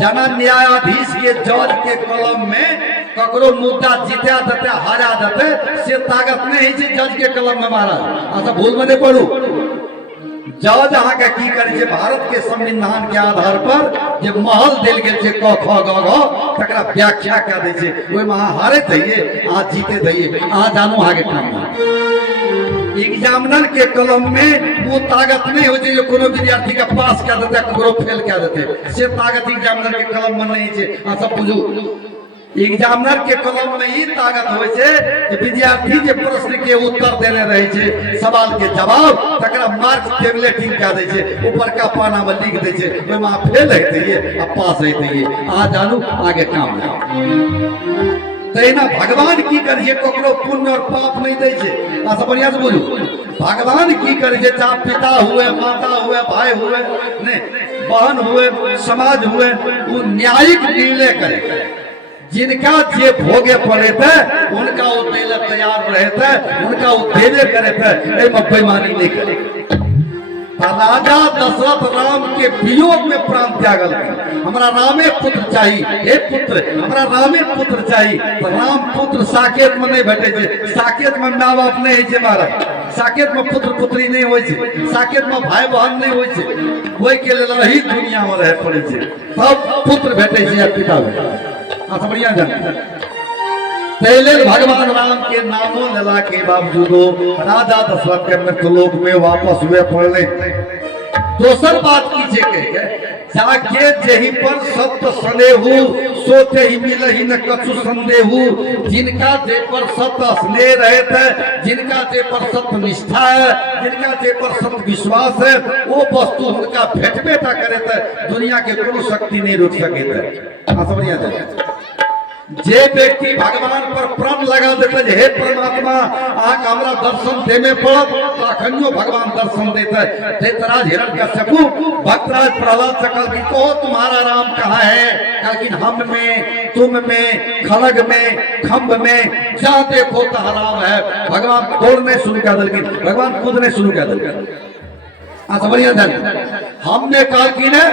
जना न्यायाधीश के जज के कलम में ककरो मुद्दा जीता देते हारा देते से ताकत नहीं है जज के कलम में महाराज ऐसा भूल में नहीं पड़ू जज अहाँ के की करे छे भारत के संविधान के आधार पर जे महल देल गेल छे क ख ग घ तकरा व्याख्या क्या दै छे ओइ में अहाँ हारे थइए अहाँ जीते थइए अहाँ जानू अहाँ के काम एग्जामिनर के कलम में वो ताकत नहीं हो छे जो कोनो विद्यार्थी का पास कर देते ककरो फेल कर देते से ताकत एग्जामिनर के कलम में नहीं छे अहाँ सब बुझू एग्जामिनर के कलम में ई ताकत होय छे जे विद्यार्थी जे प्रश्न के उत्तर देने रहे छे सवाल के जवाब तकरा मार्क्स टेबलेटिंग कर दै छे ऊपर का पाना में लिख दै छे ओइ में फेल हेतैये आ पास हेतैये आ जानू आगे काम ले तैना भगवान की करिए ककरो पुण्य और पाप नहीं दै छे आ सब बढ़िया से बोलू भगवान की करिए चाहे पिता हुए माता हुए भाई हुए ने बहन हुए समाज हुए वो न्यायिक निर्णय करे जिनका जे भोगे पड़े थे उनका वो देले तैयार रहे थे उनका वो देवे करे थे बेईमानी नहीं करे राजा दशरथ राम के वियोग में प्राण त्यागल हमरा रामे पुत्र चाहिए हे पुत्र हमरा रामे पुत्र चाहिए तो राम पुत्र साकेत में नहीं भेटे छे साकेत में माँ बाप नहीं है छे महाराज साकेत में पुत्र पुत्री नहीं होय छे साकेत में भाई बहन नहीं होय छे ओइ के लेल रही दुनिया में रहे पड़े छे तब पुत्र भेटे छे पिता भेटे बढ़िया जान पहले भगवान राम के नामों लेला के बावजूदो राजा दशरथ के मृत्युलोक में वापस हुए पड़ले दोसर बात की जे के जाके जही पर सत्य सनेहु सोते ही मिल ही न कछु संदेहू, जिनका जे पर सत्य स्नेह रहत है, जिनका जे पर सत्य निष्ठा है, जिनका जे पर सत्य विश्वास है, वो वस्तु उनका भेटबे ता करे है, दुनिया के कोनो शक्ति नहीं रोक सके है। समझिए जे व्यक्ति भगवान पर प्रण लगा देते हे परमात्मा आक हमरा दर्शन दे में पड़त, अखनियो भगवान दर्शन देता है। दैतराज हिरण्यकश्यपु भक्तराज प्रहलाद से कल की कहो तुम्हारा राम कहाँ है, लेकिन हम में, तुम में, खड़ग में, खंभ में, जहाँ देखो तहाँ राम है। भगवान दौड़ने शुरू कर दिल, भगवान कूदने शुरू कर दिल। समझिए हमने काल की ने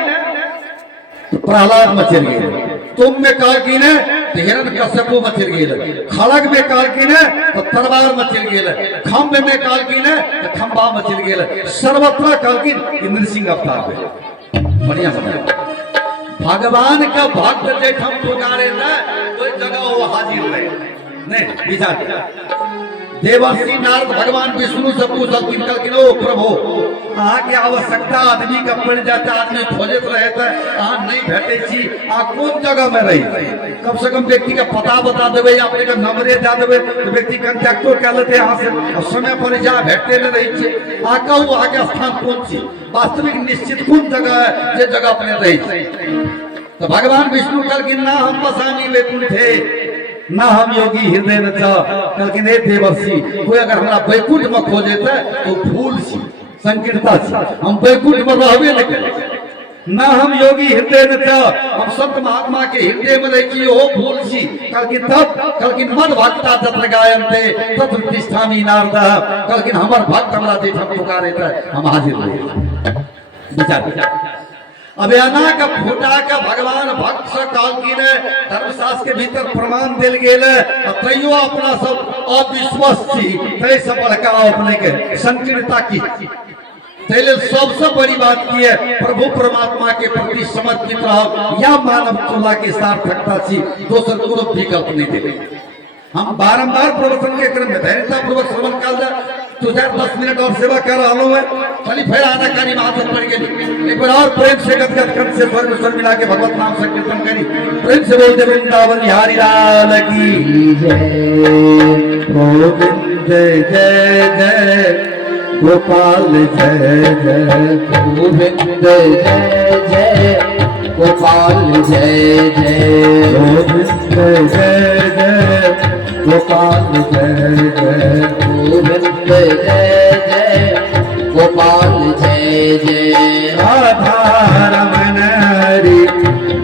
तो प्रहलाद मचल गए, तुम में काल की ने तो हिरण्यकश्यपु मचल गए, खड़ग में काल की ने तो तलवार मचल गए, खंभ में काल की ने तो खंभा मचल गए, सर्वत्र काल की नृसिंह अवतार में। बढ़िया भगवान का भक्त जेठ हम पुकारे ना तो जगह वो हाजिर रहे नहीं विचार। देवर्षि नारद भगवान विष्णु से पूछल किन ओ प्रभु अहाँ के आवश्यकता आदमी का पड़ जाता, आदमी खोजत रहता है, अहाँ नहीं भेटे छी, कौन जगह में रही, कम से कम व्यक्ति का पता बता देवे या अपने का नंबरे दे देवे तो व्यक्ति कंटेक्टो कर लेते यहाँ से, और समय पर जा भेटते न रही छी, कहू अहाँ के स्थान कौन छी, वास्तविक निश्चित कौन जगह है जे जगह अपने रही छी। तो भगवान विष्णु कल की ना हम पसानी वैकुंठे ना हम योगी हृदय न कलकिन हे देवर्षि कोई अगर हमरा वैकुंठ में खोजे तो फूल सी संकीर्णता सी, हम वैकुंठ में रहबे न करे, ना हम योगी हृदय न हम संत महात्मा के हृदय में रही हो फूल सी। कलकिन मद भक्ता तत्र गायन्ते तत्र तिष्ठामि नारद, कलकिन हमर भक्त हमरा देख हम पुकारे हम हाजिर रहे। विचार अब अना का फूटा का भगवान भक्त से काल की ने धर्मशास्त्र के भीतर प्रमाण दिल गेल, तैयो अपना सब अविश्वास थी, तै से बड़का अपने के संकीर्णता की तैले सबसे बड़ी बात की है प्रभु परमात्मा के प्रति समर्पित रहो या मानव तुला के सार्थकता थी, दोसर कोनो विकल्प नहीं देवे। हम बारंबार प्रवचन के क्रम में धैर्यता पूर्वक श्रवण कर 10 मिनट और सेवा कर रहा हूँ मैं, खाली फिर आना कानी महात्म पड़ गई। एक बार और प्रेम से गदगद कंठ से स्वर में स्वर मिला के भगवत नाम संकीर्तन करी, प्रेम से बोलते वृंदावन बिहारी लाल की जय, गोविंद जय जय गोपाल जय जय, गोविंद जय जय गोपाल जय जय, गोविंद जय जय गोपाल जय जय, गोविंद जय जय गोपाल जय जय, राधा रमण हरि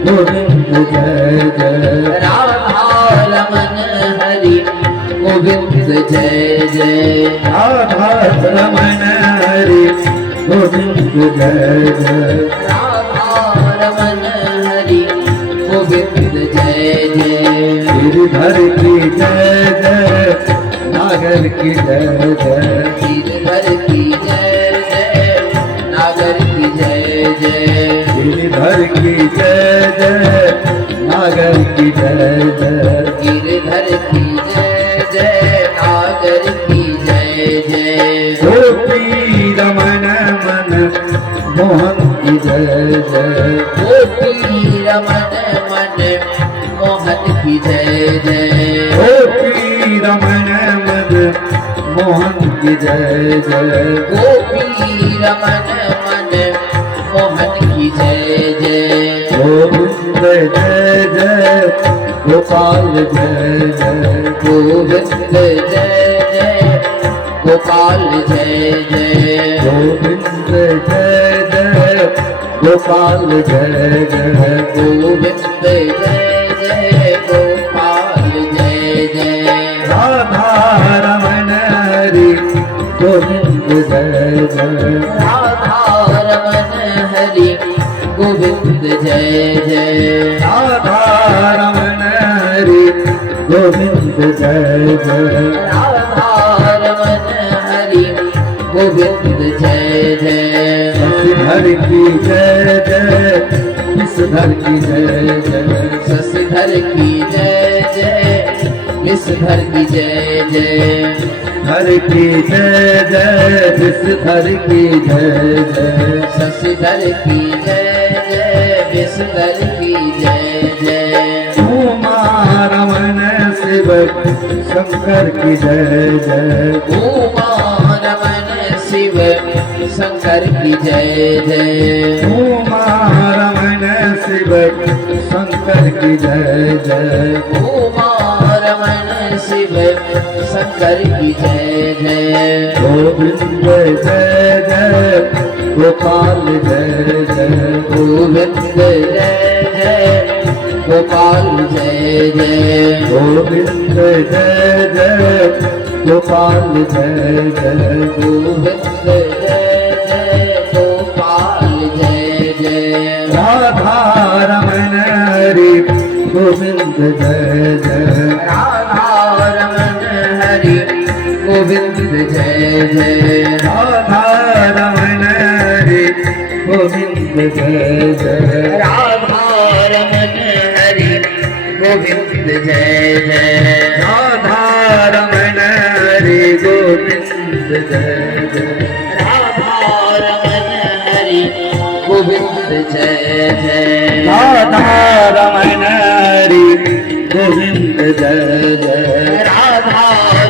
गोविंद जय जय, राधा रमण हरि गोविंद जय जय, राधा रमण हरि गोविंद जय जय, राधा रमण हरि गोविंद जय जय, गिरधर की जय जय, नागर की जय जय, गिरधर की जय जय, नागर की जय जय, गिरधर की जय जय, नागर की जय जय, गिरधर की जय जय, नागर की जय जय, गोपी रमण मन मोहन की जय जय, गोपी रमण मन मोहन की जय जय, गोपी रमण मन मोहन की जय जय, गोपी रमण मन मोहन की जय जय, गोविंद जय जय गोपाल जय जय, गोविंद जय जय गोपाल जय जय, गोविंद जय जय गोपाल जय जय, गोविंद जय जय गोपाल जय जय, राधा रमण हरि गोविंद जय जय, राधा रमण हरि गोविंद जय जय, राधा रमण हरि गोविंद जय जय, राधा रमण हरि गोविंद जय जय, शशिधर की जय जय, विषधर की जय जय, शशिधर की जय जय, विषधर की जय जय, हर की जय जय, विषधर की जय जय, शशिधर की जय जय, विषधर की जय जय, शिव शंकर की जय जय। उमा रमन शिव शंकर की जय जय। उमा रमन शिव शंकर की जय जय। उमा रमन शिव शंकर की जय जय। गोविंद जय जय गोपाल जय जय। गोविंद जय जय गोपाल जय जय। गोविंद जय जय गोपाल जय जय। गोविंद जय जय गोपाल जय जय। राधा रमन हरि गोविंद जय जय। राधा रमन हरि गोविंद जय जय। राधा रमन हरि गोविंद जय जय। राधा रमन हरि गोविंद जय जय। राधा रमन हरि गोविंद जय जय। राधा रमन हरि गोविंद जय जय। राधा रमन हरि गोविंद जय जय। राधा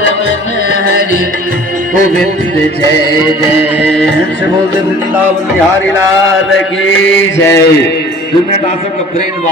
रमन हरि गोविंद जय जय। से बोलते वृंदावन बिहारी लाल की जय। 2 मिनट आ सबका ब्रेन